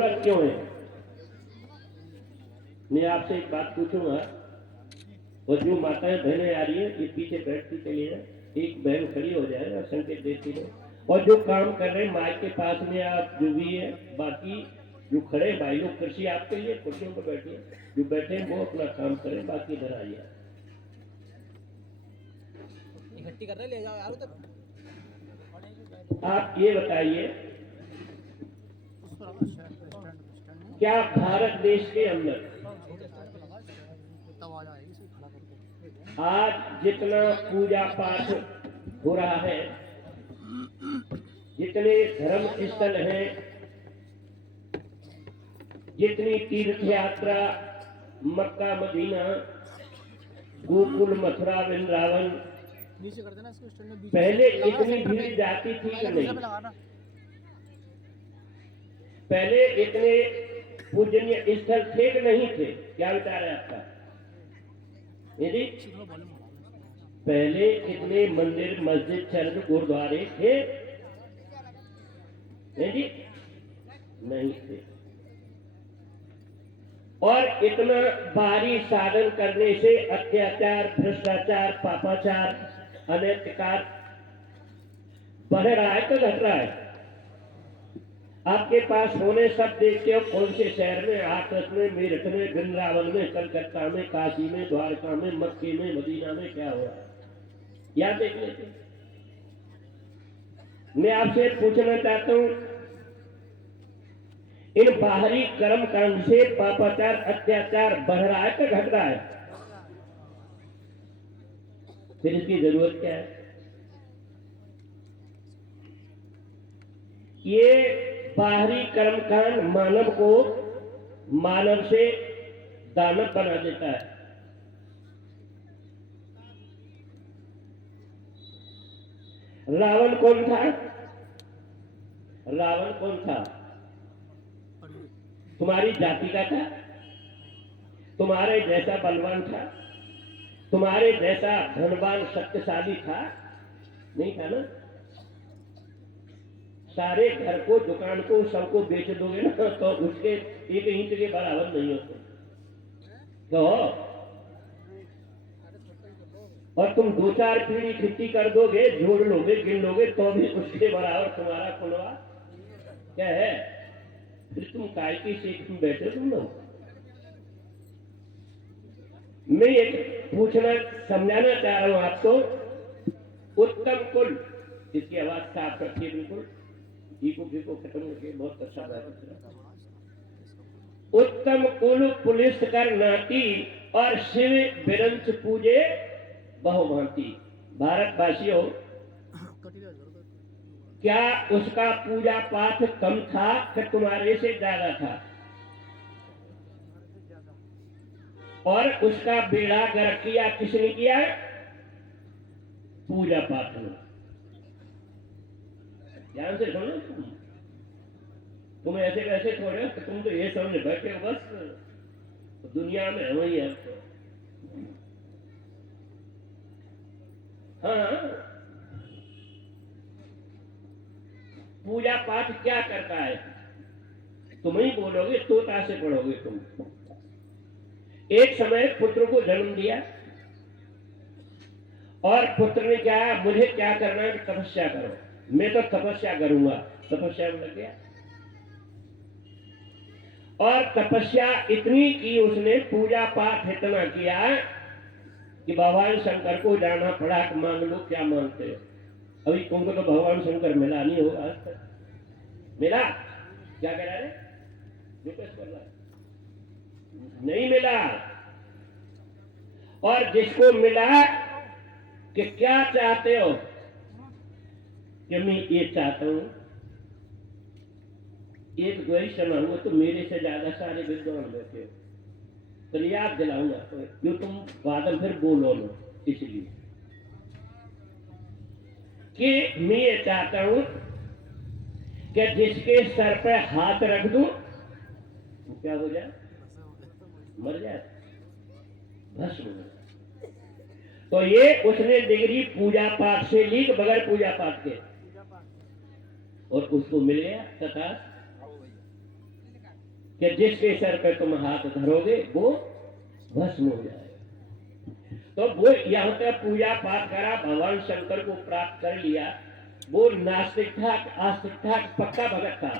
क्यों है? मैं आपसे एक बात पूछूंगा, और जो माताएं बहनें आ रही है ये पीछे बैठती चली है, एक बहन खड़ी हो जाए और संकेत देती है, और जो काम कर रहे हैं माइक के पास में आप जो भी है, बाकी जो खड़े भाई लोग कृषि आपके लिए कुर्सियों पर बैठे, जो बैठे हैं वो अपना काम करें, बाकी इधर आइए। इकट्ठी कर रहे ले जाओ यार उधर। आप ये बताइए, क्या भारत देश के अंदर आज जितना पूजा पाठ हो रहा है, जितने धर्म स्थल हैं, जितनी तीर्थ यात्रा, मक्का मदीना, गोकुल मथुरा वृंदावन, पहले इतनी भीड़ जाती थी कि नहीं? पहले इतने पूजनीय स्थल थे कि नहीं थे? क्या विचार है आपका? यदि पहले इतने मंदिर, मस्जिद, चर्च, गुरुद्वारे थे? यदि नहीं थे। और इतना भारी साधन करने से अत्याचार, भ्रष्टाचार, पापाचार, अनैतिकार बढ़ रहा है तो घट रहा है? आपके पास होने सब देखते हो, कौन से शहर में, हाथरस में, मेरठ में, वृंदावन में, कलकत्ता में, काशी में, द्वारका में, मक्के में, मदीना में क्या हो रहा है, या देख लेते। मैं आपसे पूछना चाहता हूं, इन बाहरी कर्म कांड से पापाचार, अत्याचार बढ़ रहा है कि घट रहा है? फिर इसकी जरूरत क्या है? ये बाहरी कर्मकांड मानव को मानव से दानव बना देता है। रावण कौन था? रावण कौन था? तुम्हारी जाति का था? तुम्हारे जैसा बलवान था? तुम्हारे जैसा धनवान शक्तिशाली था? नहीं था ना? सारे घर को, दुकान को, सबको बेच दोगे ना तो उसके एक ईंट के बराबर नहीं होते तो। और तुम 2-4 पीढ़ी इकट्ठी कर दोगे, जोड़ लोगे, गिन लोगे तो भी उसके बराबर तुम्हारा कुलवा क्या है? फिर तुम काय की सीख में बैठे तुम लोग। मैं एक पूछना, समझाना चाह रहा हूं आपको। उत्तम कुल, इसकी आवाज साफ रखिए बिल्कुल, को खत्म करके, बहुत अच्छा बात। उत्तम कुल पुलिस कर नाती, और शिव बिरंच पूजे बहुभांति। भारतवासियों, क्या उसका पूजा पाठ कम था कि तुम्हारे से ज्यादा था? और उसका बेड़ा गर्क किया किसने किया? पूजा पाठ में। ध्यान से सुनो, तुम ऐसे कैसे थोड़े, तुम तो ये समझ बैठे हो बस दुनिया में वही है। हाँ, पूजा पाठ क्या करता है तुम ही बोलोगे, तोता से पढ़ोगे तुम। एक समय पुत्र को जन्म दिया, और पुत्र ने क्या, मुझे क्या करना है? तपस्या करो। मैं तो तपस्या करूंगा। तपस्या में लग गया, और तपस्या इतनी की उसने, पूजा पाठ इतना किया कि भगवान शंकर को जाना पड़ा कि मांग लो क्या मांगते हो। अभी तुमको तो भगवान शंकर मिला नहीं होगा आज तक। मिला? क्या कह रहा है? रिक्वेस्ट कर रहा है, नहीं मिला। और जिसको मिला कि क्या चाहते हो, कि मैं ये चाहता हूं, एक द्वैरी समा हुआ तो मेरे से ज्यादा सारे विद्वान बैठे हो, तो याद दिलाऊंगा क्यों तुम बादल फिर बोलो ना, इसलिए कि मैं ये चाहता हूं कि जिसके सर पे हाथ रख दूं वो क्या हो जाए? मर जाए, भस्म हो जाए। तो ये उसने डिग्री पूजा पाठ से ली बगैर पूजा पाठ के, और उसको मिल गया तथा कि जिसके सर पे तुम हाथ धरोगे वो भस्म हो जाएगा। तो वो यहाँ पे पूजा पाठ करा, भगवान शंकर को प्राप्त कर लिया। वो नास्तिक था, आस्तिक था, पक्का भगत था,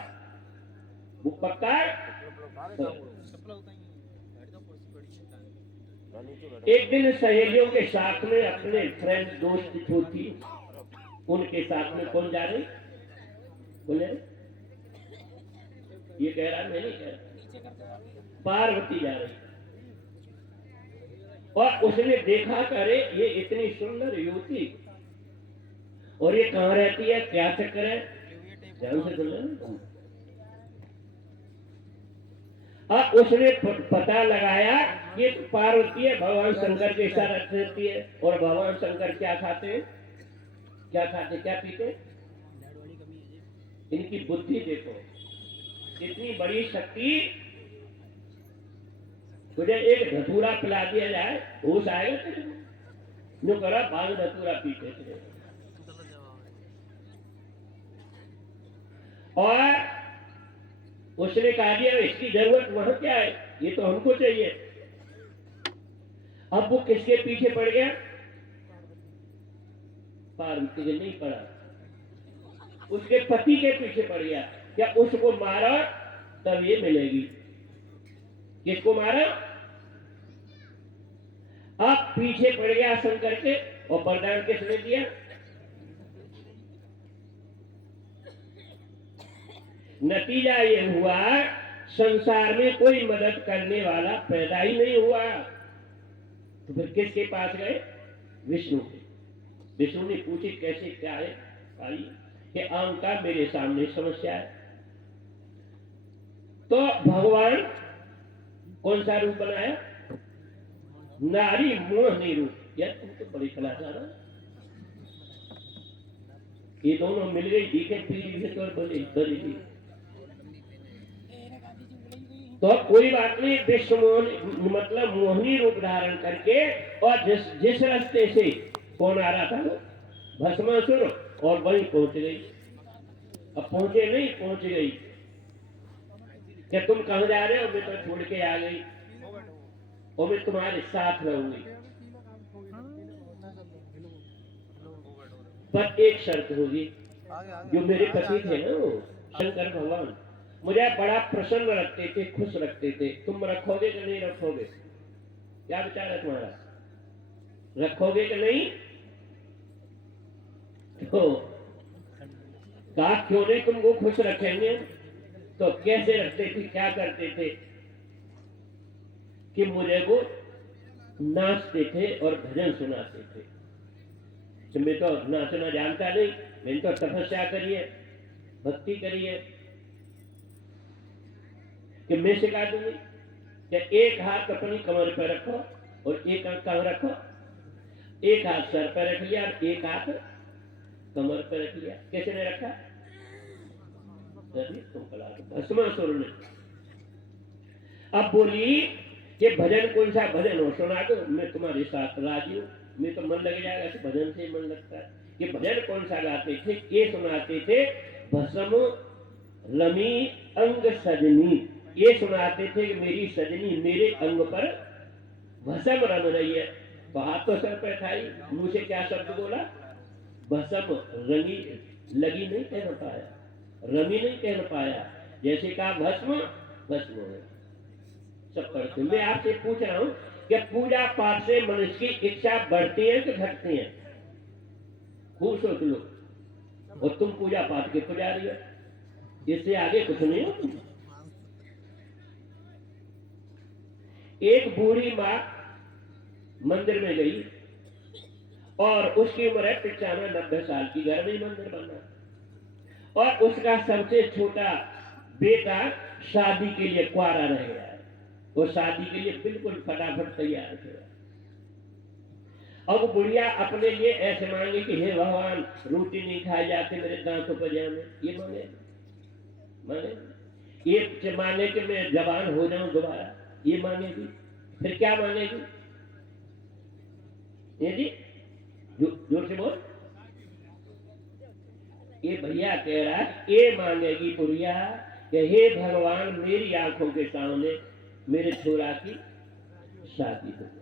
वो पक्का। एक दिन सहेलियों के साथ में अपने फ्रेंड दोस्त जो थी उनके साथ में कौन जा रही, बोले ये कह रहा, मैं नहीं कह रहा, पार्वती जा रही। और उसने देखा करे ये इतनी सुंदर युवती और ये कहां रहती है, क्या चक्कर है, ध्यान से सुन। और उसने पता लगाया कि पार्वती है, भगवान शंकर के साथ रहती है। और भगवान शंकर क्या खाते हैं, क्या खाते, क्या पीते, इनकी बुद्धि देखो, इतनी बड़ी शक्ति। तुझे एक धतूरा पिला दिया जाए, होश आएगा तेरे को? जो करा भाग धतूरा पीते थे। और उसने कहा दिया इसकी जरूरत वहां क्या है, ये तो हमको चाहिए। अब वो किसके पीछे पड़ गया, पार्वती के नहीं पड़ा, उसके पति के पीछे पड़ गया। क्या उसको मारा तब ये मिलेगी, किसको मारा, अब पीछे पड़ गया शंकर के। और वरदान किसने दिया, नतीजा ये हुआ संसार में कोई मदद करने वाला पैदा ही नहीं हुआ। तो फिर किसके पास गए, विष्णु के। विष्णु ने पूछी कैसे क्या है भाई, कि आम का मेरे सामने समस्या है। तो भगवान कौन सा रूप बनाया, नारी मोहनी रूप। यार तुम तो बड़ी कलाकार हो। ये दोनों मिल गई, दिखे पीली भी तो बड़ी बड़ी। तो कोई बात नहीं, विश्व मोहनी मतलब मोहनी रूप धारण करके, और जिस रास्ते से कौन आ रहा था वो भस्मासुर, और वहीं पहुंच गई। अब पहुंचे नहीं, पहुंच गई। क्या तुम कहां जा रहे हो, मैं तो छोड़ के आ गई और मैं तुम्हारे साथ रहूंगी, पर एक शर्त होगी। जो मेरे पति थे ना वो शंकर भगवान, मुझे बड़ा प्रसन्न रखते थे, खुश रखते थे। तुम रखोगे कि नहीं रखोगे, क्या विचार है तुम्हारा, रखोगे कि नहीं? तो कहा क्यों नहीं तुमको खुश रखेंगे। तो कैसे रखते थे, क्या करते थे कि मुझे वो नाचते थे और भजन सुनाते थे। तो मैं तो नाचना जानता नहीं, मैंने तो तपस्या करी है, भक्ति करी है, कि मैं सिखा दूंगी कि एक हाथ अपनी कमर पर रखो और एक हाथ कहां रखो, एक हाथ सर पर रख लिया और एक हाथ कमर पर रख लिया। कैसे ने रखा, भस्मासुर ने। अब बोली कि भजन कौन सा भजन हो सुना दो, मैं तुम्हारे साथ राजी हूं। मैं तो मन लग जाएगा, तो भजन से मन लगता है। कि भजन कौन सा गाते थे, ये सुनाते थे, भस्म रमी अंग सजनी। ये सुनाते थे कि मेरी सजनी मेरे अंग पर भस्म रम रही है। तो हाथ तो सर पर उठाई, मुंह से क्या शब्द बोला, भस्म रंगी लगी नहीं कह पाया, रमी नहीं कह पाया। जैसे कहा भस्म, भस्म हो गया। सब करते। मैं आपसे पूछ रहा हूं कि पूजा पाठ से मनुष्य की इच्छा बढ़ती है कि घटती है? खूब सोच लो। और तुम पूजा पाठ के पुजारी हो, इससे आगे कुछ नहीं हो तुम। एक बूढ़ी माँ मंदिर में गई और उसकी उम्र है 95-90 साल की, घर में ही मंदिर बना। और उसका सबसे छोटा बेटा शादी के लिए कुआरा रह गया है। वो शादी के लिए बिल्कुल फटाफट तैयार है। अब बुढ़िया अपने लिए ऐसे मांगे कि हे भगवान, रोटी नहीं खाई जाती मेरे दांतों पर जाने। ये मांगे, मांगे ये मांगे कि मैं जवान हो जाऊं दोबारा, ये मांगेगी। फिर क्या मांगेगी, ये जी जोर से बोल। ये भैया कह रहा है, ये मांगेगी बुढ़िया कि हे भगवान मेरी आंखों के सामने मेरे छोरा की शादी हो जाए।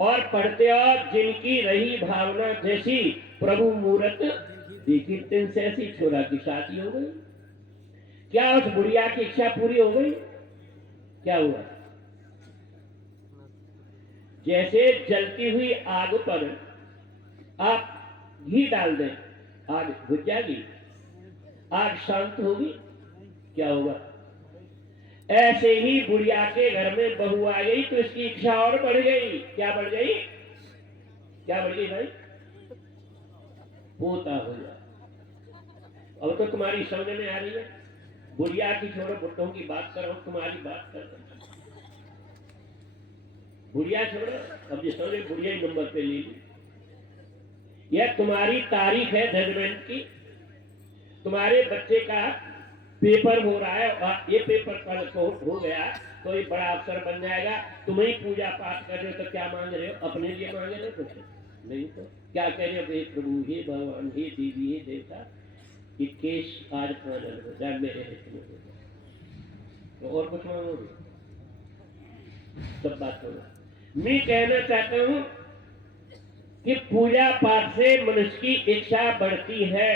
और पढ़ते और जिनकी रही भावना जैसी प्रभु मूरत देखी तिन से ऐसी छोरा की शादी हो गई। क्या उस बुढ़िया की इच्छा पूरी हो गई? क्या हुआ? जैसे जलती हुई आग पर आप घी डाल दें, आग बुझ जाएगी, आग शांत होगी, क्या होगा? ऐसे ही बुढ़िया के घर में बहू आ गई तो इसकी इच्छा और बढ़ गई। क्या बढ़ गई? क्या बढ़ गई भाई? पोता हो जाए। अब तो तुम्हारी समझ में आ रही है। बुढ़िया की छोड़ो, बुढ़ों की बात करो, तुम्हारी बात कर रहे। बुढ़िया छोड़ो, अब जिस समझे बुढ़िया ही नंबर पे ले ली। यह तुम्हारी तारीख है जजमेंट की। तुम्हारे बच्चे का पेपर हो रहा है और ये पेपर कल को हो गया तो ये बड़ा अफसर बन जाएगा। तुम ही पूजा पाठ कर रहे हो तो क्या मांग रहे हो? अपने लिए मांग रहे हो? कुछ नहीं तो क्या कह रहे हो? हे प्रभु, हे भगवान, हे देवी, हे देवता, ये केस आज फाइनल हो जाए, मेरे हित में हो जाए। तो और कुछ मांगोगे? सब बात होगा। मैं कहना चाहता हूं कि पूजा पाठ से मनुष्य की इच्छा बढ़ती है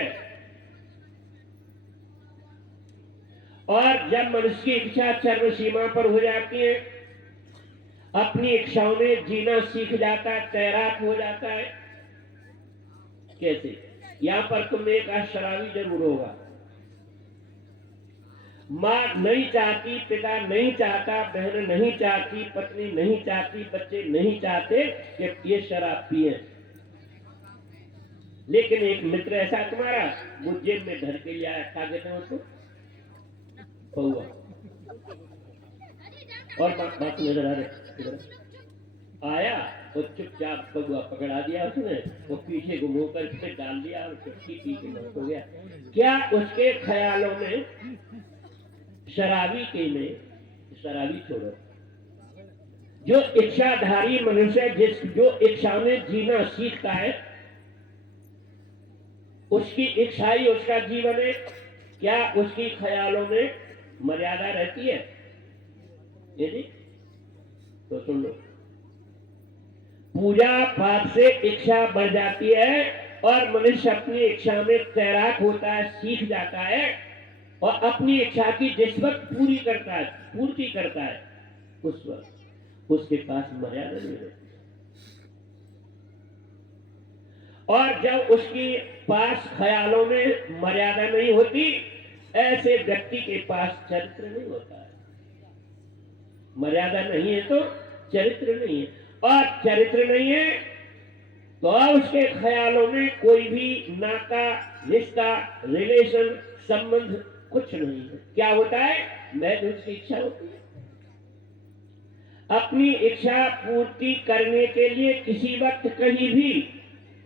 और जब मनुष्य की इच्छा चरम सीमा पर हो जाती है, अपनी इच्छाओं में जीना सीख जाता है, तैराक हो जाता है। कैसे? यहां पर तुम एक शराबी जरूर होगा। मां नहीं चाहती, पिता नहीं चाहता, बहन नहीं चाहती, पत्नी नहीं चाहती, बच्चे नहीं चाहते कि ये शराब पिए। लेकिन एक मित्र ऐसा तुम्हारा, वो जेब में धर के लिया, क्या कहते हैं उसको? पौआ। और बात नजर आ रही, आया और चुपचाप पौआ पकड़ा दिया उसने, वो पीछे घुमो कर फिर डाल दिया और चुटकी पी के मस्त हो गया। क्या उसके ख्यालों में शराबी के में, शराबी छोड़ो, जो इच्छाधारी मनुष्य जो इच्छा में जीना सीखता है, उसकी इच्छा ही उसका जीवन है। क्या उसकी ख्यालों में मर्यादा रहती है? यदि तो सुन लो, पूजा पाठ से इच्छा बढ़ जाती है और मनुष्य अपनी इच्छा में तैराक होता है, सीख जाता है और अपनी इच्छा की जिस वक्त पूर्ति करता है, उस वक्त उसके पास मर्यादा नहीं रहती। और जब उसके पास ख्यालों में मर्यादा नहीं होती, ऐसे व्यक्ति के पास चरित्र नहीं होता है। मर्यादा नहीं है तो चरित्र नहीं है, और चरित्र नहीं है तो उसके ख्यालों में कोई भी नाता, रिश्ता, रिलेशन, संबंध कुछ नहीं है। क्या होता है? महज उसकी इच्छा होती है। अपनी इच्छा पूर्ति करने के लिए किसी वक्त कहीं भी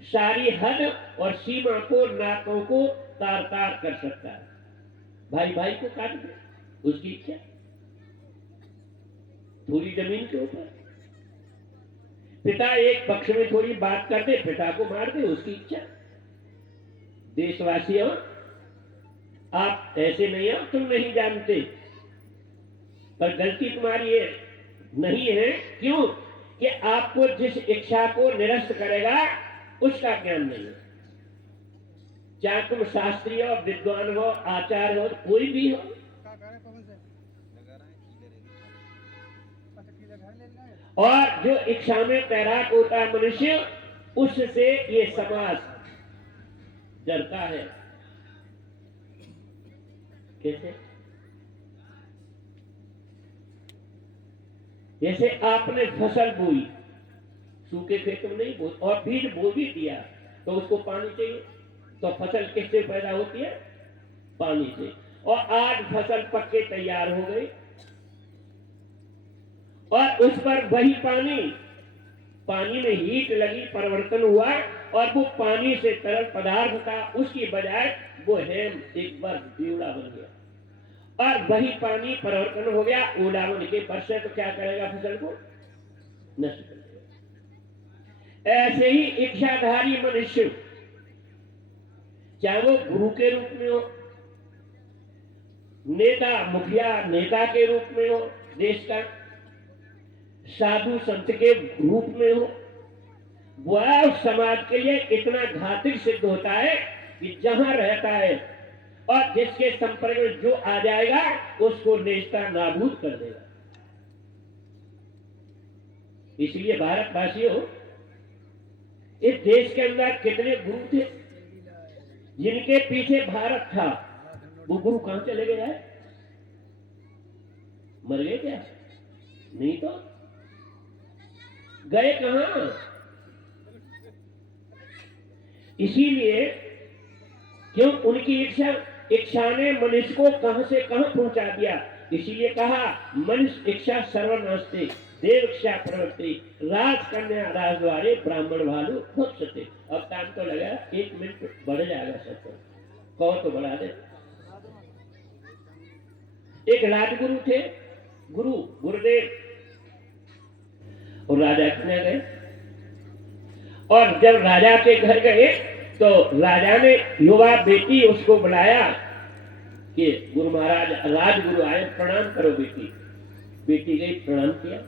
सारी हद और सीमा को, नाकों को तार तार कर सकता है। भाई भाई को काट दे, उसकी इच्छा। थोड़ी जमीन के ऊपर पिता एक पक्ष में थोड़ी बात कर दे, पिता को मार दे, उसकी इच्छा। देशवासियों, आप ऐसे नहीं हो, तुम नहीं जानते, पर गलती तुम्हारी है नहीं है। क्यों? कि आपको जिस इच्छा को निरस्त करेगा उसका ज्ञान नहीं है। चाहे तुम शास्त्री हो, विद्वान हो, आचार्य हो, कोई भी हो, और जो इच्छा में तैराक होता है मनुष्य, उससे ये समाज डरता है। कैसे? जैसे आपने फसल बोई, सूखे खेत में नहीं बोई, और बीज बो भी दिया तो उसको पानी चाहिए, तो फसल किससे पैदा होती है? पानी से। और आज फसल पक के तैयार हो गई और उस पर वही पानी में हीट लगी, परिवर्तन हुआ और वो पानी से तरल पदार्थ था, उसकी बजाय वो हेम एक बार बेवड़ा बन गया और वही पानी परिवर्तन हो गया ओला बन के वर्षा। तो क्या करेगा? फसल को नष्ट कर देगा। ऐसे ही इच्छाधारी मनुष्य, चाहे वो गुरु के रूप में हो, नेता मुखिया नेता के रूप में हो देश का, साधु संत के रूप में हो, वह उस समाज के लिए इतना घातक सिद्ध होता है कि जहां रहता है और जिसके संपर्क में जो आ जाएगा उसको नेस्ता नाबूद कर देगा। इसलिए भारतवासियों, इस देश के अंदर कितने गुरु थे जिनके पीछे भारत था, वो गुरु कहां चले गए हैं? मर गए क्या? नहीं तो गए कहां? इसीलिए क्यों उनकी इच्छा ने मनुष्य को कहां से कहां पहुंचा दिया। इसीलिए कहा मनुष्य इच्छा सर्वनास्ते देव इच्छा प्रवृत्ति राज कन्या राजद्वारे ब्राह्मण भालू भक्षते। अब टाइम तो लगा 1 मिनट बढ़ जाएगा सबको, कहो तो बढ़ा दे। एक राजगुरु थे, गुरुदेव, और राजा के गए, और जब राजा के घर गए तो राजा ने युवा बेटी उसको बुलाया कि गुरु महाराज राजगुरु आए, प्रणाम करो बेटी। बेटी गई, प्रणाम किया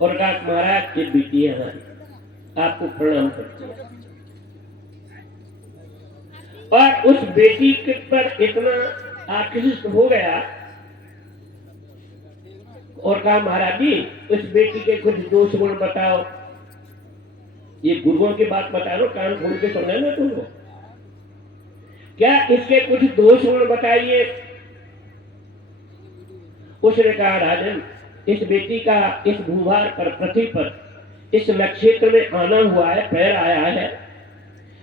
और कहा महाराज ये बेटी है हमारी, आपको प्रणाम करती है। और उस बेटी के पर इतना आकर्षित हो गया और कहा महाराज जी इस बेटी के कुछ दोष गुण बताओ। ये गुरुओं की बात बता रहा हूं, कान खोल के सुनना ना तुमको। क्या इसके कुछ दोष गुण बताइए। उसने कहा राजन इस बेटी का इस भूभार पर पृथ्वी पर इस नक्षत्र में आना हुआ है, पैर आया है,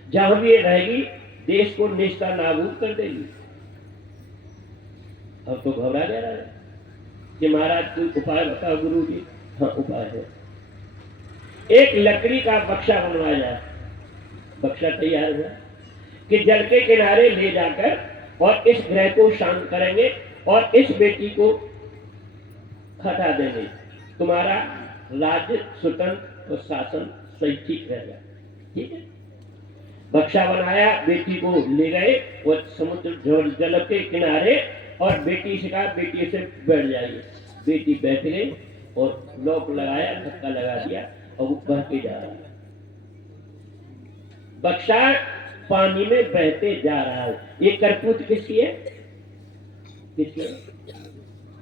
जहां भी ये रहेगी देश को नेस्ता नाबूद कर देगी। अब तो घबरा गया है कि महाराज कोई उपाय बताओ गुरु जी। हाँ उपाय है, एक लकड़ी का बक्सा बनवाया जाए। बक्सा तैयार हुआ कि जल के किनारे ले जाकर और इस ग्रह को शांत करेंगे और इस बेटी को हटा देंगे, तुम्हारा राज्य स्वतंत्र और शासन सही ठीक रहेगा। ठीक है, बक्सा बनाया, बेटी को ले गए और समुद्र जल के किनारे और बेटी से कहा बेटी से बैठ जाइए। बेटी बैठ गई और लॉक लगाया, धक्का लगा दिया और वो बह के जा रहा है। बक्सा पानी में बहते जा रहा है। ये करतूत किसकी है? किसकी है?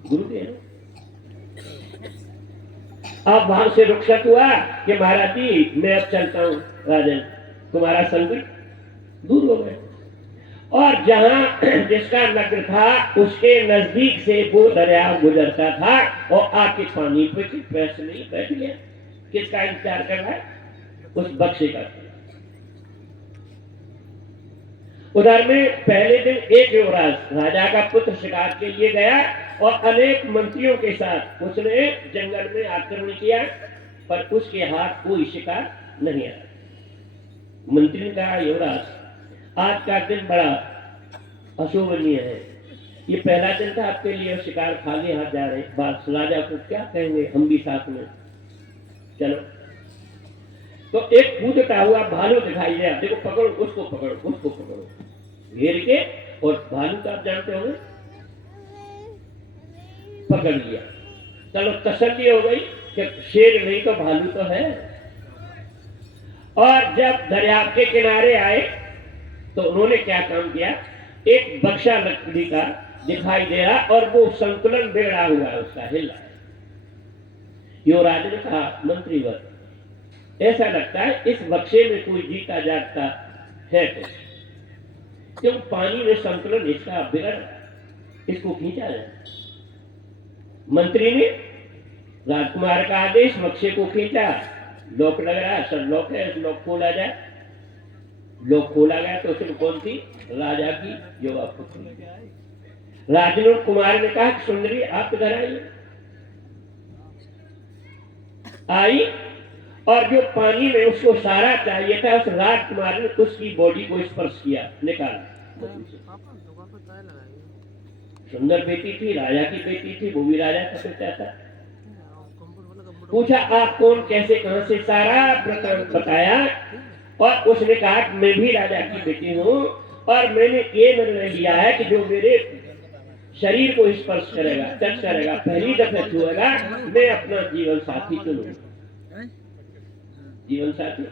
गुरु के है। अब वहां से रुखसत हुआ कि महाराज जी मैं अब चलता हूं, राजन तुम्हारा संकट दूर हो गया। और जहां जिसका नगर था उसके नजदीक से वो दरिया गुजरता था और आके पानी पे पैसे नहीं बैठ गया। किसका इंतजार कर रहा है? उस बक्से का। उधर में पहले दिन एक युवराज राजा का पुत्र शिकार के लिए गया और अनेक मंत्रियों के साथ उसने जंगल में आक्रमण किया, पर उसके हाथ कोई शिकार नहीं आया। मंत्री ने कहा युवराज आज का दिन बड़ा अशोभनीय है, ये पहला दिन था आपके लिए, शिकार खाली हाथ जा रहे, बात राजा को क्या कहेंगे, हम भी साथ में चलो। तो एक कूदता हुआ भालू दिखाई दिया, देखो पकड़ो उसको, पकड़ो उसको, पकड़ो घेर के। और भालू तो आप जानते होंगे, पकड़ लिया। चलो तसल्ली हो गई कि शेर नहीं तो भालू तो है। और जब दरिया के किनारे आए तो उन्होंने क्या काम किया, एक बक्सा लकड़ी का दिखाई दे रहा और वो संतुलन बिगड़ा हुआ है, उसका हिल रहा है। युवराज ने कहा मंत्रीवर ऐसा लगता है इस बक्से में कोई जीता जागता है, तो क्यों पानी में संतुलन इसका बिगड़, इसको खींचा जाए। मंत्री ने राजकुमार का आदेश, बक्से को खींचा, लॉक लग रहा है, सर लॉक है, लॉक खोला जाए। लॉक खोला गया तो उसमें कौन थी? राजा की युवा पुत्री। राजकुमार ने कहा सुंदरी आप इधर आइए। आई और जो पानी में उसको सारा चाहिए था उस राजकुमार ने उसकी बॉडी को स्पर्श किया, निकाला। सुंदर बेटी थी, राजा की बेटी थी, वो भी राजा का बेटा था। पूछा आप कौन, कैसे, कहां से, सारा वृत्तांत बताया। और उसने कहा मैं भी राजा की बेटी हूं और मैंने ये निर्णय लिया है कि जो मेरे शरीर को स्पर्श करेगा, टच करेगा, पहली दफे छुएगा, मैं अपना जीवन साथी चुनूंगा। जीवन साथी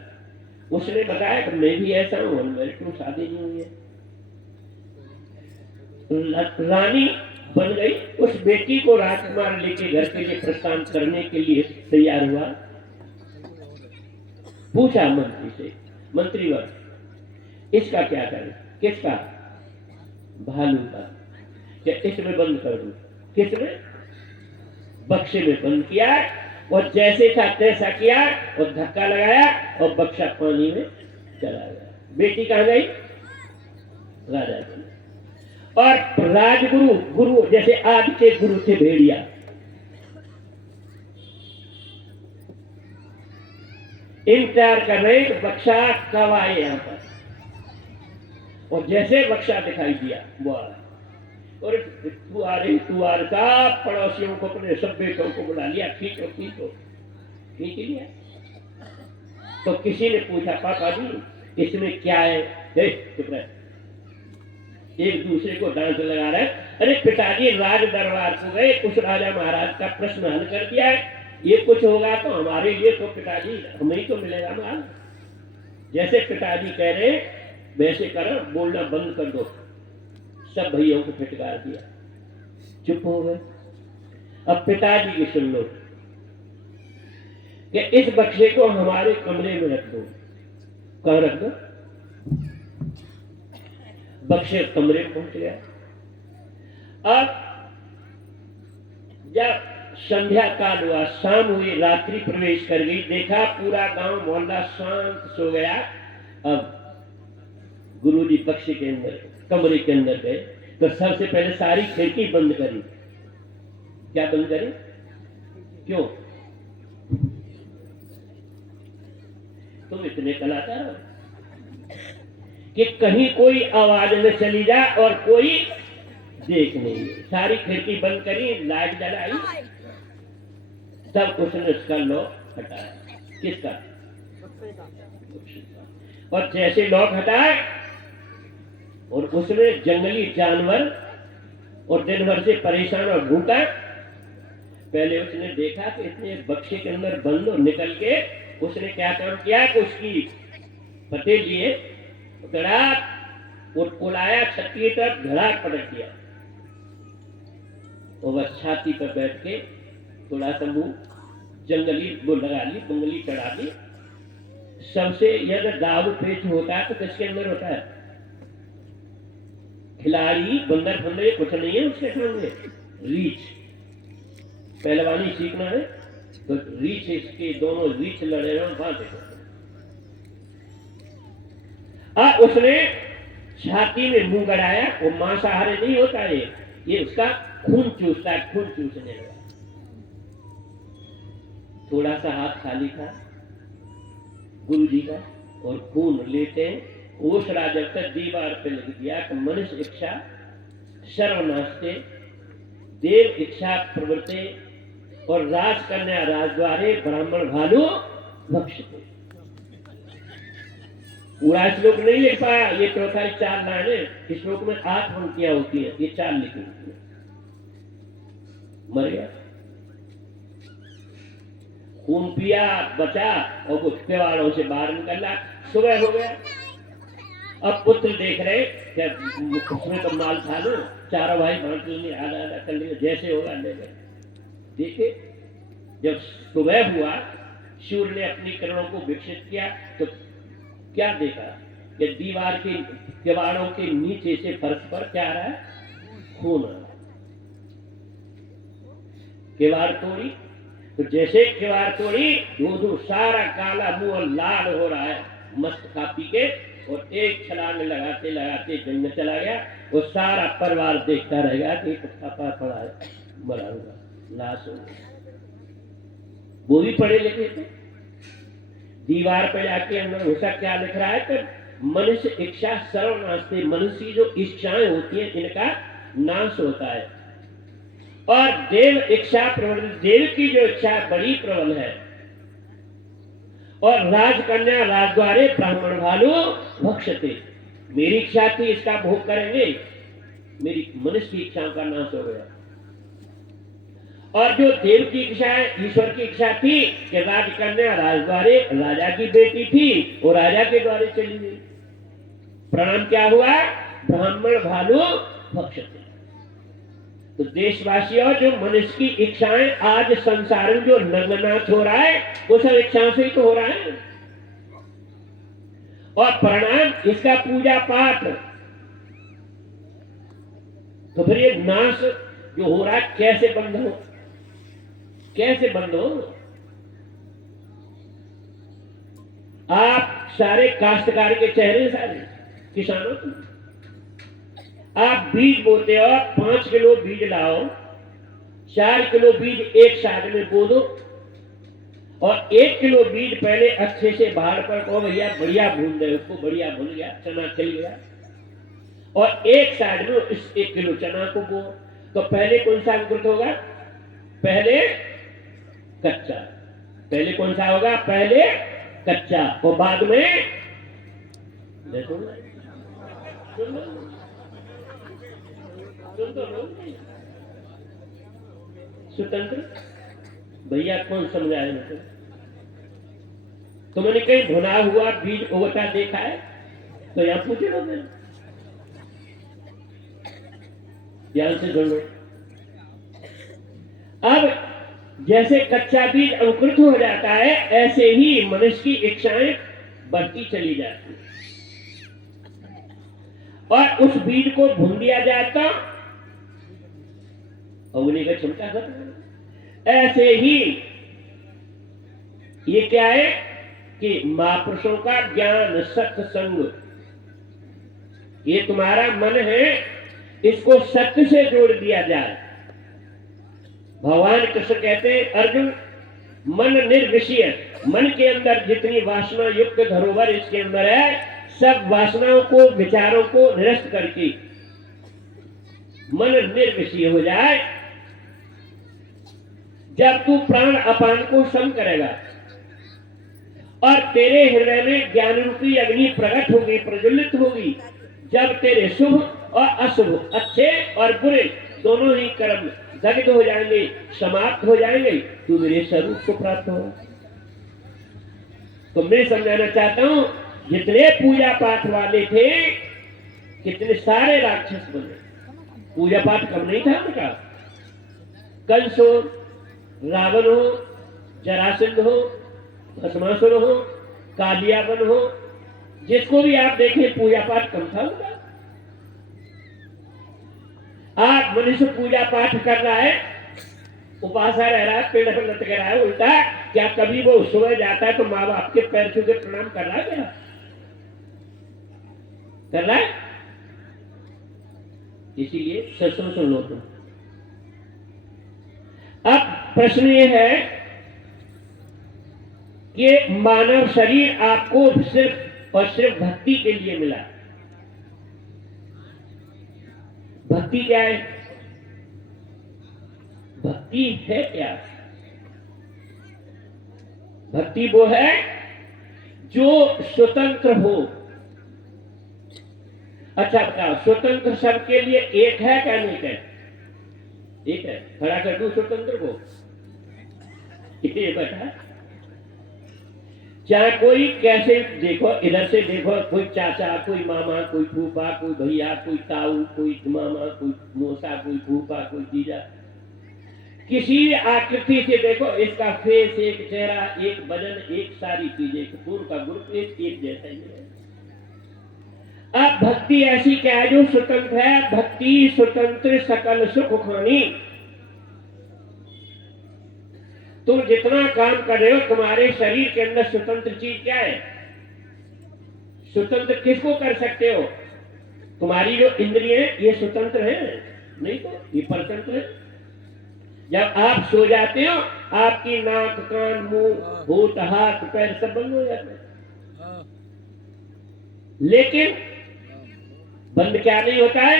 उसने बताया कि मैं भी ऐसा हूं, मेरे को शादी नहीं हुई है। रानी बन गई, उस बेटी को राजकुमार लेके घर के लिए प्रस्थान करने के लिए तैयार हुआ। पूछा मंत्री से, मंत्रीवर इसका क्या करें? किसका? भालू का। क्या इसमें बंद कर दूं? किसमें? बक्से में बंद किया, और जैसे था तैसा किया और धक्का लगाया और बक्सा पानी में चला गया। बेटी कहां गई? राजा जी। और राजगुरु, गुरु जैसे आज के गुरु थे भेड़िया, इंतजार कर रहे बक्सा कब आए यहां पर। और जैसे बक्सा दिखाई दिया वो आ रहा, और तू आ रही, तू आ रहा, पड़ोसियों को, अपने सब बेटों को बुला लिया, खींचो खींचो, खींच लिया। तो किसी ने पूछा, पापा जी इसमें क्या है? चुप रहे, एक दूसरे को डांस लगा रहे। अरे पिताजी राज दरबार को गए, उस राजा महाराज का प्रश्न हल कर दिया है, ये कुछ होगा तो हमारे लिए तो पिताजी हमें ही तो मिलेगा माल। जैसे पिताजी कह रहे वैसे करो, बोलना बंद कर दो। सब भैयों को फटकार दिया, चुप हो गए। अब पिताजी की सुन लो कि इस बक्से को हमारे कमरे में रख दो। कहां रख दो? बक्से कमरे में पहुंच गया। अब जब संध्या काल हुआ, शाम हुई, रात्रि प्रवेश कर गई, देखा पूरा गांव मोहल्ला शांत सो गया। अब गुरुजी बक्से के अंदर, कमरे के अंदर गए, तो सबसे पहले सारी खिड़की बंद करी। क्या बंद करी? क्यों? तुम इतने कलाकार हो कि कहीं कोई आवाज न चली जाए और कोई देख नहीं। सारी खिड़की बंद करी, लाइट जलाई, तब उसने उसका लॉक हटाया। किसका? और जैसे लॉक हटाए और उसमें जंगली जानवर और दिन भर से परेशान और भूखा, पहले उसने देखा कि इतने बक्से के अंदर बंद, और निकल के उसने क्या काम किया कि उसकी पते लिए धड़ाक और उड़ाया, छत की तरफ धड़ाक पटक दिया, और वह छाती पर बैठ के थोड़ा सा मुंह जंगली वो लगा ली, बंगली चढ़ा ली। सबसे यदि दाव पेच होता है तो किसके अंदर होता है? खिलाड़ी, बंदर फंदर ये कुछ नहीं है उसके सामने। रीछ, पहलवानी सीखना है तो रीछ, इसके दोनों रीछ लड़े रहे, वहां देखो। उसने छाती में मुंह गड़ाया, वो मांसाहारी नहीं होता है, ये उसका खून चूसता है, खून चूसने लगा। थोड़ा सा हाथ खाली था गुरुजी का, और खून लेते ओसड़ा जब तक दीवार पे लिख दिया कि मनुष्य इच्छा सर्वनाशते, देव इच्छा प्रवृत्ते, और राज कन्या राजद्वारे, ब्राह्मण भालू भक्षते। पूरा श्लोक नहीं लिख पाया, ये चौथाई 4 लाइनें, इस श्लोक में 8 पंक्तियां होती है, ये 4 लिखी होती है। मर गया, खून पिया, बचा, और कुछ त्योहारों से बाहर निकला। सुबह हो गया, अब पुत्र देख रहे क्या उसमें तो माल था लो, चारों भाई बांट लेंगे, आधा आधा कर लेंगे, जैसे होगा ले गए। देखे जब सुबह हुआ, सूर्य ने अपनी किरणों को विकसित किया, तो क्या देखा कि दीवार के किवाड़ों के नीचे से फर्श पर क्या आ रहा है? खून आ रहा है। किवाड़ तोड़ी, तो जैसे किवाड़ तोड़ी, दूध सारा काला मुंह लाल हो रहा है मस्त खा पी के, और एक छलांग लगाते लगाते जंगल चला गया। वो सारा परिवार देखता रहेगा कि पापा पड़ा है, मरा हुआ, लाश हो गया। वो भी पढ़े लिखे थे। दीवार पर जाके अंदर घुसा, क्या लिख रहा है कि मनुष्य इच्छा सर्वनाशते, मनुष्य की जो इच्छाएं होती हैं इनका नाश होता है, और देव इच्छा प्रबल, देव की जो इच्छा बड़ी प्रबल है, और राजकन्या राजद्वारे, ब्राह्मण भालू भक्षते, मेरी इच्छा थी इसका भोग करेंगे, मेरी मनुष्य की इच्छाओं का नाश हो गया। और जो देव की इच्छा है, ईश्वर की इच्छा थी कि राजकन्या राजद्वारे राजा की बेटी थी, वो राजा के द्वारे चली गई। परिणाम क्या हुआ? ब्राह्मण भालू भक्षते। तो देशवासियों, जो मनुष्य की इच्छाएं आज संसार में जो नग्ननाथ हो रहा है, वो सब इच्छाओं से ही तो हो रहा है। और परिणाम इसका पूजा पाठ। तो फिर ये नाश जो हो रहा है कैसे बंद हो? कैसे बंद हो? आप सारे काश्तकार के चेहरे, सारे किसानों के, आप बीज बोते हो, 5 किलो बीज लाओ, 4 किलो बीज एक साथ में बो दो, और 1 किलो बीज पहले अच्छे से बाहर पर को भैया बढ़िया भून दे, उसको बढ़िया भून गया, चना खिल गया, और एक साइड में इस 1 किलो चना को बो। तो पहले कौन सा अंकुरित होगा? पहले कच्चा। पहले कौन सा होगा? पहले कच्चा, और बाद में देखो स्वतंत्र भैया कौन समझाए? मतलब तुमने कहीं भुना हुआ बीज उगता देखा है? तो यहां पूछे लो, मेरे ध्यान से सुन लो। अब जैसे कच्चा बीज अंकुरित हो जाता है, ऐसे ही मनुष्य की इच्छाएं बढ़ती चली जाती है, और उस बीज को भून दिया जाए तो उगने की क्षमता खत्म। ऐसे ही ये क्या है कि महापुरुषों का ज्ञान, सत्संग, ये तुम्हारा मन है, इसको सत्य से जोड़ दिया जाए। भगवान कृष्ण कहते हैं, अर्जुन मन निर्विषय, मन के अंदर जितनी वासना युक्त धरोहर इसके अंदर है, सब वासनाओं को, विचारों को निरस्त करके मन निर्विषय हो जाए। जब तू प्राण अपान को सम करेगा और तेरे हृदय में ज्ञान रूपी अग्नि प्रकट होगी, प्रज्वलित होगी, जब तेरे शुभ और अशुभ, अच्छे और बुरे दोनों ही कर्म दग्ध हो जाएंगे, समाप्त हो जाएंगे, तू मेरे स्वरूप को प्राप्त होगा। तो मैं समझाना चाहता हूं, जितने पूजा पाठ वाले थे, कितने सारे राक्षस बने। पूजा पाठ कम नहीं था उनका। कंस हो, रावण हो, जरासंध हो, भस्मासुर हो, कालियावन हो, जिसको भी आप देखें पूजा पाठ कम था उनका। आज मनुष्य पूजा पाठ कर रहा है, उपासा रह रहा है, पेड़ पर लटक रहा है, उल्टा क्या कभी वो सुबह जाता है तो माँ बाप के पैर छू के प्रणाम कर रहा है? क्या कर रहा है? इसीलिए सत्संग सुन लो तुम। अब प्रश्न ये है कि मानव शरीर आपको सिर्फ और सिर्फ भक्ति के लिए मिला। भक्ति क्या है? भक्ति है क्या? भक्ति वो है जो स्वतंत्र हो। अच्छा बताओ, स्वतंत्र सबके लिए एक है क्या? नहीं है? एक है। खड़ा कर दो स्वतंत्र को, ये बता। चाहे कोई कैसे देखो, इधर से देखो, कोई चाचा, कोई मामा, कोई फूफा, कोई भैया, कोई ताऊ, कोई मामा, कोई मौसा, कोई फूफा, कोई जीजा, किसी भी आकृति से देखो, इसका फेस, एक चेहरा, एक वजन, एक सारी चीजें, गुण का गुण एक जैसा ही है। अब भक्ति ऐसी क्या है जो स्वतंत्र है? भक्ति स्वतंत्र सकल सुख खानी। तुम जितना काम कर रहे हो, तुम्हारे शरीर के अंदर स्वतंत्र चीज क्या है? स्वतंत्र किसको कर सकते हो? तुम्हारी जो इंद्रिय है, ये स्वतंत्र है? नहीं तो ये परतंत्र है। जब आप सो जाते हो, आपकी नाक, कान, मुंह, होठ, हाथ, पैर सब बंद हो जाते हैं। लेकिन बंद क्या नहीं होता है?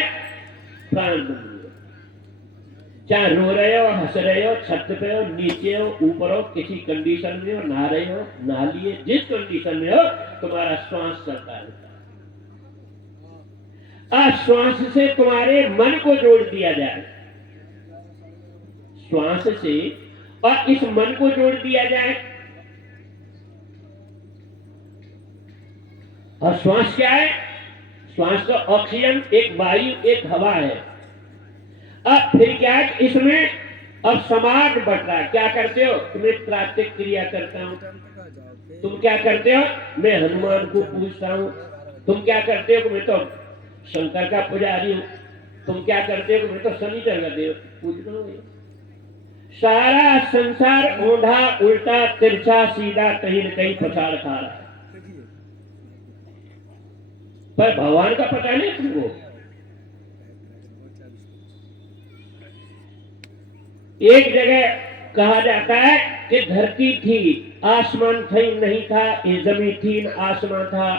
प्राण बंद नहीं होता। चाहे रो रहे हो, हंस रहे हो, छत पे हो, नीचे हो, ऊपर हो, किसी कंडीशन में हो, नहा रहे हो, नहा लिए, जिस कंडीशन में हो, तुम्हारा श्वास चलता रहता है। श्वास से तुम्हारे मन को जोड़ दिया जाए, श्वास से और इस मन को जोड़ दिया जाए। और श्वास क्या है? श्वास तो ऑक्सीजन, एक वायु, एक हवा है। अब फिर क्या है? इसमें अब समाज बढ़ रहा है। क्या करते हो? तुम्हें प्राकृतिक क्रिया करता हूं। तुम क्या करते हो? मैं हनुमान को पूजता हूं। तुम क्या करते हो? मैं तो शंकर का पुजारी हूं। तुम क्या करते हो? मैं तो शनिचर का देव पूजता हूं। सारा संसार ओंधा उल्टा तिरछा सीधा कहीं न कहीं पछाड़ खा रहा है, पर भगवान का पता नहीं तुमको। एक जगह कहा जाता है कि धरती थी, आसमान थी नहीं था, ये जमीन थी न आसमान था।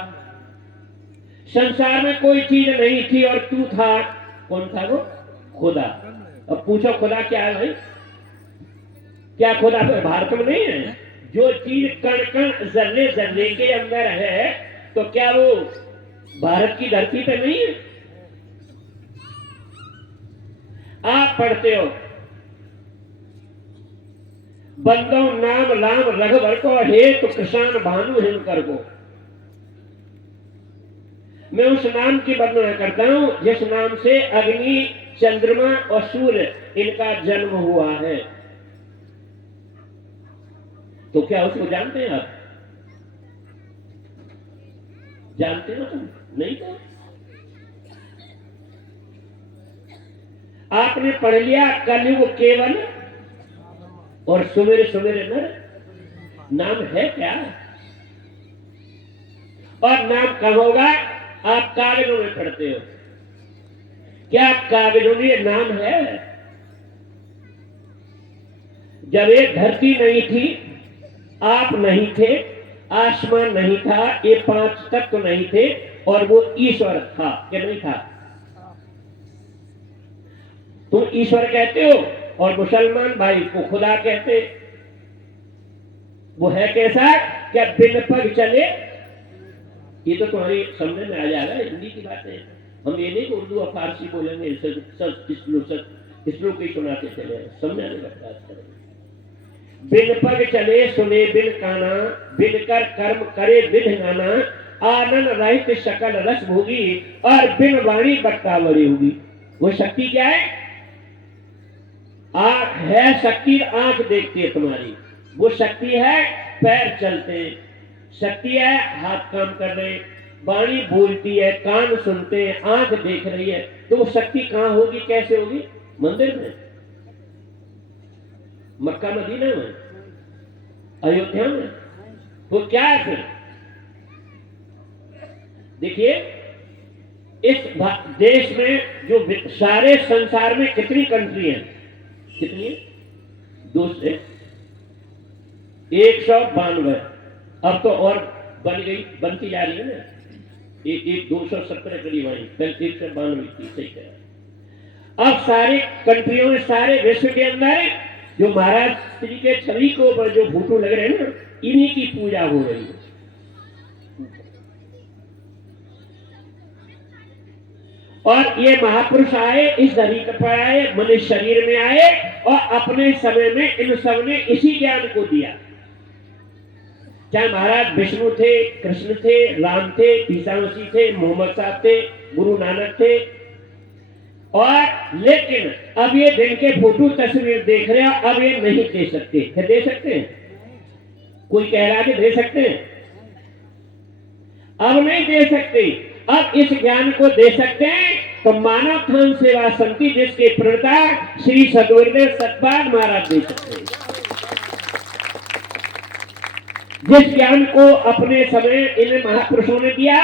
संसार में कोई चीज नहीं थी और तू था। कौन था वो? खुदा। अब पूछो खुदा क्या है भाई? क्या खुदा तो भारत में नहीं है? जो चीज कण कण जर्रे जर्रे के अंदर है, तो क्या वो भारत की धरती पे नहीं है? आप पढ़ते हो बंदो नाम राम रघुवर को, हे तो कृष्ण भानु हिमकर को। मैं उस नाम की वर्णना करता हूं जिस नाम से अग्नि, चंद्रमा और सूर्य इनका जन्म हुआ है। तो क्या उसको जानते हैं आप? जानते हो तुम? नहीं तो आपने पढ़ लिया कलयुग केवल और सुमेर सुमेर नर। नाम है क्या? और नाम कब होगा? आप कागजों में पढ़ते हो। क्या कागजों में नाम है? जब ये धरती नहीं थी, आप नहीं थे, आसमान नहीं था, ये पांच तत्व नहीं थे, और वो ईश्वर था क्या नहीं था? तुम ईश्वर कहते हो और मुसलमान भाई को खुदा कहते। वो है कैसा? क्या बिन पग चले? ये तो तुम्हारी समझ में आ जाएगा, हिंदी की बात है। हम ये नहीं कि उर्दू और फारसी बोलेंगे, श्लोक ही सुनाते चले, समझाने का प्रयास करेंगे। बिन पग चले सुने बिन काना, बिन कर कर्म करे विधि नाना, आनंद रहित सकल रस भोगी, और बिन वाणी बट्टावरी होगी। वो शक्ति क्या है? आंख है शक्ति, आंख देखती है तुम्हारी। वो शक्ति है पैर चलते, शक्ति है हाथ काम कर रहे, वाणी बोलती है, कान सुनते हैं, आंख देख रही है। तो वो शक्ति कहां होगी, कैसे होगी? मंदिर में, मक्का मदीना में, अयोध्या में। वो क्या है फिर? देखिए इस देश में जो सारे संसार में कितनी कंट्री है? कितनी? 192। अब तो और बन गई, बनती जा रही है ना। एक 217 करीब आई, कल 192 थी, सही कह। अब सारे कंट्रियों में, सारे विश्व के अंदर जो महाराज श्री के छवि के ऊपर जो फोटो लग रहे हैं ना, इन्हीं की पूजा हो रही है। और ये महापुरुष आए, इस धरती पर आए, मनुष्य शरीर में आए, और अपने समय में इन सब ने इसी ज्ञान को दिया। चाहे महाराज विष्णु थे, कृष्ण थे, राम थे, ईसा मसीह थे, मोहम्मद साहब थे, गुरु नानक थे। और लेकिन अब ये दिन के फोटो तस्वीर देख रहे हो, अब ये नहीं दे सकते। क्या दे सकते हैं? कोई कह रहा है कि दे सकते हैं? अब नहीं दे सकते। अब इस ज्ञान को दे सकते हैं तो मानव थान सेवा समिति, जिसके प्रणेता श्री सदगुरुदेव सतपाल महाराज दे सकते हैं। जिस ज्ञान को अपने समय इन महापुरुषों ने दिया।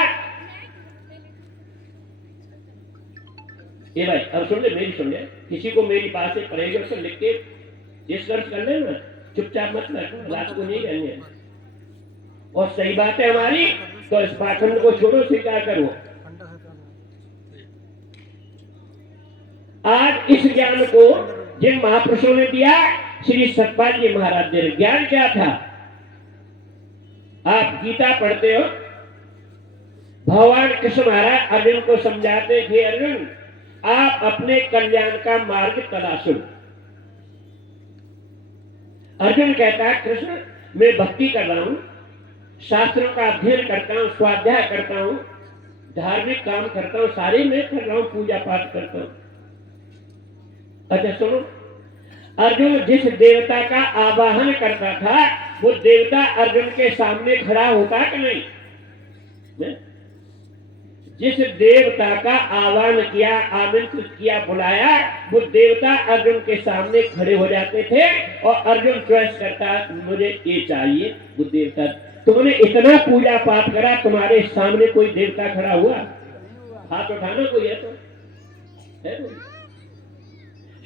ये भाई अब सुन ले, मेरी सुन ले, किसी को मेरी बात से पढ़ेगा तो लिख के डिस्कस कर लेना, चुपचाप मत रखो, रात को नहीं रहने। और सही बात है हमारी, तो इस पाखंड को छोड़ो, स्वीकार करो। आज इस ज्ञान को जिन महापुरुषों ने दिया, श्री सतपाल जी महाराज ने, ज्ञान क्या था? आप गीता पढ़ते हो, भगवान कृष्ण महाराज अर्जुन को समझाते थे, अर्जुन आप अपने कल्याण का मार्ग तलाशो। अर्जुन कहता है कृष्ण मैं भक्ति कर रहा हूं, शास्त्रों का अध्ययन करता हूं, स्वाध्याय करता हूं, धार्मिक काम करता हूं, सारे मैं कर रहा हूं, पूजा पाठ करता हूं। अच्छा सुनो, अर्जुन जिस देवता का आवाहन करता था वो देवता अर्जुन के सामने खड़ा होता कि नहीं? जिस देवता का आह्वान किया, आमंत्रित किया, बुलाया, वो देवता अर्जुन के सामने खड़े हो जाते थे और अर्जुन चॉइस करता मुझे ये चाहिए। वो देवता, तुमने इतना पूजा पाठ करा, तुम्हारे सामने कोई देवता खड़ा हुआ? हाथ उठाना कोई है तो है कोई?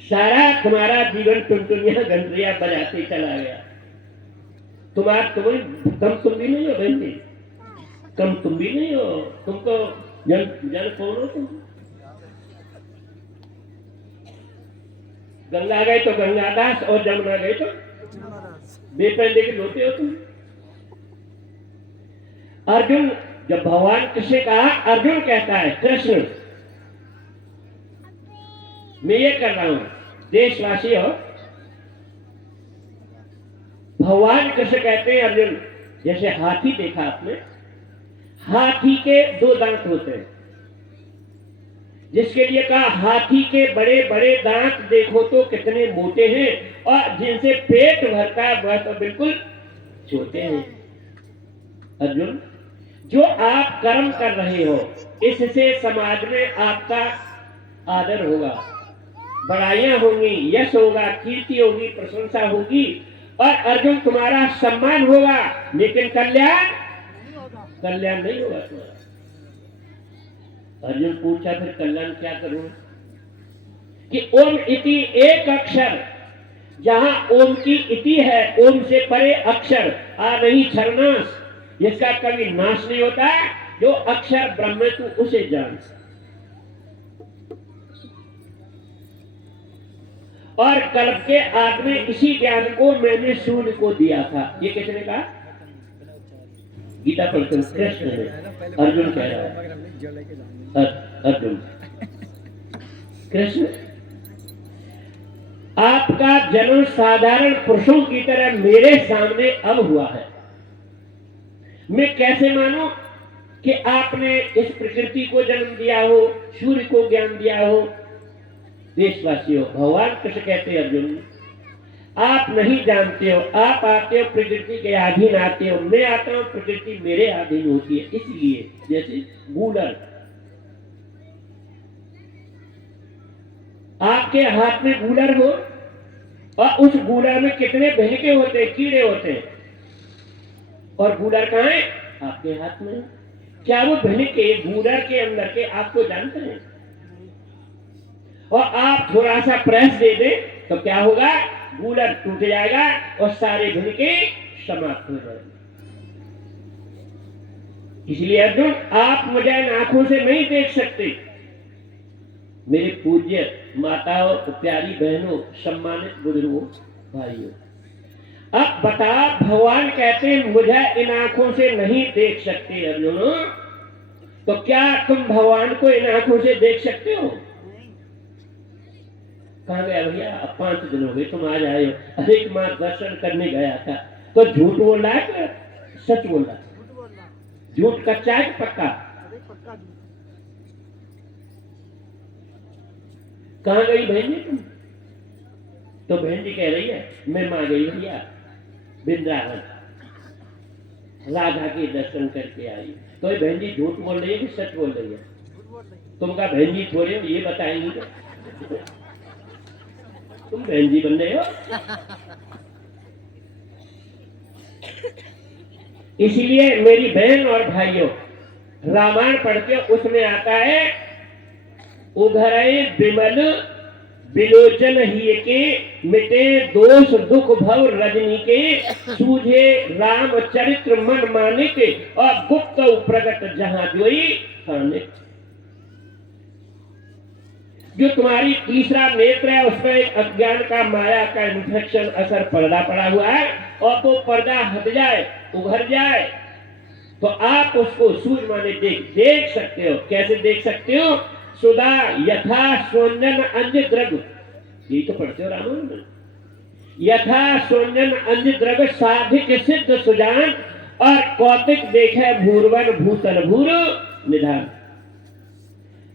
सारा तुम्हारा जीवन टुनटुनिया घंटिया बजाते चला गया। तुम्हें कम तुम भी नहीं हो बहन जी, कम तुम भी नहीं हो। तुमको जन कौन हो तुम? गंगा गए तो गंगादास और जमुना गए तो बेपंडे के लोटे हो तुम। अर्जुन, जब भगवान कृष्ण कहा, अर्जुन कहता है कृष्ण मैं ये कर रहा हूं, देशवासी हो। भगवान कृष्ण कहते हैं अर्जुन, जैसे हाथी देखा आपने, हाथी के दो दांत होते हैं, जिसके लिए कहा हाथी के बड़े बड़े दांत देखो तो कितने मोटे हैं और जिनसे पेट भरता है वह तो बिल्कुल छोटे हैं। अर्जुन, जो आप कर्म कर रहे हो इससे समाज में आपका आदर होगा, बड़ाइयां होंगी, यश होगा, कीर्ति होगी, प्रशंसा होगी और अर्जुन तुम्हारा सम्मान होगा, लेकिन कल्याण नहीं होगा तुम्हारा। अर्जुन पूछा फिर कल्याण क्या करूं? कि ओम इति एक अक्षर, जहां ओम की इति है, ओम से परे अक्षर आ नहीं छरनाश, जिसका कभी नाश नहीं होता, जो अक्षर ब्रह्म तू उसे जान। और कल्प के आदि में इसी ज्ञान को मैंने सूर्य को दिया था। ये किसने कहा? गीता पढ़ते कृष्ण ने। अर्जुन कह रहा है, अर्जुन कृष्ण आपका जन्म साधारण पुरुषों की तरह मेरे सामने अब हुआ है। मैं कैसे मानूं कि आपने इस प्रकृति को जन्म दिया हो, सूर्य को ज्ञान दिया हो? देशवासियों, भगवान कृष्ण कहते हैं अर्जुन आप नहीं जानते हो, आप आते हो प्रकृति के अधीन आते हो, मैं आता हूं प्रकृति मेरे अधीन होती है। इसलिए जैसे गूलर, आपके हाथ में गूलर हो और उस गूलर में कितने भेड़के होते हैं, कीड़े होते हैं, और गूलर कहां है? आपके हाथ में। क्या वो भेड़के गूलर के अंदर के आपको जानते हैं? और आप थोड़ा सा प्रेस दे दें तो क्या होगा? गूलर टूट जाएगा और सारे भेड़के समाप्त हो जाएंगे। इसलिए अर्जुन आप मुझे आंखों से नहीं देख सकते। मेरे पूज्य माताओं, प्यारी बहनों, सम्मानित बुजुर्गों, भाइयों, अब बता, भगवान कहते हैं मुझे इन आंखों से नहीं देख सकते अर्जुन, तो क्या तुम भगवान को इन आंखों से देख सकते हो? कहा गया भैया अब 5 दिन हो गए तुम आज आए हो। अरे एक मां दर्शन करने गया था, तो झूठ बोल रहा है कि सच बोल रहा है? झूठ कच्चा है कि पक्का? कहां गई बहन जी तुम? तो बहन जी कह रही है मैं मां गई भैया वृंदावन, राधा के दर्शन करके आई। तो बहन जी झूठ बोल रही है कि सच बोल रही है? तुम कहा बहन जी थोड़े ये बताएंगी तो तुम बहन जी बन रहे हो। इसलिए मेरी बहन और भाइयों, रामायण पढ़ के उसमें आता है उघरे विमल विलोचन ही के, मिटे दोष दुख भव रजनी के, सूझे राम चरित्र मन मानिक, और गुप्त प्रगट जहां जोई खाने। जो तुम्हारी तीसरा नेत्र है उसमें एक अज्ञान का, माया का इन्फेक्शन असर पर्दा पड़ा हुआ है, और वो पर्दा हट जाए, उभर जाए, तो आप उसको सूर्य माने देख सकते हो। कैसे देख सकते हो? सुधा यथा सोन्यन अन्य द्रव्य, यही तो पढ़ते हो रामायण में। यथा सोन्यन अन्य द्रव्य साधिक सिद्ध सुजान, और कौतिक देखे भूरवन भूतल भूर निधान।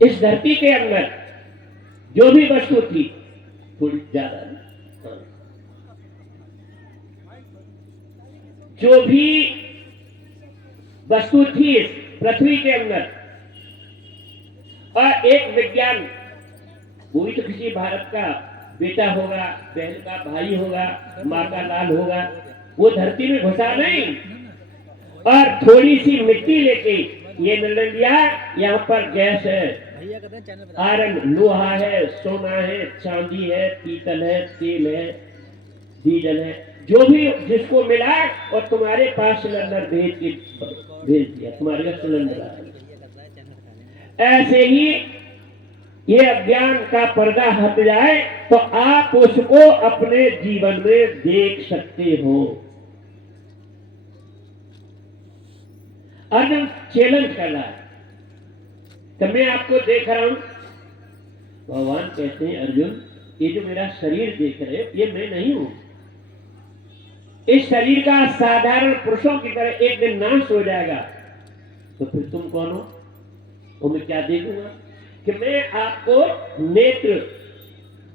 इस धरती के अंदर जो भी वस्तु थी, थोड़ी ज्यादा, जो भी वस्तु थी इस पृथ्वी के अंदर, और एक विज्ञान, वो भी तो किसी भारत का बेटा होगा, बहन का भाई होगा, माँ का लाल होगा, वो धरती में घुसा नहीं, और थोड़ी सी मिट्टी लेके ये निर्णय लिया यहाँ पर गैस है, भैया कहते हैं चैनल बता। आयरन, लोहा है, सोना है, चांदी है, पीतल है, तेल है, डीजल है, जो भी जिसको मिला और तुम्हारे पास सिलेंडर भेज दिया, तुम्हारे पास सिलेंडर आया। भैया कहता है चैनल बता। ऐसे ही ये अज्ञान का पर्दा हट जाए तो आप उसको अपने जीवन में देख सकते हो। अर्जुन चैलेंज कर रहा है, तो मैं आपको देख रहा हूं। भगवान कहते हैं अर्जुन, ये जो मेरा शरीर देख रहे हो, ये मैं नहीं हूं। इस शरीर का साधारण पुरुषों की तरह एक दिन नाश हो जाएगा, तो फिर तुम कौन हो? तो मैं क्या देखूंगा? कि मैं आपको नेत्र,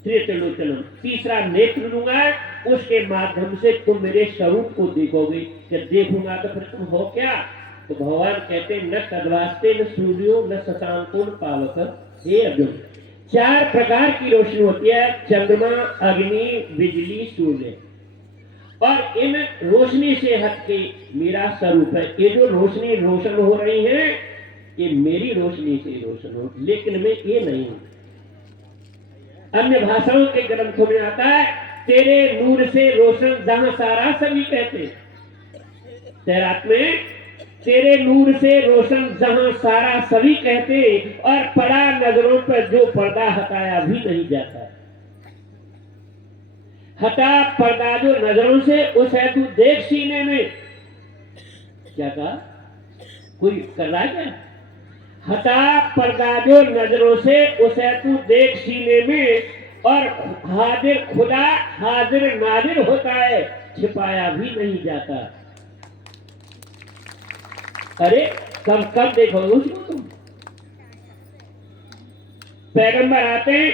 त्रिलोचनम, तीसरा नेत्र दूंगा, उसके माध्यम से तुम मेरे स्वरूप को देखोगे। जब देखूंगा तो फिर तुम हो क्या? तो भगवान कहते हैं, न तद्वास्ते न सूर्यो न शशांको न पावक। हे अर्जुन, 4 प्रकार की रोशनी होती है, चंद्रमा, अग्नि, बिजली, सूर्य, और इन रोशनी से हटके मेरा स्वरूप है। ये जो रोशनी रोशन हो रही है, ये मेरी रोशनी से रोशन हो, लेकिन मैं ये नहीं हूं। अन्य भाषाओं के ग्रंथों में आता है, तेरे नूर से रोशन जहां सारा सभी कहते। तैरात में, तेरे नूर से रोशन जहां सारा सभी कहते, और पड़ा नजरों पर जो पर्दा हटाया भी नहीं जाता। हटा पर्दा जो नजरों से, उस है तू देख सीने में। क्या कहा? कोई कर रहा है क्या? हटा पर्दा जो नजरों से, उस है तू देख सीने में, और हाजिर खुदा हाजिर नाजिर होता है, छिपाया भी नहीं जाता। अरे कब कब देखोगे उसको तुम? पैगंबर आते हैं,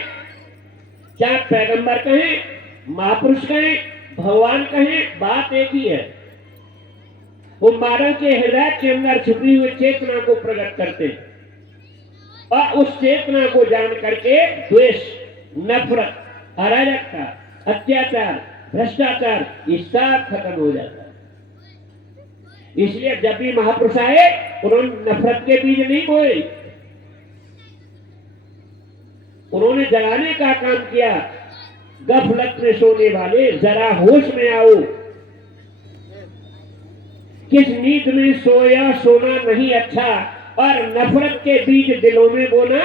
क्या पैगंबर कहें, महापुरुष कहें, भगवान कहें, बात एक ही है। वो मानव के हृदय के अंदर छुपी हुई चेतना को प्रकट करते हैं, और उस चेतना को जान करके द्वेष, नफरत, अराजकता, अत्याचार, भ्रष्टाचार, ये सब खत्म हो जाता है। इसलिए जब भी महापुरुष आए, उन्होंने नफरत के बीज नहीं बोए, उन्होंने जगाने का काम किया। गफलत में सोने वाले जरा होश में आओ, किस नींद में सोया सोना नहीं अच्छा, और नफरत के बीज दिलों में बोना।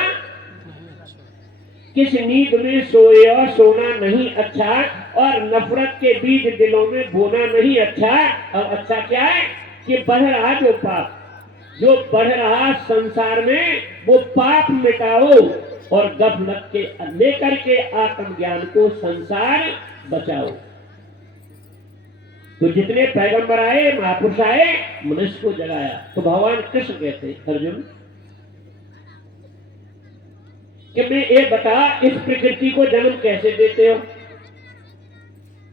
किस नींद में सोया सोना नहीं अच्छा, और नफरत के बीज दिलों में बोना नहीं अच्छा। अब अच्छा क्या है? कि बढ़ रहा जो पाप, जो बढ़ रहा संसार में, वो पाप मिटाओ, और गफलत के लेकर के आत्मज्ञान को संसार बचाओ। तो जितने पैगंबर आए, महापुरुष आए, मनुष्य को जगाया। तो भगवान कृष्ण कहते, अर्जुन कि मैं ये बता, इस प्रकृति को जन्म कैसे देते हो?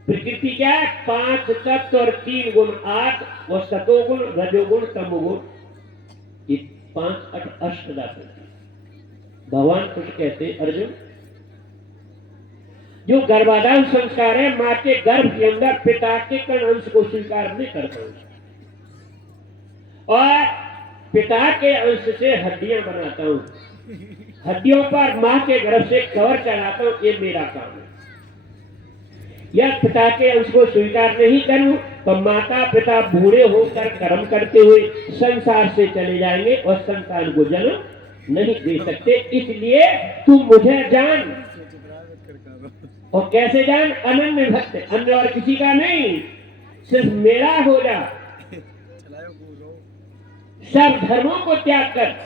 प्रकृति क्या है? 5 तत्व और 3 गुण, 8, और सतोगुण, रजोगुण, तमोगुण, ये 5 अष्टधा प्रकृति। भगवान कुछ कहते, अर्जुन जो गर्भाधान संस्कार है, मां के गर्भ के अंदर पिता के कण अंश को स्वीकार नहीं करता, और पिता के अंश से हड्डियां बनाता हूं, हड्डियों पर मां के गर्भ से कवर चढ़ाता हूं, ये मेरा काम है। या पिता के अंश को स्वीकार नहीं करूं तो माता पिता बूढ़े होकर कर्म करते हुए संसार से चले जाएंगे, और संतान को जन्म नहीं दे सकते। इसलिए तू मुझे जान, और कैसे जान? अनन्य भक्त, अन्य और किसी का नहीं, सिर्फ मेरा हो जा। सब धर्मों को त्याग कर,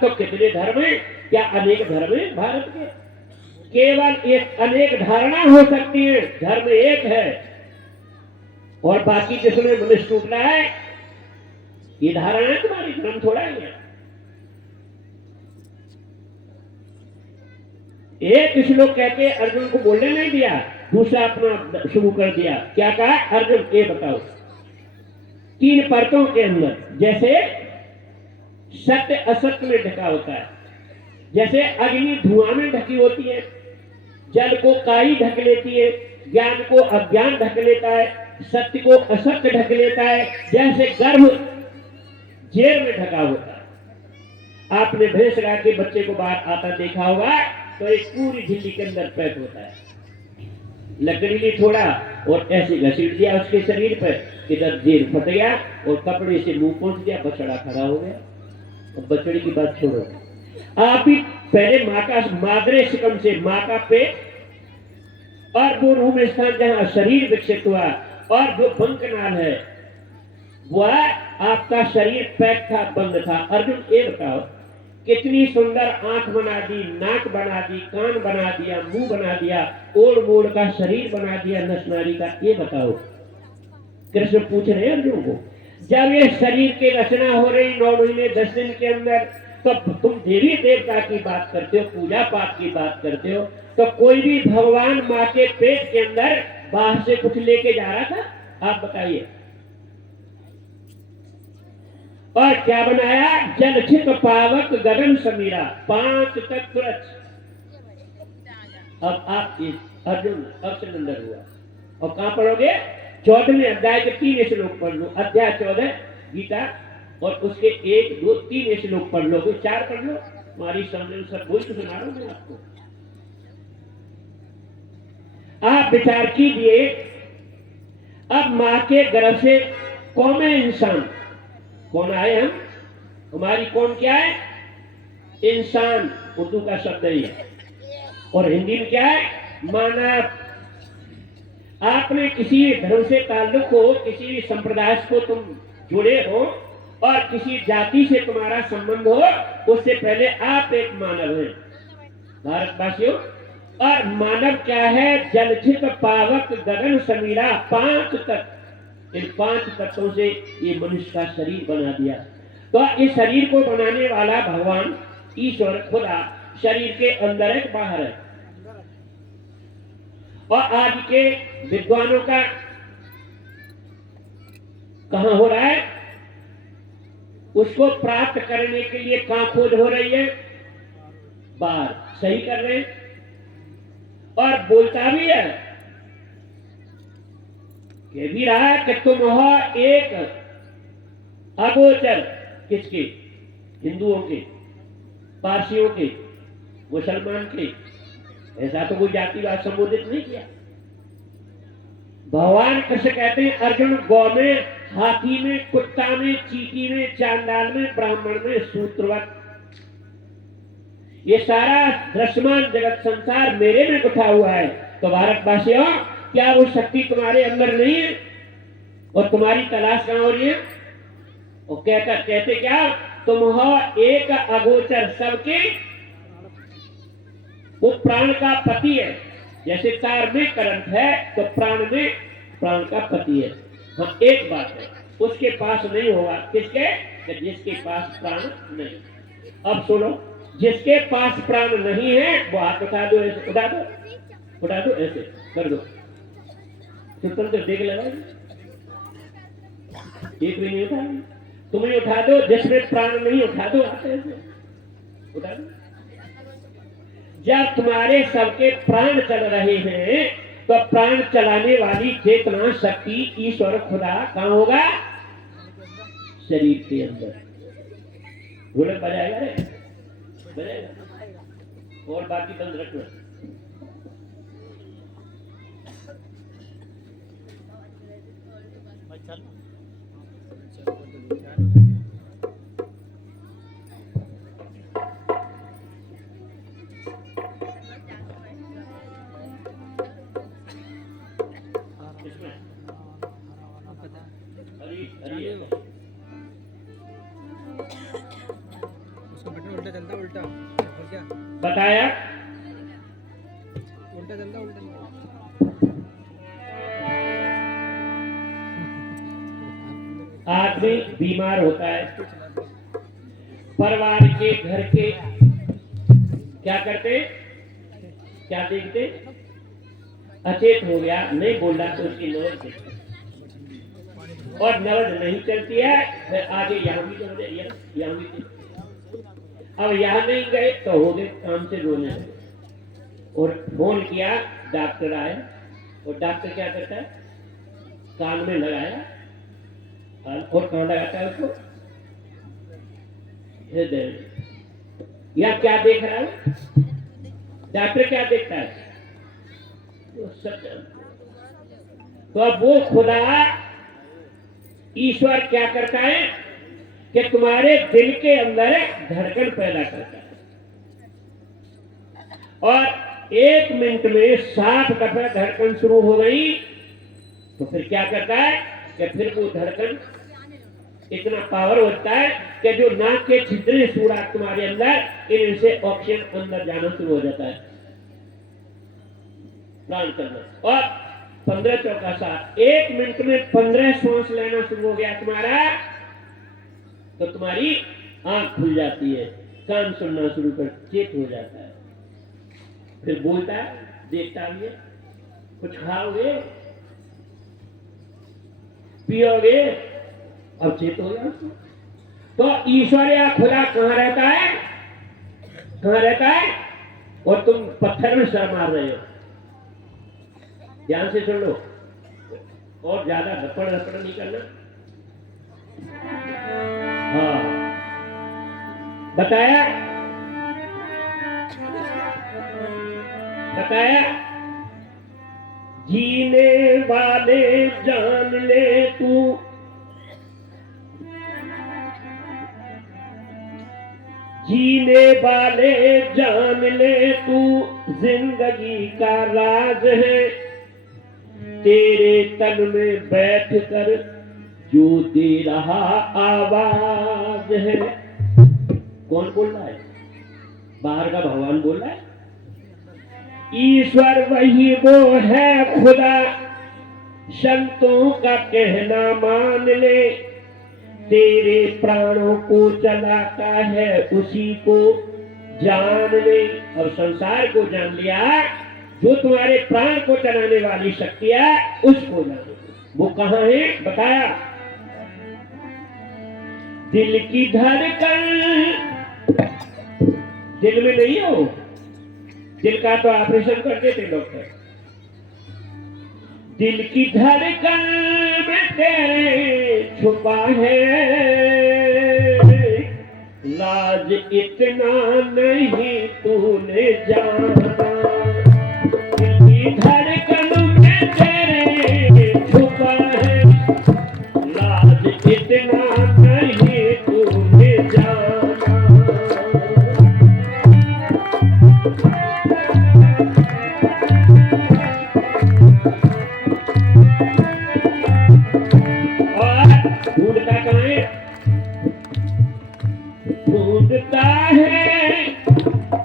तो कितने धर्म है, क्या अनेक धर्म है भारत के? केवल एक अनेक धारणा हो सकती है, धर्म एक है और बाकी जिसमें मनुष्य टूटना है, ये धारणा है तुम्हारी, धर्म थोड़ा है। एक श्लोक कहते अर्जुन को बोलने नहीं दिया, दूसरा अपना शुरू कर दिया। क्या कहा? अर्जुन ये बताओ, 3 परतों के अंदर जैसे सत्य असत्य में ढका होता है, जैसे अग्नि धुआं में ढकी होती है, जल को काई ढक लेती है, ज्ञान को अज्ञान ढक लेता है, सत्य को असत्य ढक लेता है, जैसे गर्भ जेल में ढका होता है। आपने भैंस गाय के बच्चे को बाहर आता देखा होगा, तो एक पूरी झिल्ली के अंदर पैक होता है, लकड़ी ली थोड़ा और ऐसे घसीट दिया उसके शरीर पर, इधर जेल फट गया और कपड़े से मुंह पहुंच गया, बछड़ा खड़ा हो गया। और बछड़ी की बात छोड़ो, आप ही पहले माँ का मादरे शिकम से माँ का पेट और वो रूम स्थान जहां शरीर विकसित हुआ और जो बंकनाल है वह आपका शरीर पैक था, बंद था। अर्जुन ये बताओ, कितनी सुंदर आंख बना दी, नाक बना दी, कान बना दिया, मुंह बना दिया, ओढ़ मोड़ का शरीर बना दिया नस नारी का, ये बताओ। कृष्ण पूछ रहे हैं अर्जुन को, जब ये शरीर की रचना हो रही 9 महीने 10 दिन के अंदर, तो तुम देवी देवता की बात करते हो, पूजा पाठ की बात करते हो, तो कोई भी भगवान माँ के पेट के अंदर बाहर से कुछ लेके जा रहा था? आप बताइए। और क्या बनाया? जल छिप पावक गगन समीरा, 5 तत्व वृक्ष। अब आप इस अर्जुन अब सिलेंडर हुआ, और कहां पढ़ोगे? 14वें अध्याय के 3 श्लोक पढ़ लो, अध्याय 14 गीता, और उसके 1 2 3 श्लोक पढ़ लो, 4 पढ़ लो, तुम्हारी सामने सब बोल के सुना रहा हूं मैं आपको। आप विचार कीजिए, अब मां के गर्भ से कौन है? इंसान। कौन आए हम? हमारी कौन क्या है? इंसान, उर्दू का शब्द है, और हिंदी में क्या है? मानव। आपने किसी धर्म से ताल्लुक हो, किसी भी संप्रदाय को तुम जुड़े हो और किसी जाति से तुम्हारा संबंध हो, उससे पहले आप एक मानव हैं, भारतवासियों। और मानव क्या है? जलचित पावक गगन समीरा, 5 तत्व। इन 5 तत्वों से ये मनुष्य का शरीर बना दिया। तो इस शरीर को बनाने वाला भगवान ईश्वर खुदा शरीर के अंदर है, बाहर है। और आज के विद्वानों का कहां हो रहा है? उसको प्राप्त करने के लिए कहां खोज हो रही है? बाहर। सही कर रहे हैं, और बोलता भी है, कह भी रहा है कि तुम हो एक अगोचर। किसके? हिंदुओं के, पारसियों के, मुसलमान के। ऐसा तो कोई जातिवाद संबोधित नहीं किया। भगवान कृष्ण कहते हैं, अर्जुन गौ में, हाथी में, कुत्ता में, चींटी में, चांडाल में, ब्राह्मण में, सूत्रवत, ये सारा दृश्यमान जगत संसार मेरे में उठा हुआ है। तो भारतवासियों, क्या वो शक्ति तुम्हारे अंदर नहीं है? और तुम्हारी तलाश कहां हो रही है? और कहते क्या? तुम हो एक अगोचर, सबके वो प्राण का पति है। जैसे तार में करंट है, तो प्राण में प्राण का पति है। हाँ, एक बात है, उसके पास नहीं होगा। किसके? जिसके पास प्राण नहीं। अब सुनो, जिसके पास प्राण नहीं है वो हाथ उठा दो, ऐसे उठा दो, उठा दो, ऐसे कर दो, स्वतंत्र देख लगा, एक भी नहीं उठा। तुम्हें उठा दो, जिसमें प्राण नहीं, उठा दो, ऐसे उठा दो। जब तुम्हारे सबके प्राण चल रहे हैं, तो प्राण चलाने वाली चेतना शक्ति ईश्वर खुदा कहां होगा? शरीर के अंदर। ढोलक बजाएगा रे, बजाएगा, और बाकी बंद रखना। क्या बताया। उल्टा चलता उल्टा नहीं। आदमी बीमार होता है, परिवार के घर के क्या करते, क्या देखते, अचेत हो गया, नहीं बोल रहा तो उसकी नजर देखते, और नजर नहीं चलती है, फिर आगे यहाँ भी चल जाए, यहाँ भी। अब यहाँ नहीं गए तो हो गए काम से रोने लगे, और फोन किया, डॉक्टर आए, और डॉक्टर क्या करता है, कान में लगाया, और कहाँ लगाता है उसको, हृदय में। या क्या देख रहा है डॉक्टर, क्या देखता है, तो सब। तो अब वो खुदा ईश्वर क्या करता है कि तुम्हारे दिल के अंदर धड़कन पैदा करता है, और 1 मिनट में 60 दफा धड़कन शुरू हो गई, तो फिर क्या करता है कि फिर वो धड़कन इतना पावर होता है कि जो नाक के छिद्र सूढ़ा तुम्हारे अंदर, इनसे ऑक्सीजन अंदर जाना शुरू हो जाता है, प्राण करना। और 15 चौका 60, 1 मिनट में 15 श्वास लेना शुरू हो गया तुम्हारा, तो तुम्हारी आंख खुल जाती है, कान सुनना शुरू कर, चेत हो जाता है, फिर बोलता है, देखता भी है, कुछ खाओगे पियोगे, अब चेत हो गया। तो ईश्वर या खुदा कहां रहता है, कहां रहता है, और तुम पत्थर में सर मार रहे हो। ध्यान से सुन लो, और ज्यादा धपड़ नहीं करना। हाँ, बताया बताया, जीने वाले जान ले तू, जीने वाले जान ले तू, जिंदगी का राज है तेरे तन में बैठ कर जो दे रहा आवाज है। कौन बोल रहा है, बाहर का भगवान बोल रहा है, ईश्वर वही वो है खुदा, संतों का कहना मान ले, तेरे प्राणों को चलाता है उसी को जान ले। और संसार को जान लिया, जो तुम्हारे प्राण को चलाने वाली शक्ति है उसको जानो। वो कहाँ है बताया, दिल की धड़कन, दिल में नहीं हो, दिल का तो ऑपरेशन कर देते डॉक्टर, दिल की धड़कन में तेरे छुपा है लाज, इतना नहीं तूने जाना, दिल की धड़कन में तेरे छुपा है लाज, इतना नहीं तूने जाना।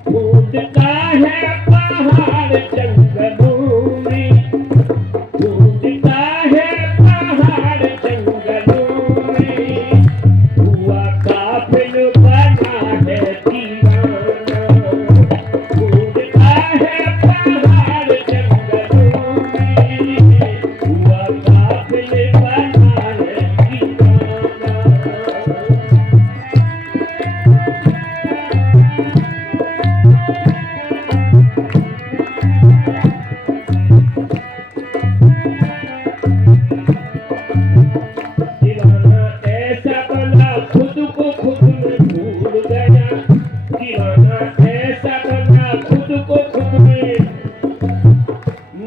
ढूंढता है पहाड़ जंगलों में, ढूंढता है पहाड़ जंगलों में, हुआ काफिल बना है दीवाना, ढूंढता है पहाड़ जंगलों में, हुआ काफिल बना है दीवाना।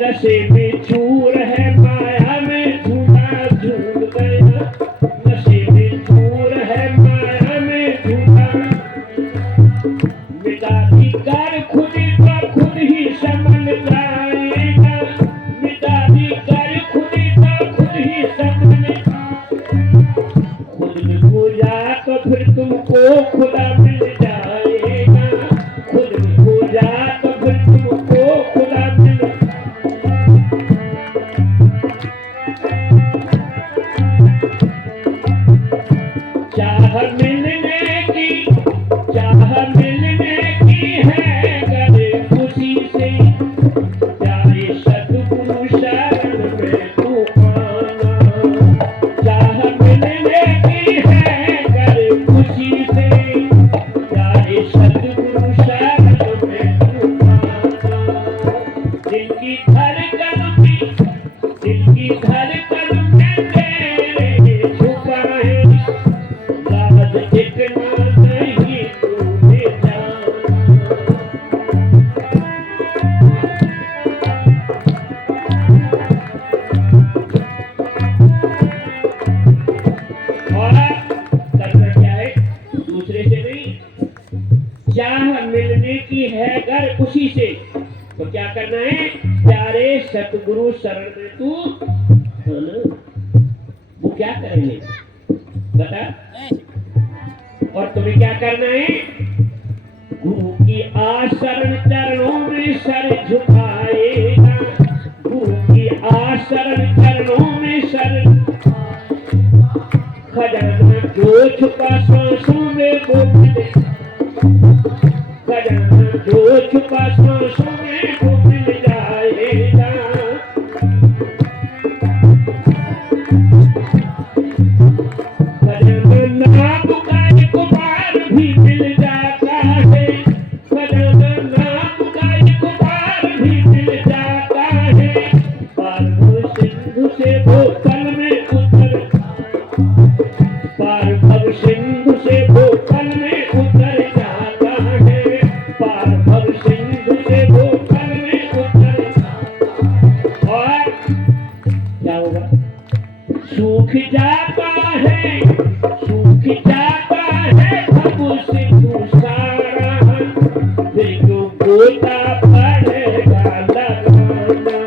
नशे में चूर है माया में झूला झूल गया, नशे में चूर है माया में झूला, मिटा दी कर खुद को खुद ही संभल जाएगा, मिटा दी कर खुद को खुद ही संभल, खुद में पूजा तो फिर तुमको खुदा मिल जाएगा, खुद करना है? प्यारे सतगुरु शरण में तू बोलो। वो क्या करेंगे बता? और तुम्हें क्या करना है? गुरु की आशरण चरणों में सर झुकाएगा, गुरु की आशरण चरणों में सर, खजाना जो छुपा सांसों में वो मिले, खजाना जो छुपा सांसों में वो मिल जाएगा। खजाना ना पुकारे को पार भी मिल जाता है, खजाना ना पुकारे को पार भी मिल जाता है। पार भव सिंधु से वो पल में उतर, पार भव सिंधु से वो पल में उतर जाता है, पार भव सिंधु से वो पल में उतर। और क्या होगा? सूख जाता है, सूख जाता है भव सिंधु सारा, फिर क्यों गोता पड़ेगा लगाना।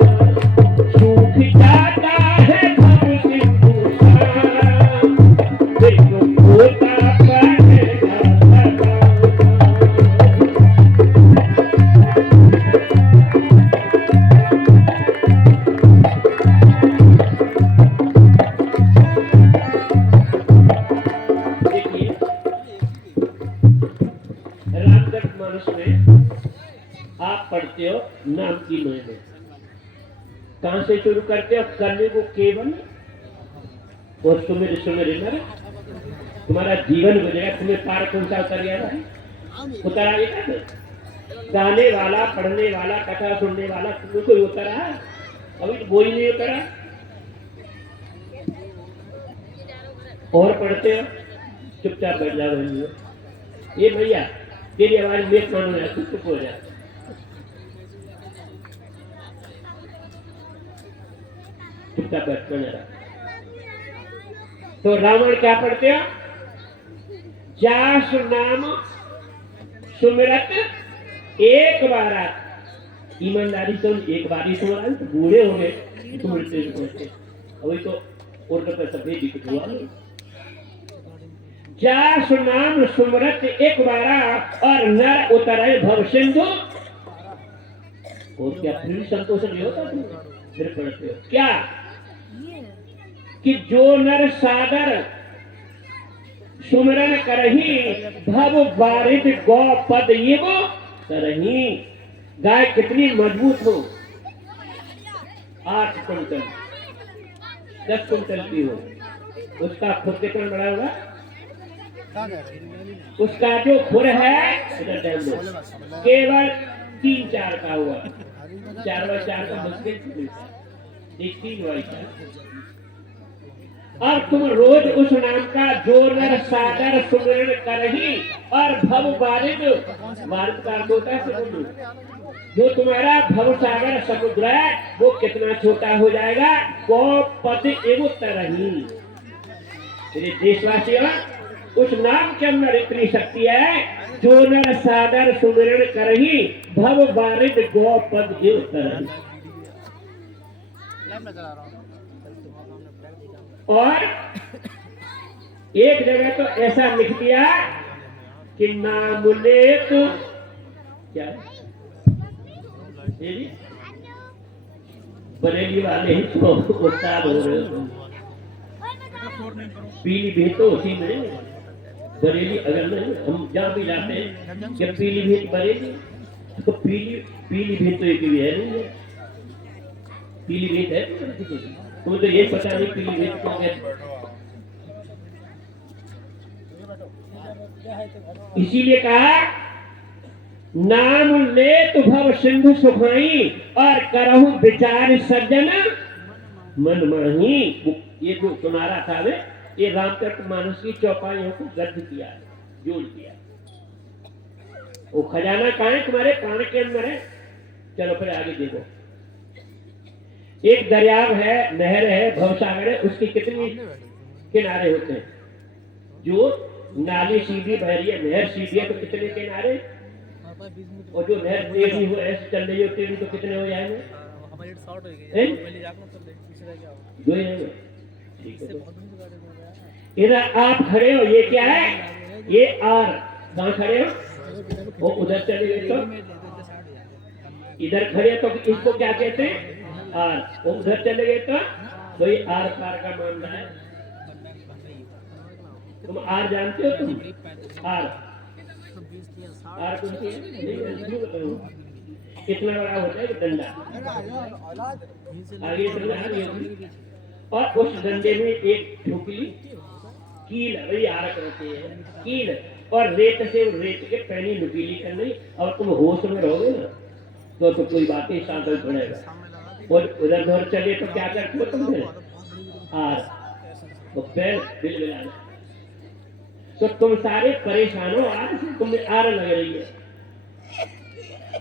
सूख जाता है भव सिंधु सारा, फिर क्यों गोता पड़ेगा लगाना। देखिए रामचरित मानस में आप पढ़ते हो नाम की महिमा, कहां से शुरू करते हो? करने को केवल और सुमिर सुमिर नर तुम्हारा जीवन गुजरेगा। तुम्हें पार कौन सा उतर गया है? उतर आ गया ना? गाने वाला, पढ़ने वाला, कथा सुनने वाला तुम्हें कोई उतरा है? अभी तो कोई नहीं उतरा। और पढ़ते हो? चुपचाप बैठ जाओ। ये भैया तेरी आवाज में मानो या चुप हो जा। चुपचाप बैठ जा। तो रावण क्या पढ़ते हो? जास नाम सुमिरत एक बार। ईमानदारी तो एक बार ही तुम्हारा तो बूढ़े हो गए तुमसे अभी तो और तो सभी दिक्कत हुआ। जास नाम सुमरत एक बारा और नर उतरे भव सिंधु। और क्या फिर संतोष नहीं होता? तुम फिर पढ़ते हो क्या कि जो नर सागर सुमरन करही भव बारिद गौ पद ये वो करही। गाय कितनी मजबूत हो, 8 कुंटल 10 कुंटल की हो, उसका खुद कितना बड़ा होगा? उसका जो खुर है केवल 3-4 का हुआ, 4x4 का मुश्किल से मिलता है, 3x4। और तुम रोज उस नाम का जो नर सागर सुमिरन करही और भव बारिद, बारिद का अर्थ होता है समुद्र, जो तुम्हारा भव सागर समुद्र है वो कितना छोटा हो जाएगा? गौ पद एवं तरही। मेरे देशवासियों, उस नाम के अंदर इतनी शक्ति है, जो नर सागर सुमिरन करही भव बारिद गौ पद एवं तरही। और एक जगह तो ऐसा लिख दिया कि नाम ले तो क्या बरेली वाले ही तो उस्ताद हो रहे हो। पीलीभीत तो उसी में बरेली, अगर नहीं हम जहाँ भी जाते हैं जब पीलीभीत बरेली तो पीलीभीत तो एक भी है नहीं है। पीलीभीत है तुम्हें तो ये पता नहीं पीलीभीत क्या है। इसीलिए कहा नाम ले तो भव सिंधु सुखाई और करहु विचार सज्जन मन माही। ये जो सुनारा था वे, ये रामचरित मानस की चौपाइयों को गद्य किया, जोड़ दिया। वो खजाना कहाँ है? तुम्हारे प्राण के अंदर है। चलो फिर आगे देखो। एक दरिया है, नहर है, भवसागर है, उसके कितने किनारे होते हैं? जो नाली सीधी बह रही है, नहर सीधी है तो कितने किनारे? 20 मिनट और जो नहर टेढ़ी हो ऐसे चल रही हो टेढ़ी तो कितने हो जाएंगे? हमारी शॉर्ट हो गई हैं? पहले जाकर कर ले तीसरा क्या हो दो ही हैं। ठीक है इससे तो बहुत दूर गाड़ी में गया इधर आप खड़े हो, ये क्या है? ये आर। कहाँ खड़े हो? वो उधर चले गए तो इधर खड़े तो इसको क्या कहते हैं? आर। वो उधर चले गए तो ये आर पार का मामला है। तुम आर जानते हो? तुम आर आर कौन सी है? नहीं, क्यों बताऊं? कितना बड़ा होता है डंडा? आगे डंडा आगे होगी। और उस डंडे में एक ठोकली कील वही आरक रहती है कील, और रेत से रेत के पैनी नुकीली करनी। और तुम होश में रहोगे ना तो कोई बात ही सांकल पड़ेगा। और उधर उधर चले तो क्या करते हो तुम? आर वो पैर बिल तो तुम सारे परेशान हो आर से। तुम्हें आर लग रही है।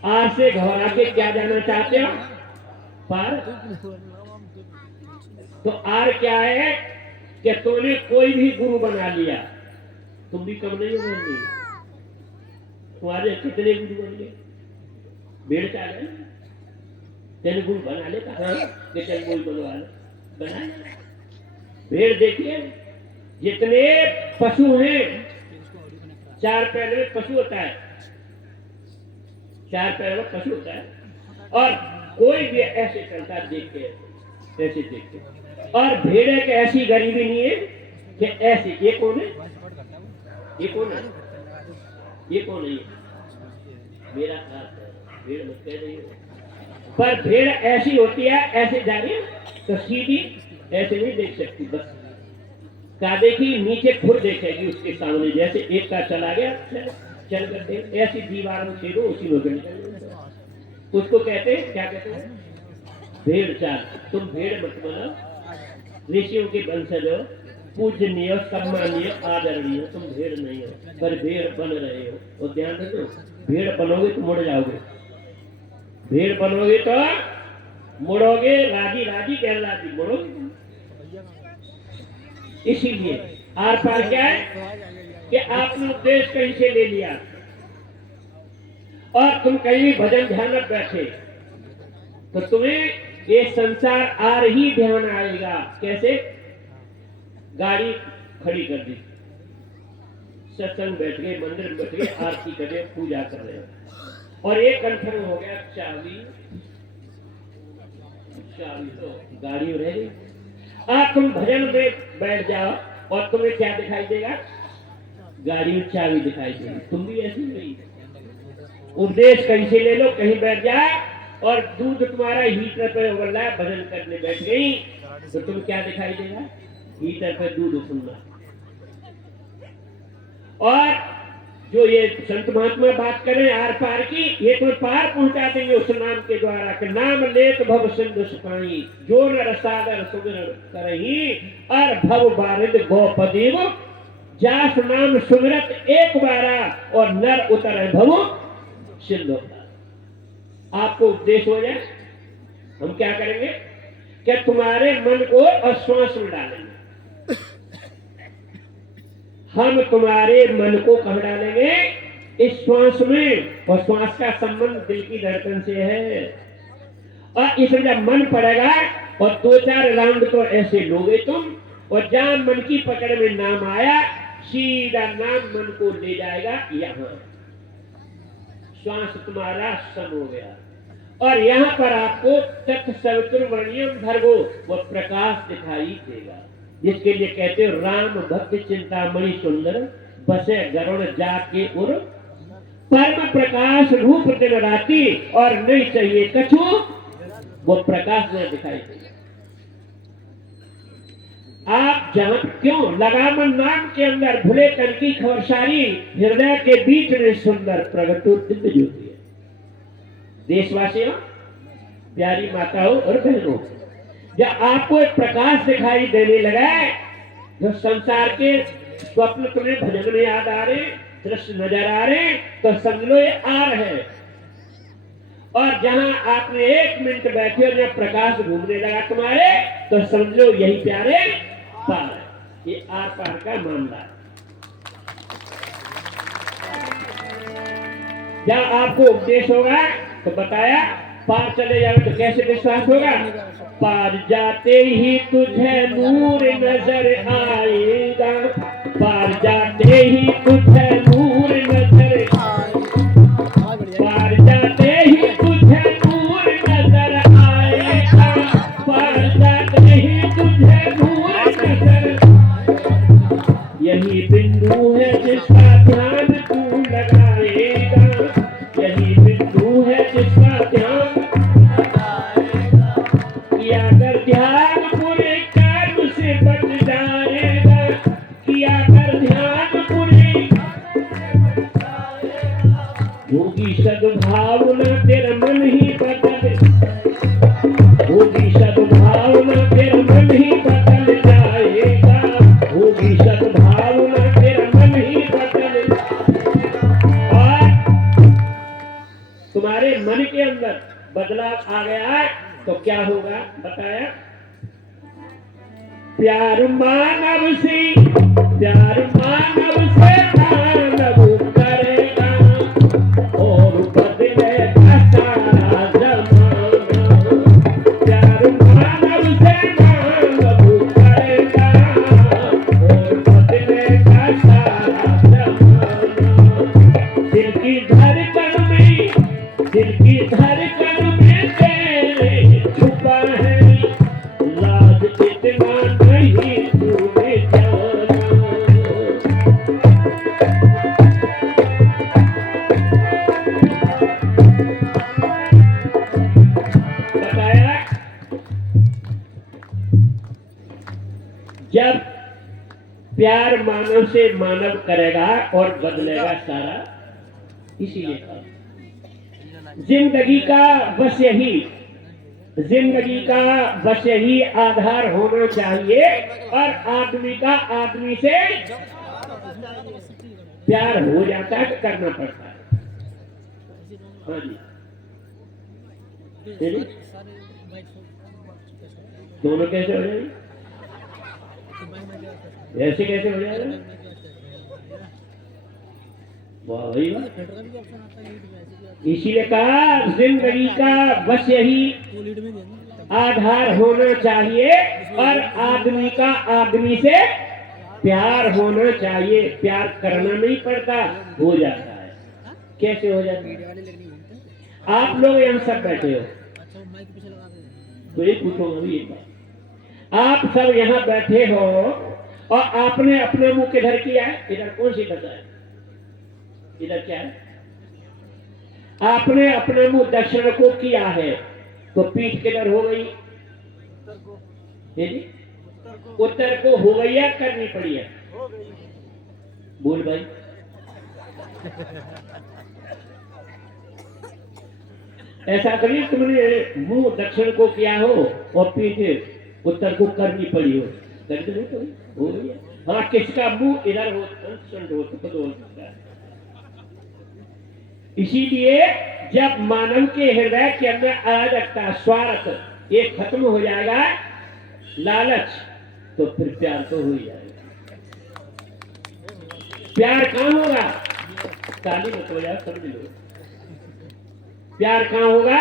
आर से घबरा के क्या जाना चाहते हो? पार। तो आर क्या है कि तुमने कोई भी गुरु बना लिया, तुम भी कम नहीं हो गए। तुम्हारे कितने गुरु बन गए? भेड़ चाल है तेरे गुरु बना लेता है कि चल कोई बनवा ले बना। भेड़ देखिए जितने पशु हैं, 4 पैर में पशु होता है, 4 पैर में पशु होता है। और कोई भी ऐसे चलता देख के ऐसे देख के। और भेड़ एक ऐसी गरीबी नहीं है कि ऐसी। ये कौन है? ये कौन है? ये कौन है? मेरा साथ है। भेड़ मत कह रही है। पर भेड़ ऐसी होती है, ऐसे जा रही है तो सीधी ऐसे नहीं देख सकती। बस क्या देखी? नीचे खुद देखेगी उसके सामने। जैसे एक का चला गया चल करते ऐसी दीवार में छेड़ो उसी में निकल। उसको कहते क्या कहते हैं? भेड़ चाल। तुम भेड़ मत बनो। ऋषियों के वंशज हो, पूजनीय, सम्मानीय, आदरणीय। तुम भेड़ नहीं हो पर भेड़ बन रहे हो। और ध्यान रखो, भेड़ बनोगे तो मुड़ जाओगे। भेड़ बनोगे तो मुड़ोगे। राजी राजी कहलाती मुड़ोगे। इसीलिए आर पार क्या है कि आपने उपदेश कहीं से ले लिया और तुम कहीं भी भजन ध्यान में बैठे तो तुम्हें ये संसार आर ही ध्यान आएगा। कैसे? गाड़ी खड़ी कर दी, सत्संग बैठ गए, मंदिर में बैठ गए, आरती कर रहे, पूजा कर रहे और एक कंफर्म हो गया चाबी तो गाड़ी रह गई। आप तुम भजन में बैठ जाओ और तुम्हें क्या दिखाई देगा? गाड़ी में चाबी दिखाई देगी। तुम भी ऐसी नहीं। उपदेश कहीं से ले लो, कहीं बैठ जाए और दूध तुम्हारा हीटर पे उबल रहा है, भजन करने बैठ गई तो तुम क्या दिखाई देगा? हीटर पे दूध उबलना। और जो ये संत महात्मा बात करें आर पार की, ये तो पार पहुंचा देंगे उस नाम के द्वारा कि नाम लेत भव सिंधु सुखाई, जो नर सागर सुमिरन करही, और भव बारिद गोपदेव, जास नाम सुमिरत एक बारा, और नर उतर भव सिंधु। आपको उपदेश हो जाए, हम क्या करेंगे कि तुम्हारे मन को अश्वास में डालेंगे। हम तुम्हारे मन को कहाँ डालेंगे? इस श्वास में। और श्वास का संबंध दिल की धड़कन से है। और इसमें जब मन पड़ेगा और 2-4 राउंड तो ऐसे लोगे तुम, और जहां मन की पकड़ में नाम आया सीधा नाम मन को ले जाएगा यहाँ। श्वास तुम्हारा सम हो गया और यहाँ पर आपको तत्सवितुर्वर्ण्यम भर्गो वह प्रकाश दिखाई देगा, जिसके लिए कहते हो राम भक्ति चिंतामणि सुंदर बसे गरुड़ जाके उर, परम प्रकाश रूप दिन राती, और नहीं चाहिए कछु वो प्रकाश में दिखाई देगा। आप जहां क्यों लगामन नाम के अंदर भूले तन की खबरसारी, हृदय के बीच में सुंदर प्रगटो दिव्य ज्योति है। देशवासियों, प्यारी माताओं और बहनों, जब आपको एक प्रकाश दिखाई देने लगा, जो संसार के स्वप्न तुम्हें भजन में याद आ रहे, दृश्य नजर आ रहे, तो समझ लो ये आर है। और जहां आपने 1 मिनट बैठे और जब प्रकाश घूमने लगा तुम्हारे, तो समझ लो यही प्यारे पार है। ये आर पार का मामला है। क्या आपको उपदेश होगा तो बताया, पार चले जाओ तो कैसे विश्वास होगा? पार जाते ही तुझे नूर नजर आएगा, पार जाते ही तुझे नूर नजर, पार जाते ही तुझे नूर नजर आएगा, पार जाते ही तुझे नूर नजर, यही बिंदु है जिसका ध्यान तू लगाएगा, यही बिंदु है जिसका ध्यान किया कर ध्यान पूरे कर्म से बच जाएगा, किया कर ध्यान पूरे होगी सद्भावना तेरा मन ही बदल, होगी सद्भावना तेरा मन ही बदल जाएगा, होगी सद्भावना तेरा मन ही बदल, और तुम्हारे मन के अंदर बदलाव आ गया तो क्या होगा बताया? प्यार मानव से मानव करेगा और बदलेगा सारा जमाना, प्यार मानव से मानव करेगा और बदलेगा सारा जमाना, दिल की धड़कन में तेरे छुपा है लाज, इतना नहीं तूने जाना। बताया जब प्यार मानव से मानव करेगा और बदलेगा सारा, इसीलिए जिंदगी का बस यही आधार होना चाहिए, और आदमी का आदमी से प्यार हो जाता है तो करना पड़ता है। हाँ जी, दोनों कैसे हो जाएंगे? ऐसे कैसे हो जाएगा? वाह भाई वाह। इसीलिए कहा जिंदगी का बस यही आधार होना चाहिए, और आदमी का आदमी से प्यार होना चाहिए, प्यार करना नहीं पड़ता, हो जाता है। कैसे हो जाता है? आप लोग यहाँ सब बैठे हो तो ये पूछो अभी एक बात, आप सब यहाँ बैठे हो और आपने अपने मुंह किधर किया है? इधर कौन सी बताए? इधर क्या है? आपने अपने मुंह दक्षिण को किया है तो पीठ किधर हो गई? उत्तर को हो गई या करनी पड़ी है? बोल भाई। ऐसा करिए तुमने मुंह दक्षिण को किया हो और पीठ उत्तर को करनी पड़ी हो, कर दो तो हो गई है। हाँ, किसका मुंह इधर हो बदल सकता है। इसीलिए जब मानव के हृदय के अंदर अराजकता, स्वार्थ ये खत्म हो जाएगा, लालच, तो फिर प्यार तो हो ही जाएगा। प्यार कहाँ होगा? ताली मत हो जाए, समझ लो। प्यार कहाँ होगा?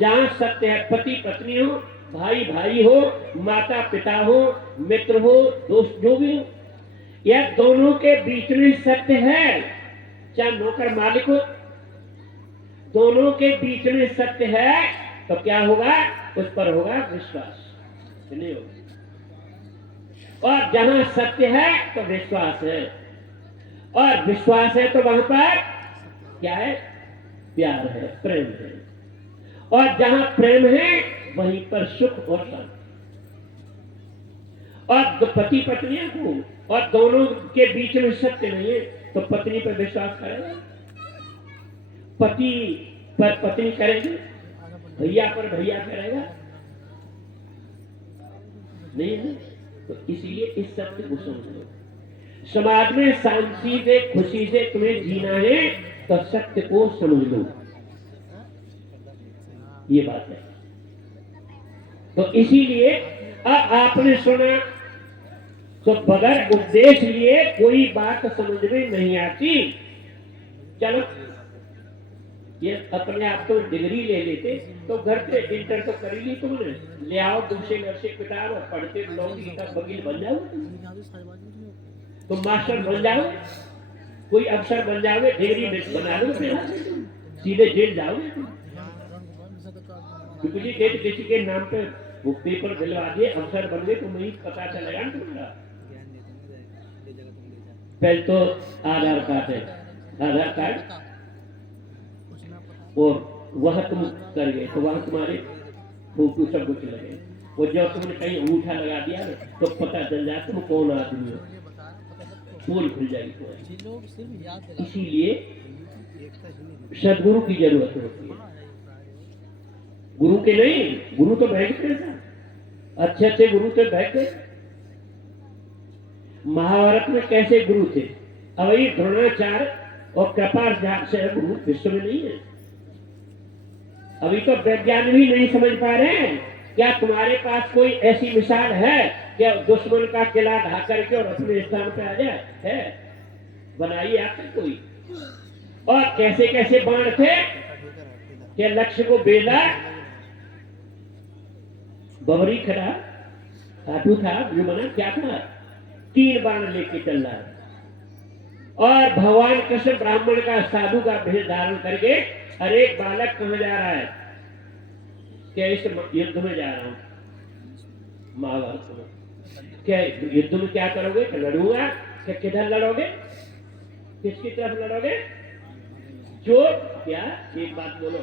जहां सत्य है, पति पत्नी हो, भाई भाई हो, माता पिता हो, मित्र हो, दोस्त जो भी हो, यह दोनों के बीच में सत्य है। चाहे नौकर मालिक हो, दोनों के बीच में सत्य है तो क्या होगा? उस पर होगा विश्वास, नहीं होगा। और जहां सत्य है तो विश्वास है, और विश्वास है तो वहां पर क्या है? प्यार है, प्रेम है। और जहां प्रेम है वहीं पर सुख और शांति। और पति पत्नियां को और दोनों के बीच में सत्य नहीं है तो पत्नी पर विश्वास करेगा? पति पर पत्नी करेगी? भैया पर भैया करेगा? नहीं है। तो इसीलिए इस सत्य को समझ लो। समाज में शांति से, खुशी से तुम्हें जीना है तो सत्य को समझ लो, ये बात है। तो इसीलिए आपने सुना तो बगैर उपदेश लिए कोई बात समझ में नहीं आती। चलो ये अपने आप तो डिग्री ले लेते तो घर पे इंटर तो कर ली तुमने, ले आओ दूसरे घर से किताब और पढ़ते लोगी तब वकील बन जाओ, यहाँ से सारी बात नहीं होती। तुम मास्टर बन जाओ, कोई अफसर बन जाओगे, डिग्री बना लो सीधे जेल जाओगे तुम। किसी किसी के नाम पे वो पेपर दिलवा दिए, अफसर बन गए, तुम्हें पता चलेगा ना तुम्हारा। पहले तो आधार कार्ड है, आधार कार्ड और वह तुम कर गए तो वह तुम्हारे फोटो सब कुछ लगे, और जब तुमने कहीं अंगूठा लगा दिया तो पता चल जाए तुम कौन आदमी हो, पोल खुल जाएगी तुम्हारी। इसीलिए सदगुरु की जरूरत होती है, गुरु के नहीं, गुरु तो बैठते हैं, अच्छे अच्छे गुरु तो बैठते। महाभारत में कैसे गुरु थे? अब ये द्रोणाचार्य और कृपाचार्य से गुरु विश्व में नहीं है। अभी तो वैज्ञानिक भी नहीं समझ पा रहे हैं। क्या तुम्हारे पास कोई ऐसी मिसाल है क्या दुश्मन का किला ढा करके और अपने स्थान पे आ जाए? है? बनाइए आपने कोई। और कैसे कैसे बाण थे क्या लक्ष्य को बेला, बबरी खड़ा, काटू था, जो बना क्या था, 3 बाण लेके चल रहा है। और भगवान कृष्ण ब्राह्मण का साधु का भेष धारण करके अरे बालक कहाँ जा रहा है? क्या इस युद्ध में जा रहा हूं, महाभारत में। क्या युद्ध में क्या करोगे? लड़ूंगा। क्या किधर लड़ोगे? किसकी तरफ लड़ोगे? जो क्या एक बात बोलो,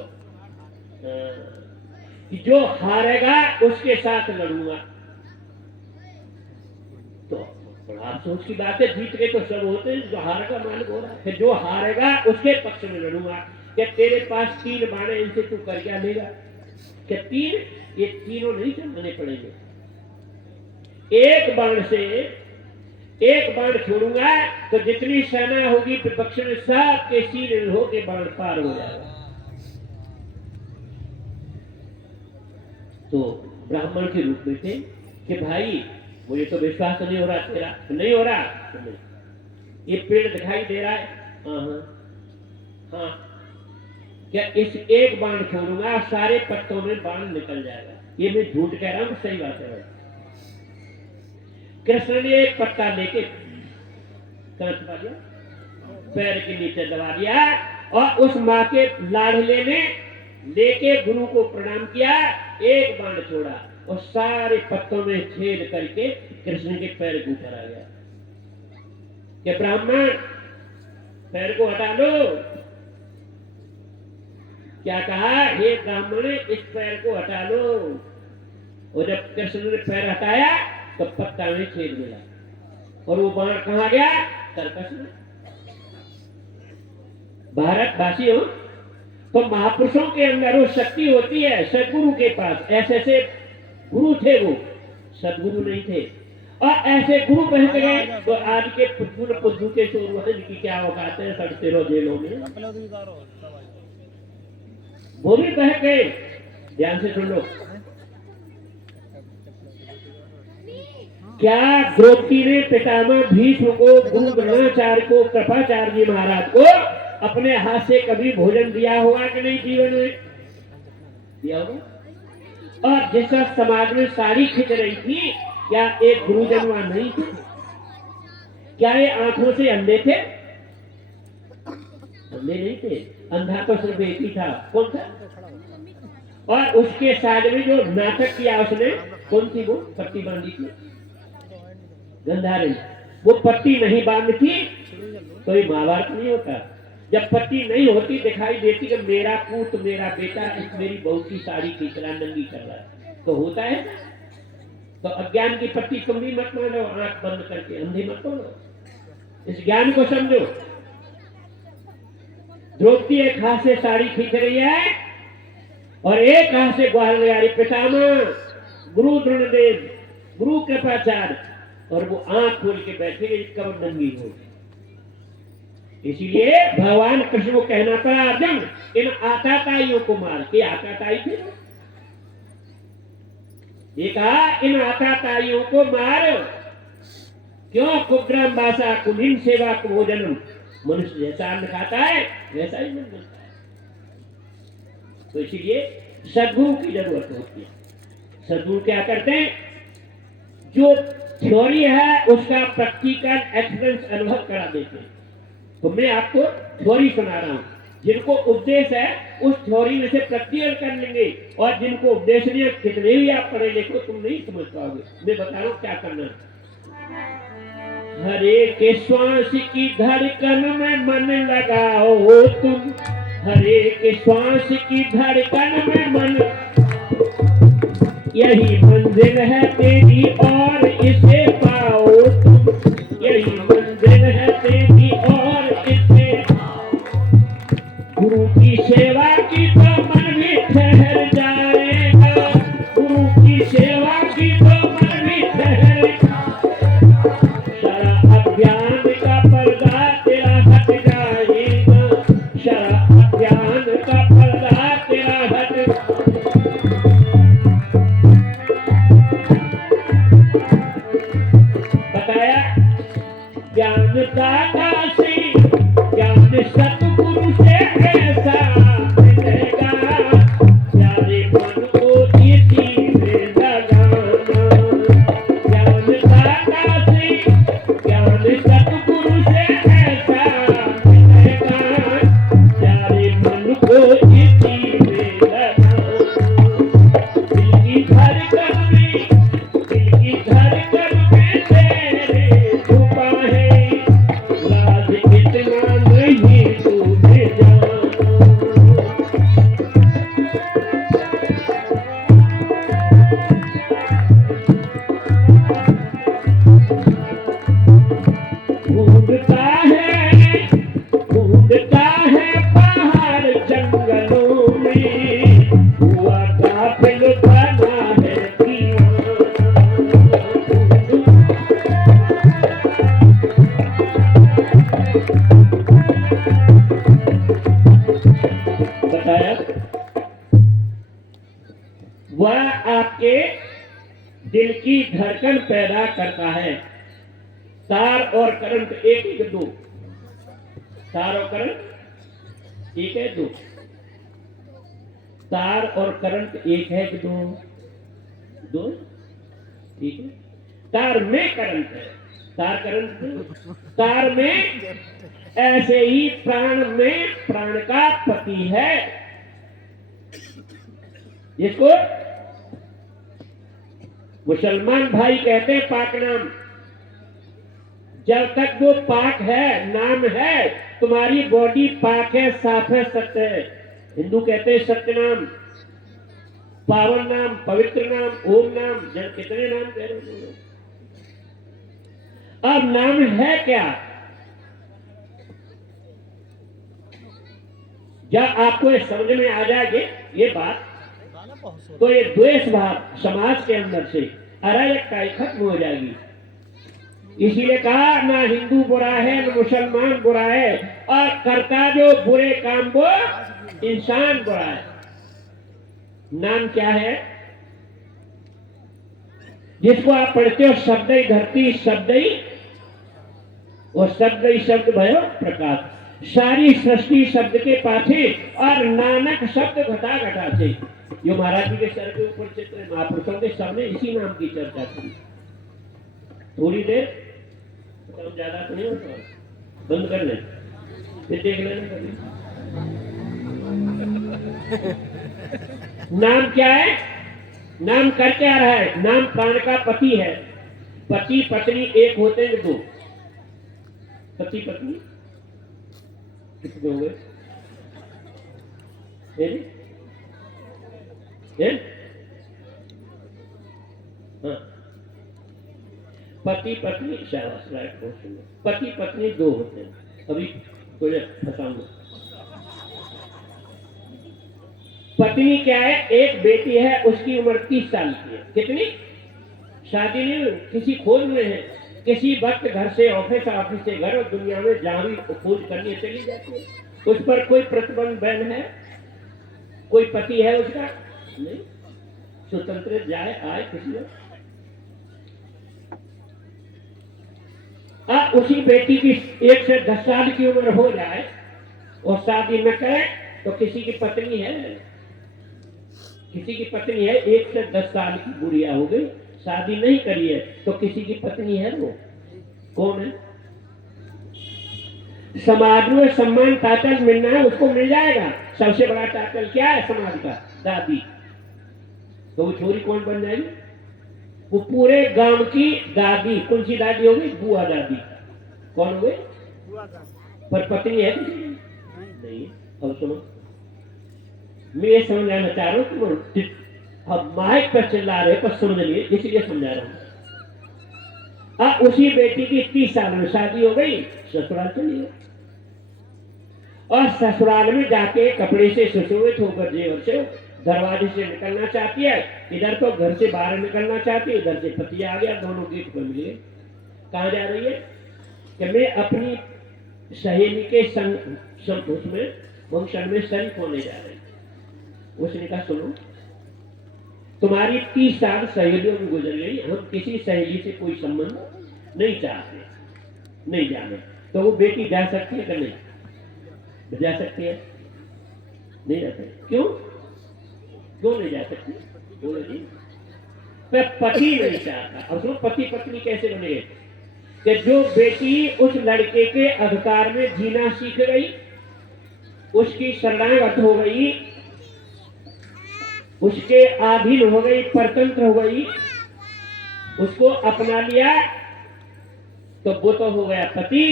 कि जो हारेगा उसके साथ लड़ूंगा। तो अफसोस की बात है, जीत के तो सब होते हैं, जो हारेगा मालिक हो रहा है। जो हारेगा उसके पक्ष में लड़ूंगा। क्या तेरे पास 3 बाण, इनसे तू कर क्या लेगा? क्या 3? ये तीनों नहीं चलने पड़ेंगे। एक बाण से, एक बाण छोड़ूंगा तो जितनी सेना होगी विपक्ष में सब के सीने होके बाण पार हो जाएगा। तो ब्राह्मण के रूप में थे कि भाई मुझे तो विश्वास नहीं हो रहा तेरा, तो नहीं हो रहा तो नहीं। ये पेड़ दिखाई दे रहा है, हाँ, क्या इस एक बाण छोड़ूंगा सारे पत्तों में बाण निकल जाएगा। ये मैं झूठ कह रहा हूं, सही बात है। कृष्ण ने एक पत्ता लेके दबा दिया, पैर के नीचे दबा दिया और उस माँ के लाडले ने लेके गुरु को प्रणाम किया, एक बाण छोड़ा और सारे पत्तों में छेद करके कृष्ण के पैर के ऊपर आ गया। कि ब्राह्मण पैर को हटा लो। क्या कहा? हे ब्राह्मण इस पैर को हटा लो। और जब कृष्ण ने पैर हटाया तो पत्ता में छेद मिला और वो बाण कहाँ गया? सर्कस में। भारतवासी हो तो महापुरुषों के अंदर वो शक्ति होती है, सदगुरु के पास ऐसे ऐसे गुरु थे, वो सदगुरु नहीं थे। और ऐसे गुरु बहक गए तो आज के पुद्दू के शोर की क्या औकात है, सड़ते रहो जेलों में, वो भी बहक गए। ध्यान से सुन लो। क्या द्रौपदी ने पितामह भीष्म को, गुरु द्रोणाचार्य को, कृपाचार्य जी महाराज को अपने हाथ से कभी भोजन दिया होगा कि नहीं? जीवन में दिया होगा। और जिस वक्त समाज में साड़ी खिंच रही थी, क्या एक गुरुजन वहां नहीं थे? क्या ये आंखों से अंधे थे? अंधे नहीं थे। अंधा तो सिर्फ एक ही था। कौन था? और उसके साथ में जो नाटक किया उसने, कौन थी वो? पट्टी बांधी थी, गंधारी। वो पट्टी नहीं बांधी थी तो ये महाभारत नहीं होता। जब पट्टी नहीं होती दिखाई देती कि मेरा पूत, मेरा बेटा इस मेरी बहू की साड़ी खींच रहा, नंगी कर रहा है, तो होता है। तो अज्ञान की पट्टी तुम भी मत मानो, आंख बंद करके अंधे मत बोलो। इस ज्ञान को समझो। द्रौपदी एक हाथ से साड़ी खींच रही है और एक हाथ से गुहार लगा रही, पितामह, गुरु द्रोणदेव, गुरु कृपाचार्य, और वो आंख खोल के बैठे कब नंगी हो। इसीलिए भगवान कृष्ण को कहना पड़ा, अर्जुन इन आताताइयों को मार। के आताताई थे? ये कहा इन आताताइयों को मार। क्यों? कुग्राम भाषा कुलीन सेवा भोजनम। मनुष्य जैसा अन्न खाता है वैसा ही मन मिलता है। तो इसीलिए सद्गुरु की जरूरत होती है। सद्गुरु क्या करते हैं, जो थ्योरी है उसका प्रैक्टिकल एक्सपीरियंस अनुभव करा देते हैं। तो मैं आपको थ्योरी सुना रहा हूं, जिनको उपदेश है उस थ्योरी में से प्रैक्टिकल कर लेंगे, और जिनको उपदेश नहीं है, कितने भी आप पढ़े लिखो तुम नहीं समझ पाओगे। मैं बता रहा हूं क्या करना है। हरे के श्वास की धड़कन में मन लगाओ तुम, हरे के श्वास की धड़कन में मन, यही मंजिल है तेरी और इसे पाओ तुम, यही मंजिल है तेरी और इसे। गुरु की सेवा की तो मन भी ठहर जाएगा, गुरु की सेवा की तो मन भी ठहर, सारा अज्ञान का पर्दा तेरा हट जाएगा, सारा अज्ञान का पर्दा तेरा हट। बताया ज्ञान दाता से, ज्ञान सतगुरु से ऐसा मिलेगा, प्यारे मन को इसी में लगाना। ज्ञान दाता से, ज्ञान सतगुरु से ऐसा मिलेगा, प्यारे मन को इसी में लगाना। दिल की धड़कन में, दिल की धड़कन में तेरे छुपा है, लाज इतना नहीं तूने जाना। ढूंढता है पहाड़ जंगलों में, हुआ काफिल बना है दीवाना। बताया वह आपके दिल की धड़कन पैदा करता है। तार और करंट एक एक दो, तार और करंट एक है दो, तार और करंट एक है कि दो, दो ठीक है। तार में करंट है, तार करंट में, तार में ऐसे ही प्राण में प्राण का पति है, जिसको मुसलमान भाई कहते हैं पाक नाम। जब तक वो पाक है, नाम है, तुम्हारी बॉडी पाक है, साफ है, सत्य है। हिंदू कहते हैं सत्य नाम, पावन नाम, पवित्र नाम, ओम नाम, जब कितने नाम कह रहे हो। अब नाम है क्या? जब आपको समझ में आ जाएगी ये बात, तो ये द्वेष भाव समाज के अंदर से अराजकता खत्म हो जाएगी। इसीलिए कहा ना हिंदू बुरा है ना मुसलमान बुरा है, और करता जो बुरे काम वो इंसान बुरा है। नाम क्या है? जिसको आप पढ़ते हो शब्द ही धरती शब्द ही, वो शब्द ही शब्द भयो प्रकाश, सारी सृष्टि शब्द के पाछे और नानक शब्द घटा घटा से। जो महाराज जी के सर के ऊपर चित्र महापुरुषों के सामने इसी नाम की चर्चा की। थोड़ी देर तो ज्यादा तो नहीं होता, बंद कर ले फिर देख लेना कभी। नाम क्या है? नाम कर क्या रहा है? नाम प्राण का पति है। पति पत्नी एक होते हैं दो, पति पत्नी कितने हो गए? हाँ, पति पत्नी, शाबाश, राइट, बहुत सुंदर। पति पत्नी दो होते हैं। अभी तो फसाऊंगा। पत्नी क्या है? एक बेटी है, उसकी उम्र 30 साल की है। कितनी? शादी नहीं हुई, किसी खोज में है, किसी वक्त घर से ऑफिस, ऑफिस से घर, और दुनिया में जहां भी खोज करनी चली जाती है। उस पर कोई प्रतिबंध बैन है? कोई पति है उसका? नहीं, स्वतंत्र जाए आए किसी में। उसी बेटी की 1 से 10 साल की उम्र हो जाए और शादी न करे तो किसी की पत्नी है? किसी की पत्नी है 1 से 10 साल की बुढ़िया हो गई, शादी नहीं करी है, तो किसी की पत्नी है वो कौन है? समाज में सम्मान टाइटल मिलना है, उसको मिल जाएगा। सबसे बड़ा टाइटल क्या है समाज का? दादी। तो वो छोरी कौन बन जाएगी? वो पूरे गांव की दादी। कौन सी दादी होगी? बुआ दादी। कौन हुए? पर पत्नी है किसी की? नहीं। अब सुनो, मैं ये समझाना चाह रहा हूँ, तुम अब माइक पर चिल्ला रहे पर समझ लिए, इसलिए समझा रहा हूँ। उसी बेटी की 30 साल में शादी हो गई, ससुराल चली गई, और ससुराल में जाके कपड़े से सुशोभित होकर जेवर से दरवाजे से निकलना चाहती है। इधर तो घर से बाहर निकलना चाहती है, इधर से पति आ गया, दोनों गेट पर मिले। कहाँ जा रही है? कि मैं अपनी सहेली के संग उसमें फंक्शन में शरीक होने जा रही। उसने कहा सुनो, तुम्हारी 30 साल सहेलियों में गुजर गई, हम किसी सहेली से कोई संबंध नहीं चाहते, नहीं जाने। तो वो बेटी जा सकती है कि नहीं? जा सकती है? नहीं जा सकती। क्यों? क्यों नहीं जा सकती? बोलो जी। पति नहीं चाहता। अब सुनो, पति पत्नी कैसे बने? कि जो बेटी उस लड़के के अधिकार में जीना सीख गई, उसकी शरणागत हो गई, उसके अधीन हो गई, परतंत्र हो गई, उसको अपना लिया, तो वो तो हो गया पति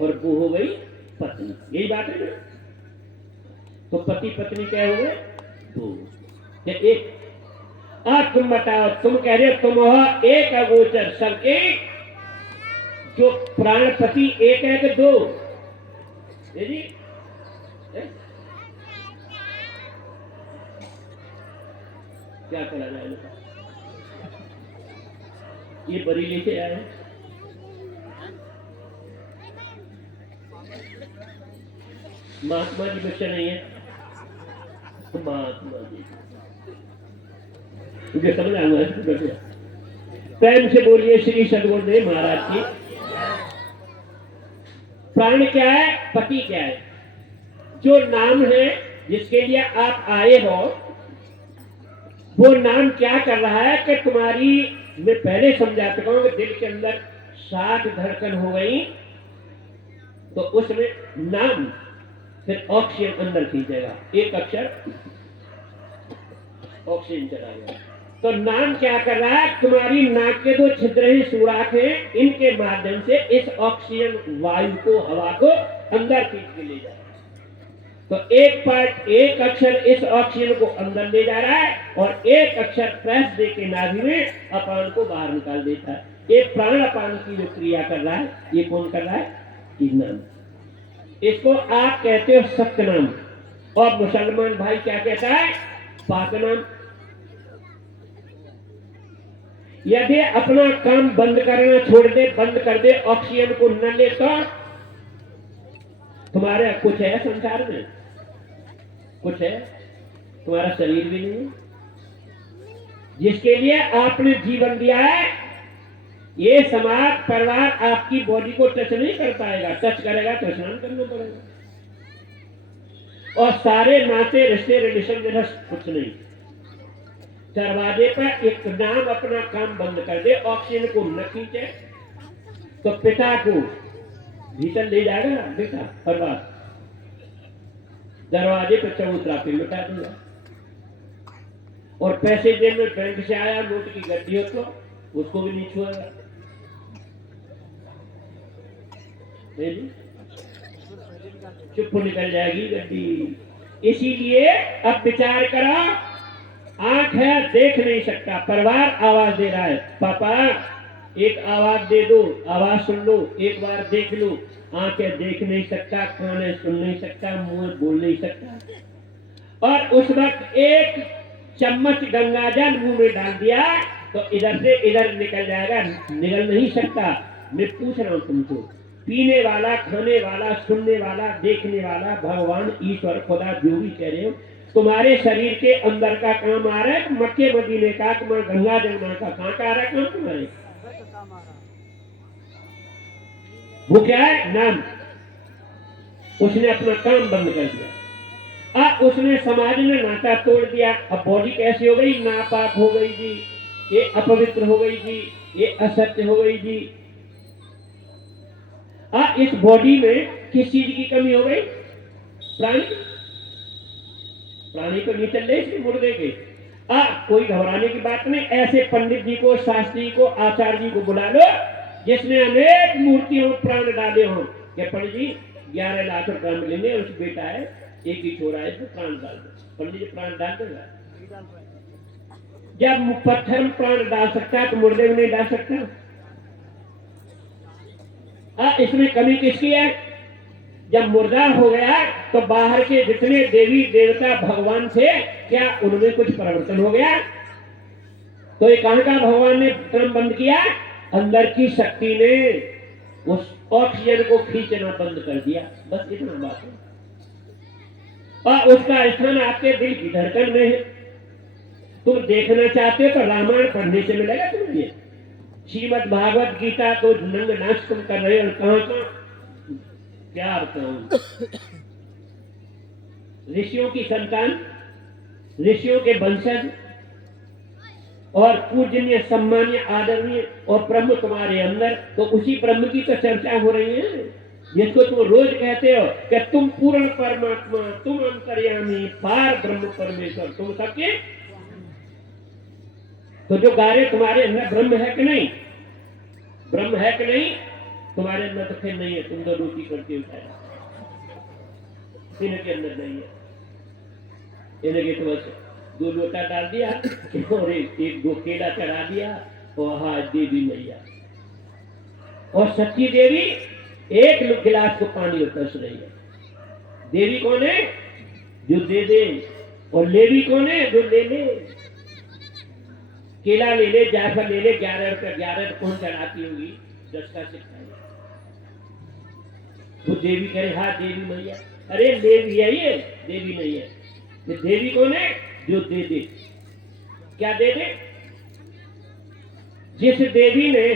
और वो हो गई पत्नी। यही बात है ना? तो पति पत्नी क्या हो गए? दो। एक। तुम बताओ, तुम कह रहे हो तुम हो एक अगोचर सबके, जो प्राणपति एक है कि दो? ये जी क्या करा जाए? ये बरेली से आए, महात्मा जी बच्चा नहीं है, महात्मा जी मुझे समझ आऊंगा। प्रेम से बोलिए श्री सद्गुरुदेव महाराज की। प्राण क्या है? पति क्या है? जो नाम है जिसके लिए आप आए हो, वो नाम क्या कर रहा है कि तुम्हारी, मैं पहले समझा चुका हूं, दिल के अंदर 60 धड़कन हो गई, तो उसमें नाम फिर ऑक्सीजन अंदर खींचेगा, एक अक्षर ऑक्सीजन चला गया। तो नाम क्या कर रहा है? तुम्हारी नाक के 2 छिद्र हैं, सुराख हैं, इनके माध्यम से इस ऑक्सीजन वायु को, हवा को अंदर खींच के ले जा रहा है। तो एक पार्ट, एक अक्षर इस ऑक्सीजन को अंदर ले जा रहा है, और एक अक्षर प्रेस दे के नाभि में अपान को बाहर निकाल देता है। ये प्राण अपान की जो क्रिया कर रहा है, ये कौन कर रहा है? नाम। इसको आप कहते हो सत्य नाम, और मुसलमान भाई क्या कहता है? पाक नाम। यदि अपना काम बंद करना छोड़ दे, बंद कर दे, ऑक्सीजन को न ले, तो तुम्हारे कुछ है संसार में? कुछ है? तुम्हारा शरीर भी नहीं है जिसके लिए आपने जीवन दिया है। ये समाज परिवार आपकी बॉडी को टच नहीं कर पाएगा, टच करेगा तो स्नान करना पड़ेगा, और सारे नाते रिश्ते रिलेशन में कुछ नहीं। दरवाजे पर एक नाम अपना काम बंद कर दे, ऑक्सीजन को न खींचे, तो पिता को भीतर ले जाएगा ना बेटा परिवार, दरवाजे पर चबूतरा पे लुटा दूंगा। और पैसे देने बैंक से आया, नोट की गड्डी हो तो उसको भी नहीं छुएगा। चुप निकल जाएगी गड्डी। इसीलिए अब विचार करो, आंख है देख नहीं सकता, परिवार आवाज दे रहा है, पापा एक आवाज दे दो, आवाज सुन लो, एक बार देख लो। आंखें देख नहीं सकता, कान सुन नहीं सकता, मुंह बोल नहीं सकता। और उस वक्त एक चम्मच गंगाजल मुंह में डाल दिया तो इधर से इधर निकल जाएगा, निकल नहीं सकता। मैं पूछ रहा हूं तुमको, पीने वाला, खाने वाला, सुनने वाला, देखने वाला, भगवान ईश्वर खुदा जो भी कह रहे हो, तुम्हारे शरीर के अंदर का काम आ रहा है? मक्के मदीने का, तुम्हारे गंगा जमुना का कहां का आ रहा है काम तुम्हारे? वो क्या है? नाम। उसने अपना काम बंद कर दिया। उसने समाज ने नाता तोड़ दिया। अब बॉडी कैसी हो गई? नापाक हो गई जी, ये अपवित्र हो गई जी, ये असत्य हो गई जी। इस बॉडी में किस चीज की कमी हो गई? प्राणी प्राणी तो नहीं चल रहे इसके मुर्दे के। कोई घबराने की बात नहीं। ऐसे पंडित जी को, शास्त्री को, आचार्य जी को बुला लो जिसने अनेक मूर्तियों में प्राण डाले हों। क्या पंडित जी 11 लाख प्राण मिलेंगे, उस बेटा है, एक ही छोरा है, इसमें प्राण डाल दो। पंडित जी प्राण डाल देगा? जब पत्थर में प्राण डाल सकता है तो मुर्दे में नहीं डाल सकता। इसमें कमी किसकी है? जब मुर्दा हो गया तो बाहर के जितने देवी देवता भगवान थे, क्या उनमें कुछ परिवर्तन हो गया? तो ये कहां का भगवान ने क्रम बंद किया? अंदर की शक्ति ने उस ऑक्सीजन को खींचना बंद कर दिया। बस इतना बात है। और उसका स्थान आपके दिल की धड़कन में है। तुम देखना चाहते हो तो रामायण पढ़ने से मिलेगा तुम्हें। श्रीमद भागवत गीता तो नंग नाच तुम कर रहे हो, कहां का क्या बताऊं। ऋषियों की संतान, ऋषियों के वंशज और पूजनीय, सम्मानीय, आदरणीय और ब्रह्म तुम्हारे अंदर, तो उसी ब्रह्म की तो चर्चा हो रही है जिसको तुम रोज कहते हो कि तुम पूर्ण परमात्मा, तुम अंतर्यामी, पार ब्रह्म परमेश्वर, तुम सबके। तो जो गा रहे तुम्हारे अंदर ब्रह्म है कि नहीं? ब्रह्म है कि नहीं? तुम्हारे अंदर तो फिर नहीं है। तुम तो रोटी करते हो, इनके अंदर नहीं है। इनके तो बस 2 लोटा डाल दिया और एक 2 केला चढ़ा दिया और हाँ देवी मैया। और सच्ची देवी एक गिलास को पानी उतरस रही है। देवी कौन है? जो दे दे। और लेवी कौन है? जो ले ले। केला ले ले, जायफल ले ले, 11 रुपये 11 कौन चढ़ाती होगी? 10 का सिक्का है। वो देवी करे हाँ देवी मैया। अरे देवी है ये, देवी नहीं है। ये देवी कौन है? जो दे दे। क्या दे दे? जिस देवी ने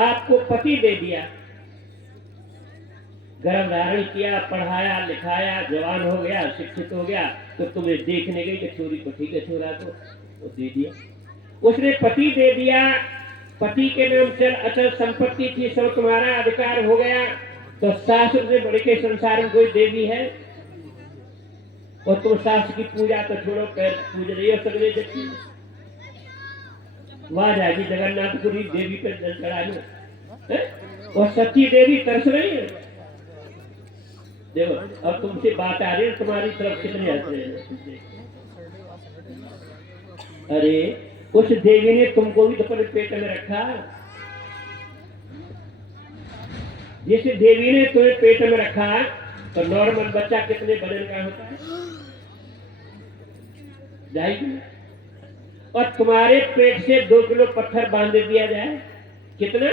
आपको पति दे दिया, गर्भ धारण किया, पढ़ाया लिखाया, जवान हो गया, शिक्षित हो गया, तो तुम्हें देखने गई कि छोरी पति के छोरा को वो दे दिया। उसने पति दे दिया, पति के नाम चल अचल संपत्ति थी, सब तुम्हारा अधिकार हो गया। तो शास्त्र से बढ़ के संसार में कोई देवी है? और तुम शास्त्र की पूजा तो छोड़ो, पैर पूज रही हो सगले देखी। वहां जाएगी जगन्नाथपुरी देवी पे जल चढ़ाने, और सच्ची देवी तरस रही है। देखो अब तुमसे बात आ रही है, तुम्हारी तरफ कितने हंस रहे हैं। अरे उस देवी ने तुमको भी तो अपने पेट में रखा। जिस देवी ने तुम्हें पेट में रखा, तो नॉर्मल बच्चा कितने वजन का होता है? जाएगी। और तुम्हारे पेट से 2 किलो पत्थर बांध दिया जाए, कितना?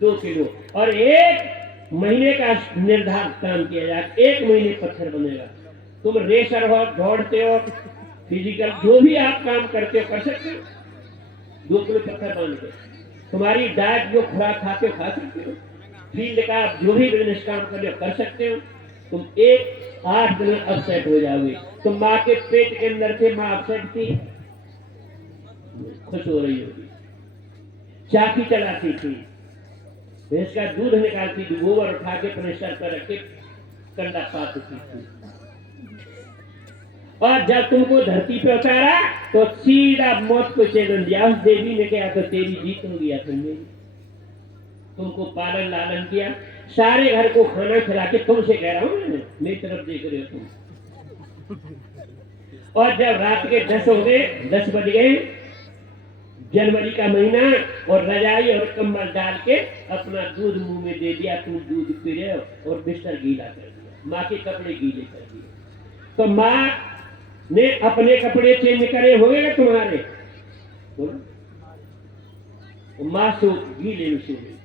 2 किलो। और 1 महीने का निर्धारित काम किया जाए, 1 महीने पत्थर बनेगा। तुम रेसर हो, दौड़ते हो, फिजिकल जो भी आप काम करते हो कर सकते हो। 2 किलो पत्थर बांध के तुम्हारी डाइट जो खुराक खाते हो खा सकते हो। फील्ड का जो भी बिजनेस काम कर रहे हो कर सकते हो। तुम 8 दिन में अपसेट हो जाओगे। तुम माँ के पेट के अंदर थे, माँ अपसेट थी, खुश हो रही होगी, चाकी चलाती थी, भैंस का दूध निकालती थी, गोबर उठा के अपने सर पर रख के कंडा पाती थी। और जब तुमको धरती पे उतारा तो सीधा मौत को चैलेंज दिया। उस देवी ने कहा तो तेरी जीत हो गया, तुमको पालन लालन किया, सारे घर को खाना खिला के, तुमसे कह रहा हूं मैं, मेरी तरफ देख रहे हो तुम। और जब रात के 10 हो गए, 10 बज गए, जनवरी का महीना, और रजाई और कंबल डाल के अपना दूध मुंह में दे दिया, तुम दूध पी रहे हो, और बिस्तर गीला कर दिया, माँ के कपड़े गीले कर दिए। तो माँ ने अपने कपड़े चेंज करे होंगे ना तुम्हारे, माँ सो गीले में सो गई।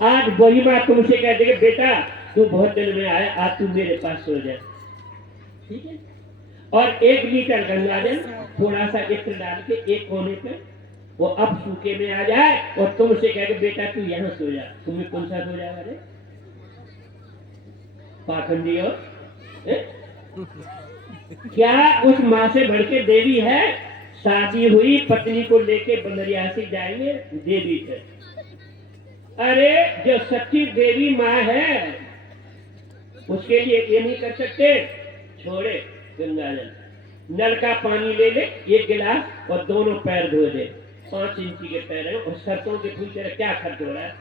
आज वही माँ तुमसे कह देगी बेटा तू बहुत दिन में आया, आज तू मेरे पास सो जाए, ठीक है? और 1 लीटर गंगाजल थोड़ा सा इत्र डाल के एक कोने पे वो अब सूखे में आ जाए, और तुमसे कह बेटा तू यहाँ सो जा, तुम्हें कौन सा सो जाएगा? अरे पाखंडी हो, क्या उस माँ से बढ़ के देवी है? शादी हुई, पत्नी को लेके बंदरियासी जाएंगे, देवी है। अरे जो सच्ची देवी माँ है उसके लिए ये नहीं कर सकते? छोड़े गंगा जल, नल का पानी ले ले एक गिलास और दोनों पैर धो दे। 5 इंची के पैर है और सरसों के फूल, तेरा क्या खर्च हो रहा है?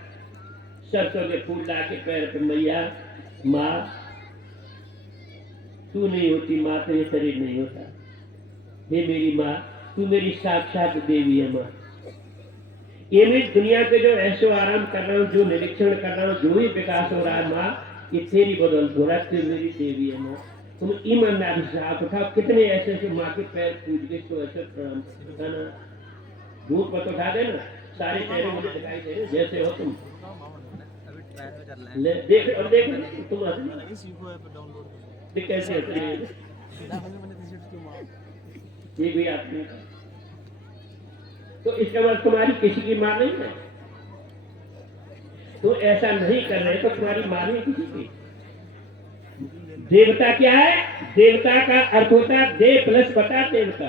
सरसों के फूल ला के पैर पे, मैया माँ तू नहीं होती माँ तो ये शरीर नहीं होता। हे मेरी माँ, तू मेरी साक्षात देवी है माँ। ये मैं दुनिया पे जो ऐशो आराम कर रहा हूँ, जो निरीक्षण कर रहा हूँ, जो ही विकास हो रहा है माँ, ये तेरी बदौलत हो रहा है। तू मेरी देवी है माँ। तुम ईमानदारी से हाथ उठाओ। कितने ऐसे ऐसे माँ के पैर पूज के तो ऐसे प्रणाम करना, धूप मत उठा देना, सारे चेहरे मुझे दिखाई दे रहे जैसे हो तुम। ले देख और देख तुम कैसे होती है ये भी आपने। तो इसका मतलब तुम्हारी किसी की माँ नहीं है। तो ऐसा नहीं कर रहे तो तुम्हारी माँ नहीं किसी की। देवता क्या है? देवता का अर्थ होता है दे प्लस बता देवता।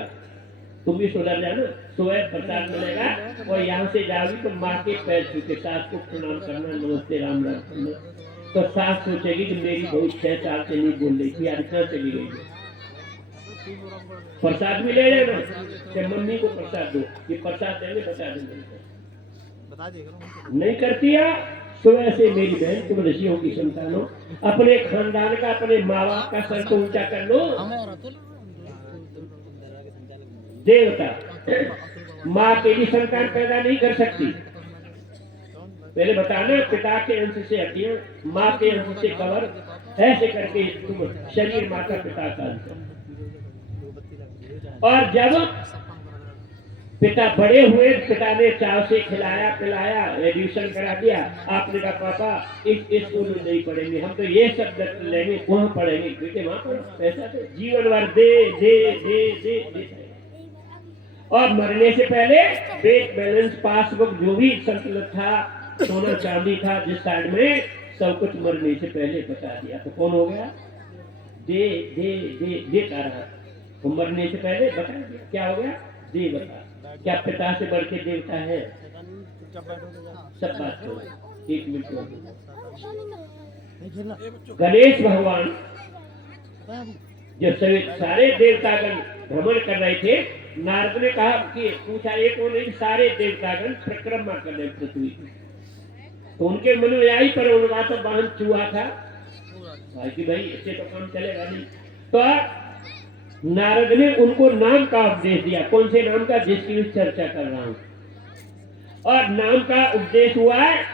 तुम भी सुधर जाना, सुबह प्रसाद मिलेगा और यहाँ से जाओगी तो माँ के पैर छू के सास को प्रणाम करना, नमस्ते राम राम करना। तो सास सोचेगी कि मेरी बहू 6 साल से नहीं बोल रही थी, आज कहाँ चली गई है। प्रसाद भी ले लेना कि मम्मी को प्रसाद दो, ये प्रसाद देंगे बता देंगे। नहीं करती है सुबह से मेरी बहन, तुम ऋषियों की संतान हो, अपने खानदान का, अपने माँ बाप का सर को ऊंचा कर लो। देवता माँ के लिए संतान पैदा नहीं कर सकती। पहले बताना, पिता के अंश से हड्डियां, माँ के अंश से कवर, ऐसे करके तुम शरीर माता पिता का अंश। और जब पिता बड़े हुए, पिता ने चाव से खिलाया पिलाया, एडमिशन करा दिया, आपने कहा पापा इस स्कूल में नहीं पढ़ेंगे, हम तो ये सब्जेक्ट लेंगे, वहां पढ़ेंगे। बेटे वहां पढ़ो, पैसा दे, जीवन भर दे दे दे दे दे। और मरने से पहले बैंक बैलेंस, पासबुक, जो भी संतुलित था, सोना चांदी था जिस साइड में, सब कुछ मरने से पहले बता दिया। तो कौन हो गया? दे दे दे देता रहा, वो मरने से पहले बता दिया। क्या हो गया? दे बता। क्या पिता से बढ़ के देवता है? सब बात करो, 1 मिनट। गणेश भगवान जब सारे देवतागण भ्रमण कर रहे थे, नारद ने कहा कि पूछा एक और नहीं, सारे देवतागण परिक्रमा कर रहे पृथ्वी की। तो उनके मन में आई, पर उनका तो वाहन चूहा था कि भाई इससे तो काम चलेगा नहीं। तो नारद ने उनको नाम का उपदेश दिया। कौन से नाम का? जिसकी भी चर्चा कर रहा हूं। और नाम का उपदेश हुआ है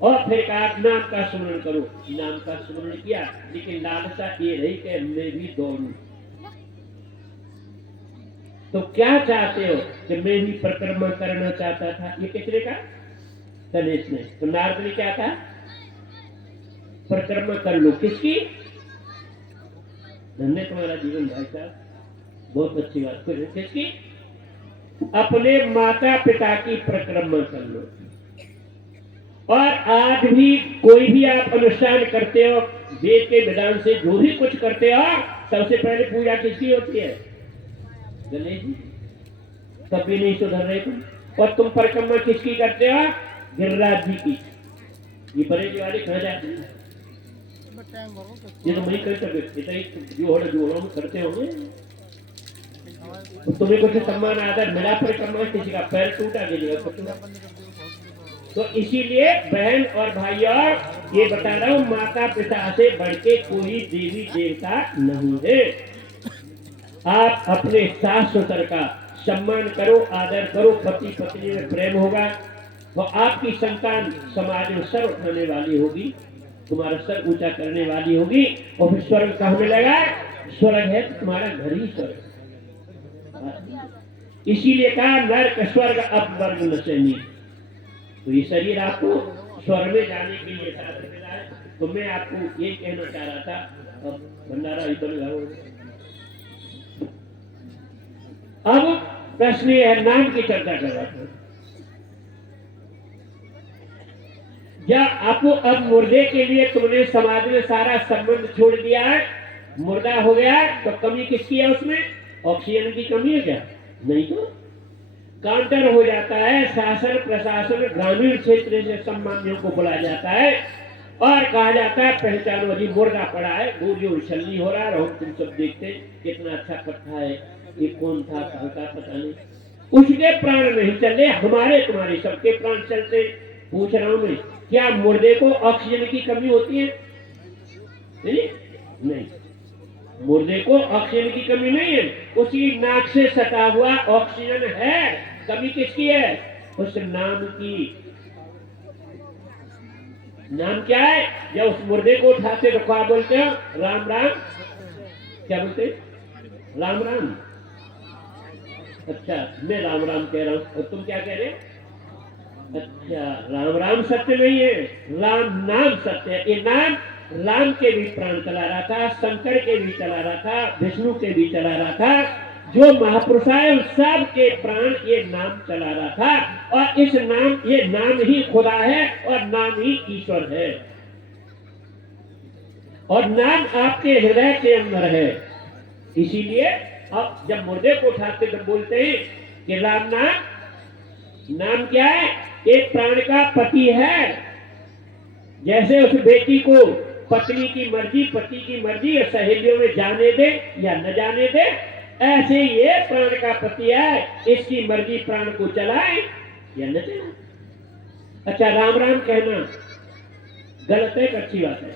और फिर कहा नाम का स्मरण करो। नाम का स्मरण किया, लेकिन लालसा ये रही कि मैं भी दौड़ूं। तो क्या चाहते हो? कि मैं भी परिक्रमा करना चाहता था। ये किसने कहा? गणेश ने। तो नारद ने क्या कहा? परिक्रमा कर लो। किसकी? धन्य तुम्हारा जीवन भाई साहब, बहुत अच्छी बात। फिर किसकी? अपने माता पिता की परिक्रमा कर लो। और आज भी कोई भी आप अनुष्ठान करते हो, वेद के विधान से जो भी कुछ करते हो, सबसे पहले पूजा किसकी होती है? गणेश जी। तब भी नहीं सुधर रहे तुम। और तुम परिक्रमा किसकी करते हो? गिरिराज जी की। ये परेजी वाले कहाँ जाते हैं? ये तो नहीं कर सकते, जोड़ों में करते होंगे। तो तुम्हें कुछ सम्मान आदर मिला परिक्रमा? किसी का पैर टूटा, गिरेगा। तो इसीलिए बहन और भाइयों, ये बता रहा हूँ, माता पिता से बढ़ के कोई देवी देवता नहीं है। आप अपने सास ससुर का सम्मान करो, आदर करो, पति पत्नी में प्रेम होगा, तो आपकी संतान समाज में सर उठाने वाली होगी, तुम्हारा सर ऊंचा करने वाली होगी। और फिर स्वर्ग कहाँ मिलेगा? स्वर्ग है तो तुम्हारा घर ही स्वर्ग। इसीलिए कहा नरक स्वर्ग अपवर्ग नशेनी। तो ये शरीर आपको स्वर्ग में जाने के लिए शास्त्र मिला है। तो मैं आपको ये कहना चाह रहा था, अब भंडारा इधर लगाओ। अब प्रश्न ये है, नाम की चर्चा कर रहा था। या आपको अब मुर्दे के लिए तुमने समाज में सारा संबंध छोड़ दिया है, मुर्दा हो गया तो कमी किसकी है उसमें? ऑक्सीजन की कमी है क्या? नहीं तो काउंटर हो जाता है। शासन प्रशासन ग्रामीण क्षेत्र से सम्मानियों को बुलाया जाता है और कहा जाता है पहचानो जी मुर्गा पड़ा है, गोली उछलनी हो रहा है, और तुम सब देखते कितना अच्छा पट्टा है, ये कौन था कहा पता नहीं, उसके प्राण नहीं चले, हमारे तुम्हारे सबके प्राण चलते। पूछ रहा हूं मैं, क्या मुर्दे को ऑक्सीजन की कमी होती है? नहीं, मुर्दे को ऑक्सीजन की कमी नहीं है, उसकी नाक से सटा हुआ ऑक्सीजन है। कमी किसकी है? उस नाम की। नाम क्या है? जब उस मुर्दे को उठाते तो क्या बोलते हो? राम राम। क्या बोलते? राम राम। अच्छा, मैं राम राम कह रहा हूं और तुम क्या कह रहे? अच्छा, राम राम सत्य नहीं है, राम नाम सत्य है। ये नाम राम के भी प्राण चला रहा था, शंकर के भी चला रहा था, विष्णु के भी चला रहा था। जो महापुरुष है उन सब के प्राण ये नाम चला रहा था। और इस नाम, ये नाम ही खुदा है और नाम ही ईश्वर है। और नाम आपके हृदय के अंदर है। इसीलिए अब जब मुर्दे को उठाते तो बोलते हैं कि राम नाम। नाम क्या है? एक प्राण का पति है। जैसे उस बेटी को पत्नी की मर्जी, पति की मर्जी सहेलियों में जाने दे या न जाने दे, ऐसे ये प्राण का पति है, इसकी मर्जी प्राण को चलाए या न चलाए। अच्छा, राम राम कहना गलत है कि अच्छी बात है?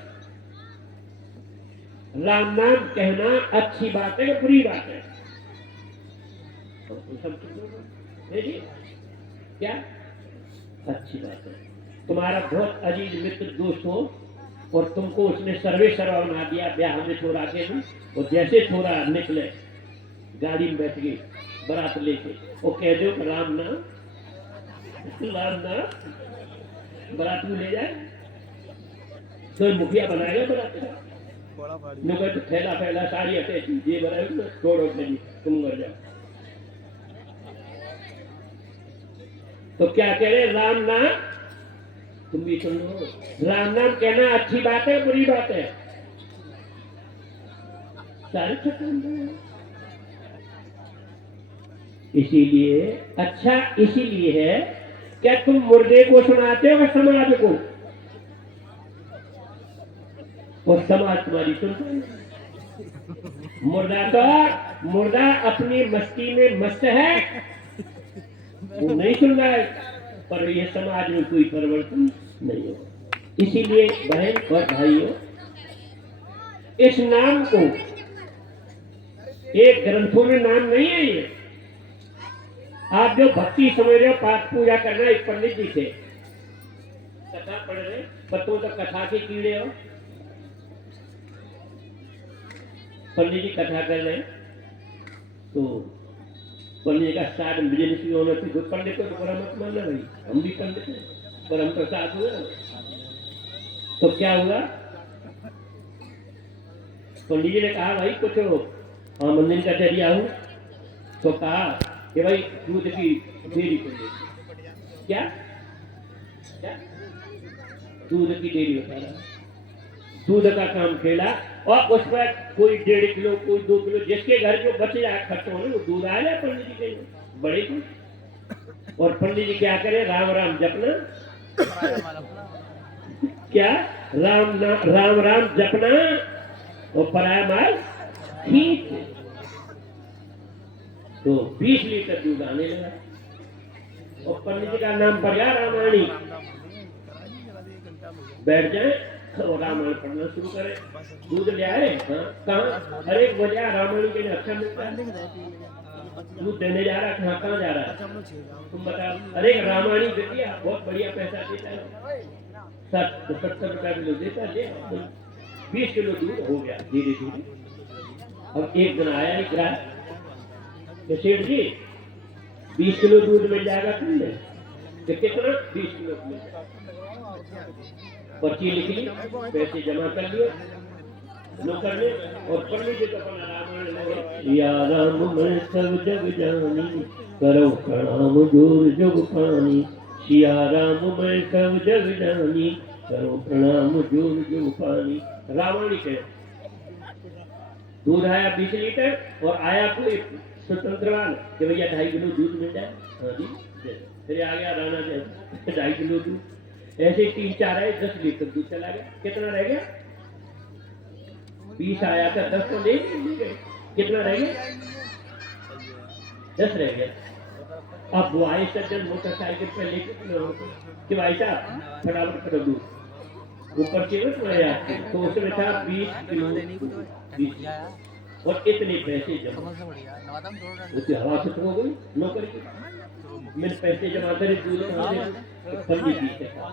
राम नाम कहना अच्छी बात है कि बुरी बात है? तो सब क्या अच्छी बात है? तुम्हारा बहुत अजीज मित्र दोस्त हो और तुमको उसने सर्वे सर्वा बना दिया ब्याह में छोड़ा के नहीं, और जैसे छोड़ा निकले गाड़ी में बैठ गई बारात लेके, वो कह दो राम नाम, राम नाम बारात में ले जाए तो मुखिया बनाएगा बारात का। तो थैला फैला साड़ी हटे ये बनाए छोड़ो तुम मर जाओ। तो क्या कह रहे? राम नाम। तुम भी सुन लो, राम नाम कहना अच्छी बात है बुरी बात है? सारे इसीलिए अच्छा इसीलिए है। क्या तुम मुर्दे को सुनाते हो समाज को? और समाज तुम्हारी सुनता है। मुर्दा अपनी मस्ती में मस्त है, वो नहीं सुन रहा है, पर ये समाज में कोई परिवर्तन नहीं होगा। इसीलिए बहन और भाइयों, इस नाम को एक ग्रंथों में नाम नहीं है। ये आप जो भक्ति समझ रहे हो, पाठ पूजा करना, एक पंडित जी थे कथा पढ़ रहे, पत्तों तक कथा के कीड़े हो। पंडित जी कथा कर रहे तो पंडित का साथ बिजनेस भी होना चाहिए। पंडित को तो बुरा मत मानना भाई, हम भी पंडित हैं पर हम तो साथ हुए। तो क्या हुआ? पंडित जी ने कहा भाई कुछ आमदनी का जरिया हो, तो कहा कि भाई दूध की डेयरी कर दे। क्या क्या दूध की डेयरी बता रहा, दूध का काम खेला और उस पर कोई 1.5 किलो कोई 2 किलो जिसके घर जो बच जाए खर्च होने वो दूध आ जाए पंडित जी के बड़े को। और पंडित जी क्या करे? राम राम जपना। क्या राम राम जपना और पराया माल खींच। तो 20 लीटर दूध आने लगा और पंडित जी का नाम पड़ गया रामायणी। बैठ जाए और रामायण पढ़ना शुरू करे। दूध ले आए, हाँ कहाँ? अरे वजह रामायण के लिए अच्छा मिलता है, दूध देने जा रहा है, कहाँ जा रहा है तुम बताओ? अरे रामायणी बेटिया बहुत बढ़िया पैसा देता है, 70 रुपया किलो देता है। 20 किलो दूध हो गया धीरे धीरे। अब एक दिन आया ही ग्राहक, तो सेठ जी 20 किलो दूध मिल जाएगा तुमने? तो कितना? 20 किलो मिल जाएगा। पर्ची लिख ली, पैसे जमा कर लिए नौकर ने और पंडित जी को अपना रामायण या राम मैं सब जग जानी, करो प्रणाम जोर जुग पानी। सिया राम मैं सब जग जानी, करो प्रणाम जोर जुग पानी। रावण के दूध आया 20 लीटर और आया कोई स्वतंत्रवान कि भैया 2.5 किलो दूध मिल जाए। हाँ जी, फिर आ गया राणा से 2.5 किलो दूध। ऐसे 3-4 आए, 10 लीटर दूध चला गया। कितना रह गया? 20 आया था, 10 तो ले गए। कितना रह गया? 10 रह गया। अब वो आए सज्जन मोटरसाइकिल पे लेके कि भाई साहब फटाफट करो दूध ऊपर से आपके, तो उसमें था 20 किलो 20 और इतने पैसे जमा। उसकी हवा से हो गई नौकरी की। मैंने पैसे जमा करे दूध पंडित जी से कहा,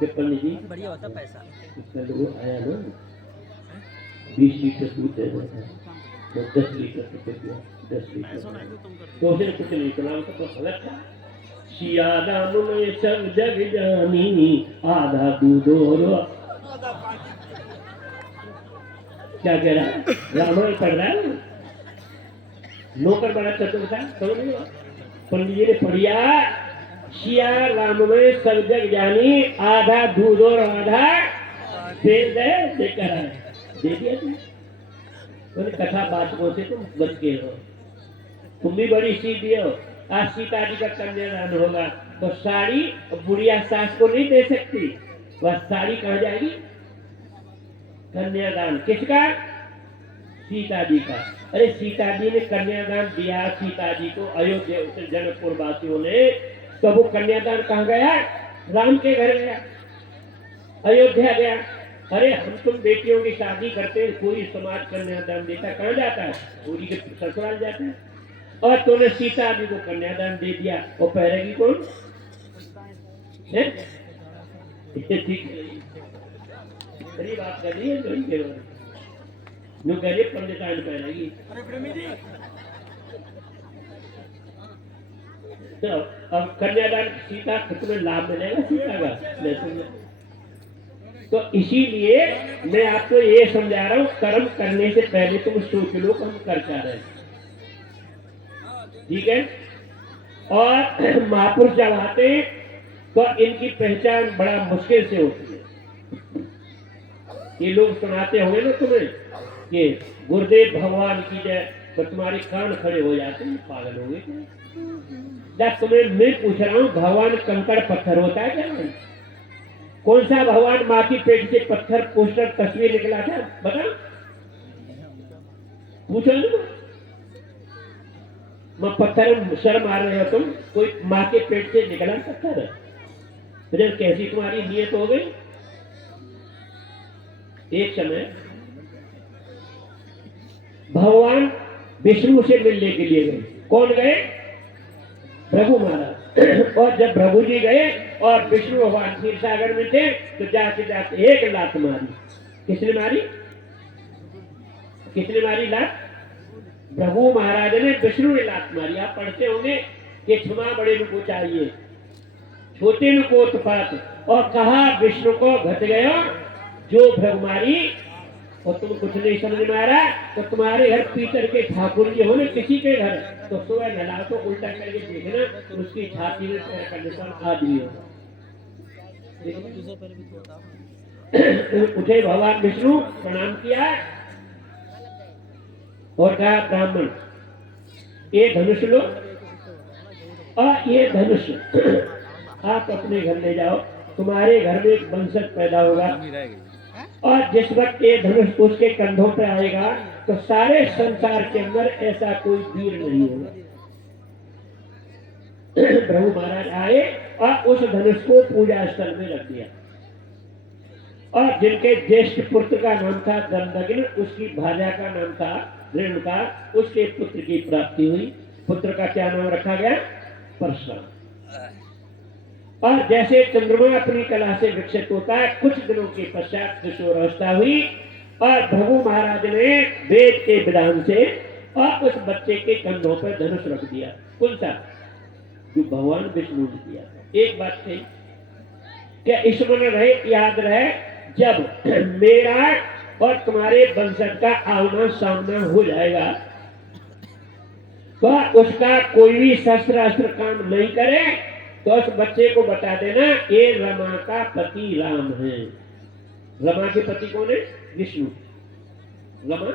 फिर पंडित जी बढ़िया होता पैसा। वो आया ना 20 लीटर दूध दे देता है, तो 10 लीटर तो दिया 10 लीटर तो उसने कुछ नहीं सुना, तो गलत था। सिया राम में सब जग जानी आधा दूध और क्या कह रहा है? रामायण पढ़ रहा है, नौकर बड़ा चतुर था, समझ नहीं हुआ। पंडित जी ने पढ़िया सिया राम में सब जग जानी आधा दूध और आधा तेल देकर आए, दे दिया तुम। कथा बातों से तुम बच गए हो, तुम भी बड़ी सीधी हो। आज सीता जी का कन्यादान होगा तो साड़ी बुढ़िया सास को नहीं दे सकती, वह साड़ी कहाँ जाएगी? कन्यादान किसका? सीता जी का। अरे सीता जी ने कन्यादान दिया सीता जी को अयोध्या से जनकपुर वासियों ने, तो वो कन्यादान कहाँ गया? राम के घर गया, अयोध्या गया। अरे हम तुम बेटियों की शादी करते हैं, कोई समाज कन्यादान देता कहाँ जाता है? पूरी के ससुराल जाते हैं। और तूने सीता जी को कन्यादान दे दिया, वो पहरेगी कौन? ठीक है, बात कर रही है जो इनके बारे में जो कह रही पंडितान पहनेगी। तो अब कन्यादान सीता कितने लाभ मिलेगा सीता का? तो इसीलिए मैं आपको ये समझा रहा हूँ, कर्म करने से पहले तुम सोच लो हम कर क्या रहे हैं, ठीक है। और महापुरुष जब आते तो इनकी पहचान बड़ा मुश्किल से होती है। ये लोग सुनाते होंगे ना तुम्हें कि गुरुदेव भगवान की जय, तो तुम्हारे कान खड़े हो जाते हैं, पागल हो गए। जब तुम्हें मैं पूछ रहा हूँ भगवान कंकड़ पत्थर होता है क्या? कौन सा भगवान माँ की पेट से पत्थर पोस्टर तस्वीर निकला था बता, पूछो ना। मैं पत्थर शर्म आ रहे हो तुम, कोई माँ के पेट से निकला पत्थर है? फिर कैसी तुम्हारी नियत हो गई? एक समय भगवान विष्णु से मिलने के लिए गए। कौन गए? भृगु महाराज। और जब भृगु जी गए और विष्णु भगवान क्षीर सागर में थे, तो जाते जाते एक लात मारी। किसने मारी? किसने मारी लात? भृगु महाराज ने विष्णु ने लात मारी। आप पढ़ते होंगे कि क्षमा बड़े को चाहिए, छोटे को उत्पात, और कहा विष्णु को घट गया जो भृगु मारी, और तुम कुछ नहीं समझ में आ रहा, तो तुम्हारे घर पीतर के ठाकुर जी हो ना किसी के घर, तो सुबह नला को उल्टा करके देखना, तो उसकी छाती में पैर का निशान आदमी होगा। उठे भगवान विष्णु, प्रणाम किया और कहा ब्राह्मण ये धनुष लो, और ये धनुष आप अपने घर ले जाओ, तुम्हारे घर में एक वंशज पैदा होगा, और जिस वक्त ये धनुष उसके कंधों पे आएगा तो सारे संसार के अंदर ऐसा कोई वीर नहीं होगा। प्रभु महाराज आए और उस धनुष को पूजा स्थल में रख दिया, और जिनके ज्येष्ठ पुत्र का नाम था दंडग्नि, उसकी भार्या का नाम था रेणुका, उसके पुत्र की प्राप्ति हुई। पुत्र का क्या नाम रखा गया? परशुराम। और जैसे चंद्रमा अपनी कला से विकसित होता है, कुछ दिनों के पश्चात किशोरावस्था हुई, और भृगु महाराज ने वेद के विधान से और उस बच्चे के कंधों पर धनुष रख दिया। कौन सा? जो भगवान विष्णु ने दिया। एक बात थी क्या ईश्वर रहे, याद रहे, जब मेरा और तुम्हारे वंशज का आमना सामना हो जाएगा तो उसका कोई भी शस्त्र अस्त्र काम नहीं करे, तो उस बच्चे को बता देना ये रमा का पति राम है। रमा के पति कौन है? विष्णु। रमा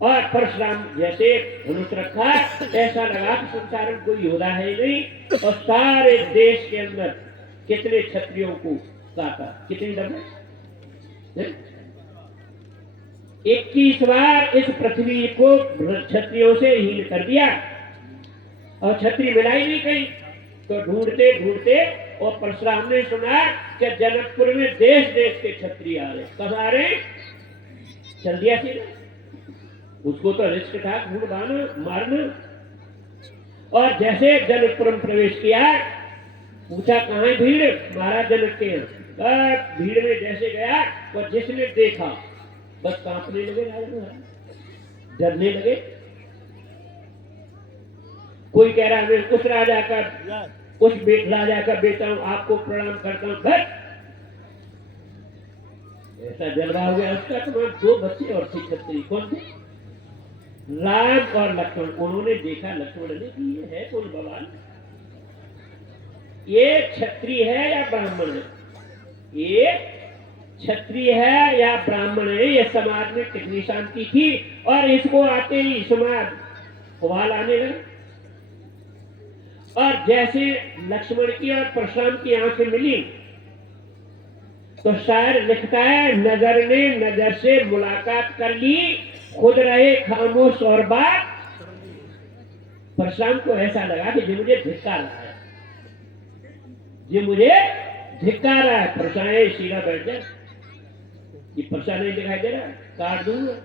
और परशुराम जैसे धनुष रखा, ऐसा लगा कि संसार में कोई योद्धा है ही नहीं। और सारे देश के अंदर कितने क्षत्रियों को काटा, कितनी दफे 21 बार इस पृथ्वी को क्षत्रियों से हीन कर दिया, और क्षत्रिय मिला ही नहीं कहीं। तो ढूंढते ढूंढते और परशुराम ने सुना कि जनकपुर में देश देश के क्षत्रिय आ रहे। कब आ रहे? चल दिया सीधा। उसको तो रिस्क था ढूंढ मारना। और जैसे जनकपुर में प्रवेश किया, पूछा कहाँ है भीड़? महाराज जनक के यहाँ। भीड़ में जैसे गया तो जिसने देखा बस कांपने लगे, डरने लगे। कोई कह रहा है उस राजा का राजा का बेटा हूं, आपको प्रणाम करता हूं। बस ऐसा जलवा हो गया उसका। तो 2 बच्चे और थे क्षत्रिय। कौन थे? राम और लक्ष्मण। उन्होंने देखा लक्ष्मण ने कि ये है कौन भगवान? ये क्षत्रिय है या ब्राह्मण है? ये क्षत्रिय है या ब्राह्मण है? ये समाज में कितनी शांति थी, और इसको आते ही समाज उबाल आने लगा। और जैसे लक्ष्मण की और परशुराम की आंखें मिली, तो शायर लिखता है, नजर ने नजर से मुलाकात कर ली, खुद रहे खामोश और बात। परशुराम को ऐसा लगा कि ये मुझे धिक्कार रहा है, ये मुझे धिक्कार रहा है। परशुराम सीधा बैठ जाए, ये परशुराम नहीं दिखाई दे रहा, काट दूंगा।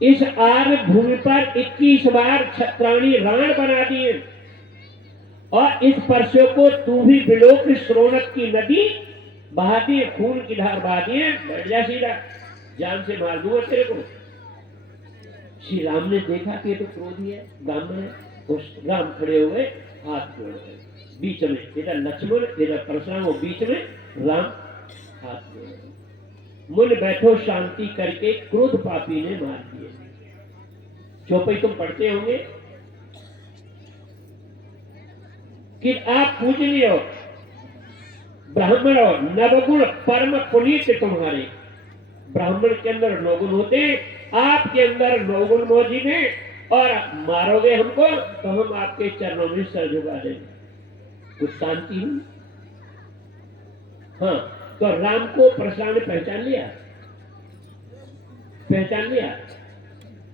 इस आर्य भूमि पर 21 बार छत्राणी राण बना दिए, और इस परसों को तू भी बिलोक श्रोणक की नदी बहा दिए, खून की धार बहा दिए। बैठ जा सीधा, जान से मार दूंगा तेरे को। श्री राम ने देखा कि ये तो क्रोधी है, ब्राह्मण है। उस राम खड़े हुए, हाथ जोड़ गए बीच में, इधर लक्ष्मण इधर परशुराम, वो बीच में राम हाथ जोड़ गए। मुन बैठो शांति करके, क्रोध पापी ने मार दिए। चौपाई तुम पढ़ते होंगे कि आप पूजनीय हो, ब्राह्मण हो, नवगुण परम पुनीत तुम्हारे। ब्राह्मण के अंदर 9 गुण होते, आपके अंदर 9 गुण मौजूद है। और मारोगे हमको तो हम आपके चरणों में सर झुका देंगे। कुछ शांति हुई। हाँ, तो राम को परशुराम ने पहचान लिया, पहचान लिया।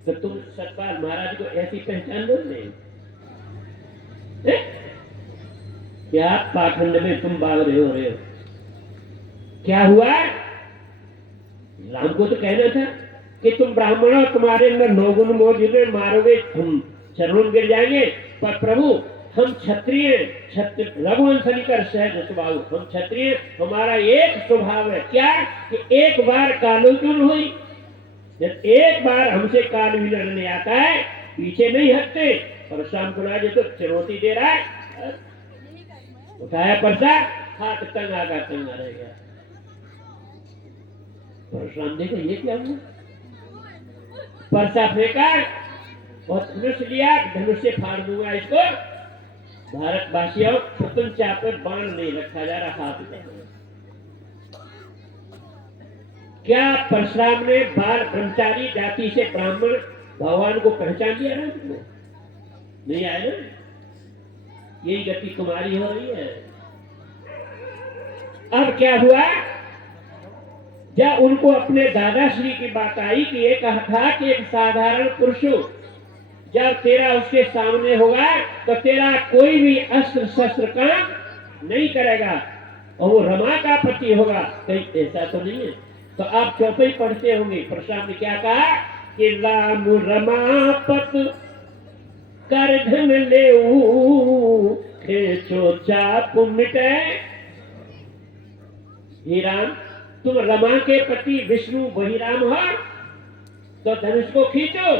तो तुम सतपाल महाराज को ऐसी पहचान लो नहीं? क्या पाखंड में तुम भाग रहे हो? क्या हुआ? राम को तो कहना था कि तुम ब्राह्मण हो, तुम्हारे अंदर 9 गुण मौजूद है, मारोगे तुम चरणों गिर जाएंगे। पर प्रभु हम क्षत्रिय, रघुवंश कर सहज स्वभाव, हम क्षत्रिय, हमारा एक स्वभाव है। क्या? कि एक बार कालो क्यों हुई? जब एक बार हमसे काल भी लड़ने आता है, पीछे नहीं हटते। परशुराम को आज तो चुनौती दे रहा है, उठाया परसा, हाथ टंगा का टंगा रह गया। परशुराम देखे ये क्या हुआ? परसा फेंका और धनुष लिया, धनुष से फाड़ दूंगा इसको। भारतवासियों, प्रपंच पर बाण नहीं रखा जा रहा, हाथ में। क्या परशुराम ने बाल ब्रह्मचारी जाति से ब्राह्मण भगवान को पहचान लिया ना? नहीं आया ना? यही गति तुम्हारी हो रही है। अब क्या हुआ? जब उनको अपने दादाश्री की बात आई कि ये कहा था कि एक साधारण पुरुष जब तेरा उसके सामने होगा तो तेरा कोई भी अस्त्र शस्त्र काम नहीं करेगा, और वो रमा का पति होगा। कहीं ऐसा तो नहीं है? तो आप चौपाई पढ़ते होंगे, परशुराम ने क्या कहा कि राम रमापत कर धन लेऊ, खेचो चाप मिटे। हे राम, तुम रमा के पति विष्णु वही राम हो, तो धनुष को खींचो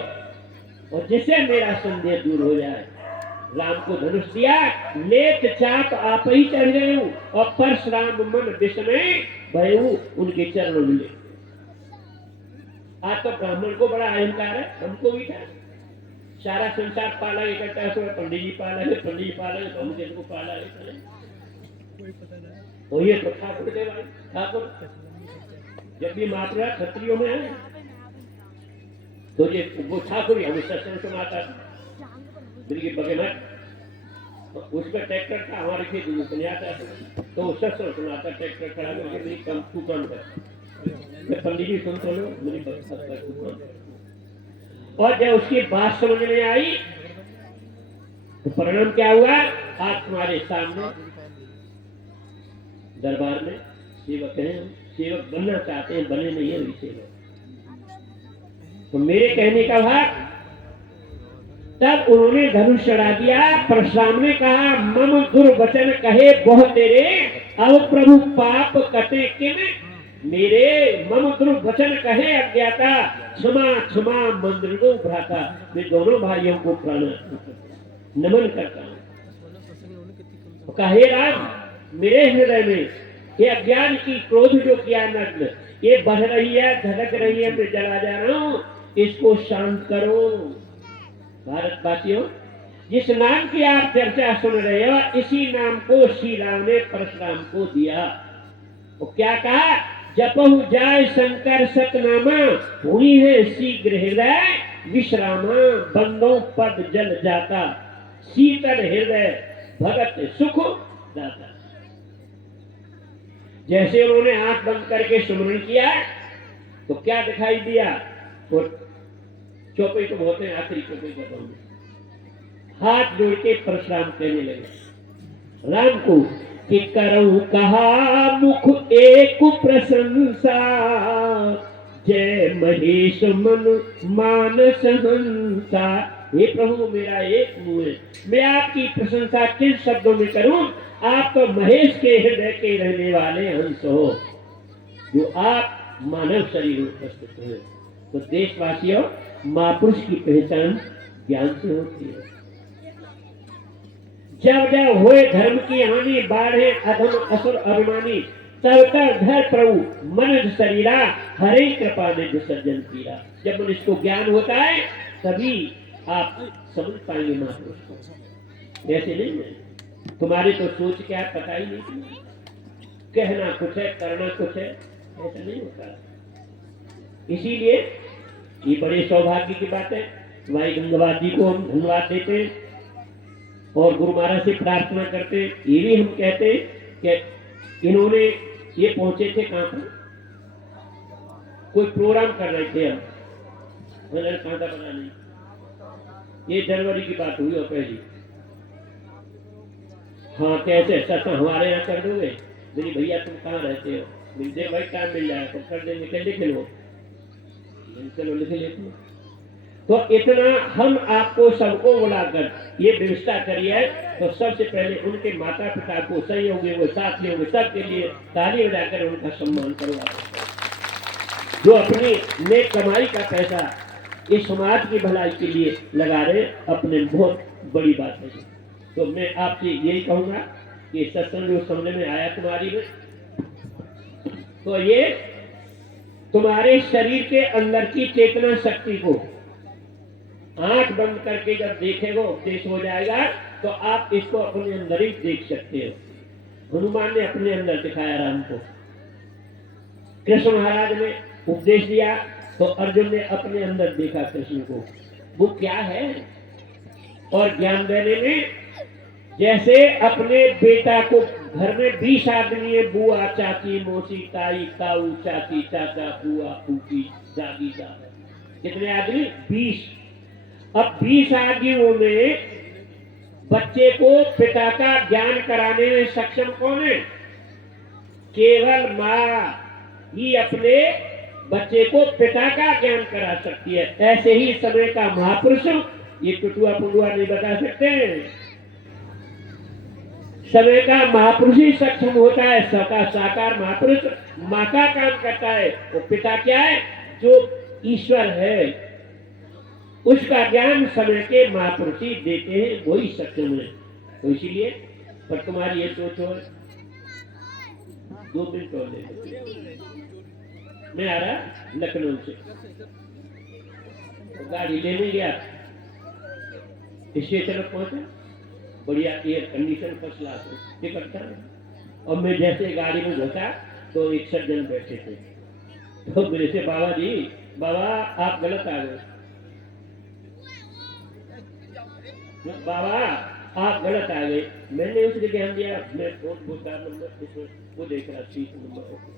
और जिससे मेरा संदेह दूर हो जाए। राम को धनुष दिया, लेत चाप आप ही चढ़ गए हूं, और परशुराम मन विस्मय भयऊ, उनके चरणों में ले। आज तो ब्राह्मण को बड़ा अहंकार है, हमको भी था। सारा संसार पाला इकट्ठा, पंडित जी पाला है, पंडित जी पाला है, तो हम किसको पाला है? वही तो ठाकुर के भाई, ठाकुर जब भी महापुरुष क्षत्रियों में है तो ये वो ठाकुर हम सत्संग सुनाता दिल्ली बगेमठ, तो उसमें ट्रैक्टर था हमारे खेत में नहीं आता तो वो सत्संग सुनाता ट्रैक्टर खड़ा करके मेरी कम तू कौन कर पंडित जी सुन तो लो मेरी और जब उसकी बात समझ में आई तो परिणाम क्या हुआ, आज तुम्हारे सामने दरबार में सेवक हैं, सेवक बनना चाहते हैं, बने नहीं है सेवक। तो मेरे कहने का भाग तब उन्होंने धनुष चढ़ा दिया, परशुराम ने कहा मम दुर्वचन कहे बहुत तेरे, अब प्रभु पाप कटे किम मेरे, मम दुर्वचन कहे अज्ञाता, क्षमा क्षमा मंद्रिदो भ्राता। मैं दोनों भाइयों को नमन करता हूँ। कहे राम मेरे हृदय में ये अज्ञान की क्रोध जो किया नग्न ये बढ़ रही है, धड़क रही है, मैं जला जा रहा हूँ, इसको शांत करो। भारतवासियों, जिस नाम की आप चर्चा सुन रहे हो इसी नाम को श्री राम ने परशुराम को दिया। वो क्या कहा, जपहु जाय शंकर सतनामा, हुई है शीघ्र हृदय विश्रामा, बंदों पद जल जाता, शीतल हृदय भगत सुख दाता। जैसे उन्होंने आंख बंद करके सुमरण किया तो क्या दिखाई दिया, वो चौपई को बोलते हैं, आखिरी चौपई को बोलते, हाथ जोड़ के परशुराम कहने लगे राम को कि करऊं कहा मुख एक प्रशंसा, जय महेश मन मानस हंसा। हे प्रभु मेरा एक मुंह है, मैं आपकी प्रशंसा किन शब्दों में करूं, आप तो महेश के हृदय के रहने वाले हंस हो, जो आप मानव शरीर में उपस्थित हुए। तो देशवासियों, महापुरुष की पहचान ज्ञान से होती है। जब जब हुए धर्म की हानि, बाढ़े अधम असुर अभिमानी, तब तब धर प्रभु मन शरीरा, हरे कृपा निज सज्जन पीरा। जब मनुष्य को ज्ञान होता है तभी आप समझ पाएंगे महापुरुष को। ऐसे नहीं है, तुम्हारी तो सोच क्या पता ही नहीं, कहना कुछ है करना कुछ है, ऐसा नहीं होता। इसीलिए ये बड़े सौभाग्य की बात है। भाई गंगाबाद जी को हम धन्यवाद देते हैं और गुरु महाराज से प्रार्थना करते हैं। ये भी हम कहते हैं कि इन्होंने ये पहुंचे थे कहां पर, कोई प्रोग्राम कर रहे थे हम, कहां था पता नहीं, ये जनवरी की बात हुई और पहली। हाँ कैसे सच हमारे यहाँ कर दोगे, मेरी भैया तुम कहाँ रहते हो, मुझे भाई काम मिल जाएगा तो कर देंगे, क्या लिख लो, चलो लिख लेते। तो इतना हम आपको सबको बुलाकर ये व्यवस्था करी है, तो सबसे पहले उनके माता पिता को, सहयोगी वो साथियों को, सबके लिए ताली बजाकर उनका सम्मान करो, जो अपनी नेक कमाई का पैसा इस समाज की भलाई के लिए लगा रहे, अपने बहुत बड़ी बात है। तो मैं आपसे यही कहूंगा कि सत्संग जो समझ में आया तुम्हारी में, तो ये तुम्हारे शरीर के अंदर की चेतना शक्ति को आंख बंद करके जब देखेगा, उपदेश हो जाएगा, तो आप इसको अपने अंदर ही देख सकते हो। हनुमान ने अपने अंदर दिखाया राम को, कृष्ण महाराज ने उपदेश दिया तो अर्जुन ने अपने अंदर देखा कृष्ण को, वो क्या है। और ज्ञान देने में जैसे अपने बेटा को, घर में 20 आदमी है, बुआ चाची मौसी ताई ताऊ चाची चाचा बुआ फूफी दादी दादा, कितने आदमी 20। अब 20 आदमियों में बच्चे को पिता का ज्ञान कराने में सक्षम कौन है, केवल माँ ही अपने बच्चे को पिता का ज्ञान करा सकती है। ऐसे ही समय का महापुरुष ये टुटुआ पुंडुआ नहीं बता सकते, समय का महापुरुष ही सक्षम होता है। सबका साकार महापुरुष माँ का काम करता है, वो पिता क्या है, जो ईश्वर है, उसका ज्ञान समय के महापुरुष ही देते हैं, वही सक्षम है। तो इसीलिए पर तुम्हारी ये सोच हो, 2 मिनट और ले, मैं आ रहा लखनऊ से, तो गाड़ी लेने गया, स्टेशन पहुंचा, बढ़िया air condition first class ticket था, और मैं जैसे गाड़ी में घुसा तो 61 जन बैठे थे, तो मेरे से बाबा जी, बाबा आप गलत आ गए, बाबा आप गलत आ गए। मैंने उसको ध्यान दिया, मैं फोन वो 4 नंबर इसमें वो देख रहा 30 नंबर।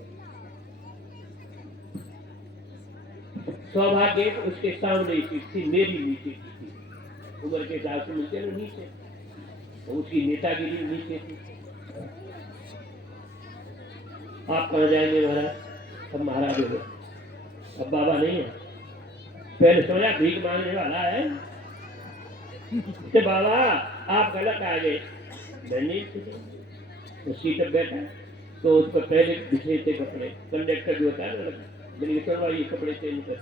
सौभाग्य उसके सामने ही सीट थी, मेरी नीचे की थी। उम्र के हिसाब से मिलते ना नीचे, तो उसकी नेतागिरी नीचे थी। आप कहाँ जाएंगे महाराज? अब महाराज हो गए, अब बाबा नहीं है। पहले सोचा भीख मांगने वाला है, तो बाबा आप गलत आ गए। मैंने तो सीट पर बैठा, तो उस पर पहले बिछे थे कपड़े, कंडक्टर जो होता है ना, मैंने कहा ये कपड़े चेंज कर,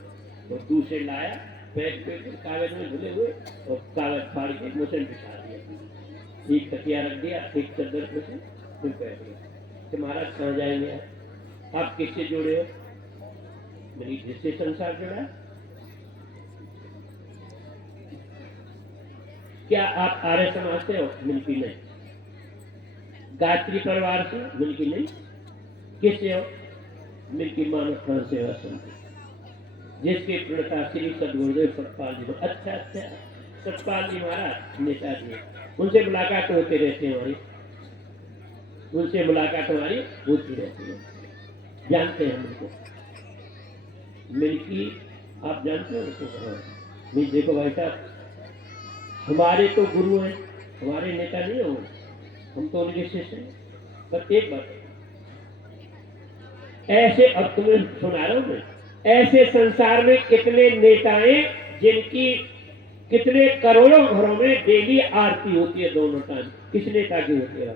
और दूसरे लाया, बैग पे कागज में धुले हुए और कागज फाड़ के मुझे बिछा दिया, एक तकिया रख दिया, एक चद्दर पे से फिर बैठ गया। कि महाराज कहाँ जाएंगे आप किससे जुड़े हो? मेरी जिससे संसार जुड़ा। क्या आप आर्य समाज से हो? मिलकी नहीं। गायत्री परिवार से? मिलकी नहीं। किससे हो? मिलकी मानव प्राण सेवा समिति, जिसके प्रणेता श्री सदगुरुदेव सतपाल जी। अच्छा अच्छा, सतपाल जी महाराज नेताजी, उनसे मुलाकात होते रहते हैं हमारी, उनसे मुलाकात हमारी होती रहती है, जानते हैं उनको। मिल्की आप जानते हो उनको? देखो भाई साहब, हमारे तो गुरु हैं, हमारे नेता नहीं हो, हम तो उनके शिष्य हैं। पर एक बात ऐसे, अब तुम्हें सुना रहा हूं मैं, ऐसे संसार में कितने नेताएं जिनकी कितने करोड़ों घरों में डेली आरती होती है दोनों टाइम, किस नेता की होती है?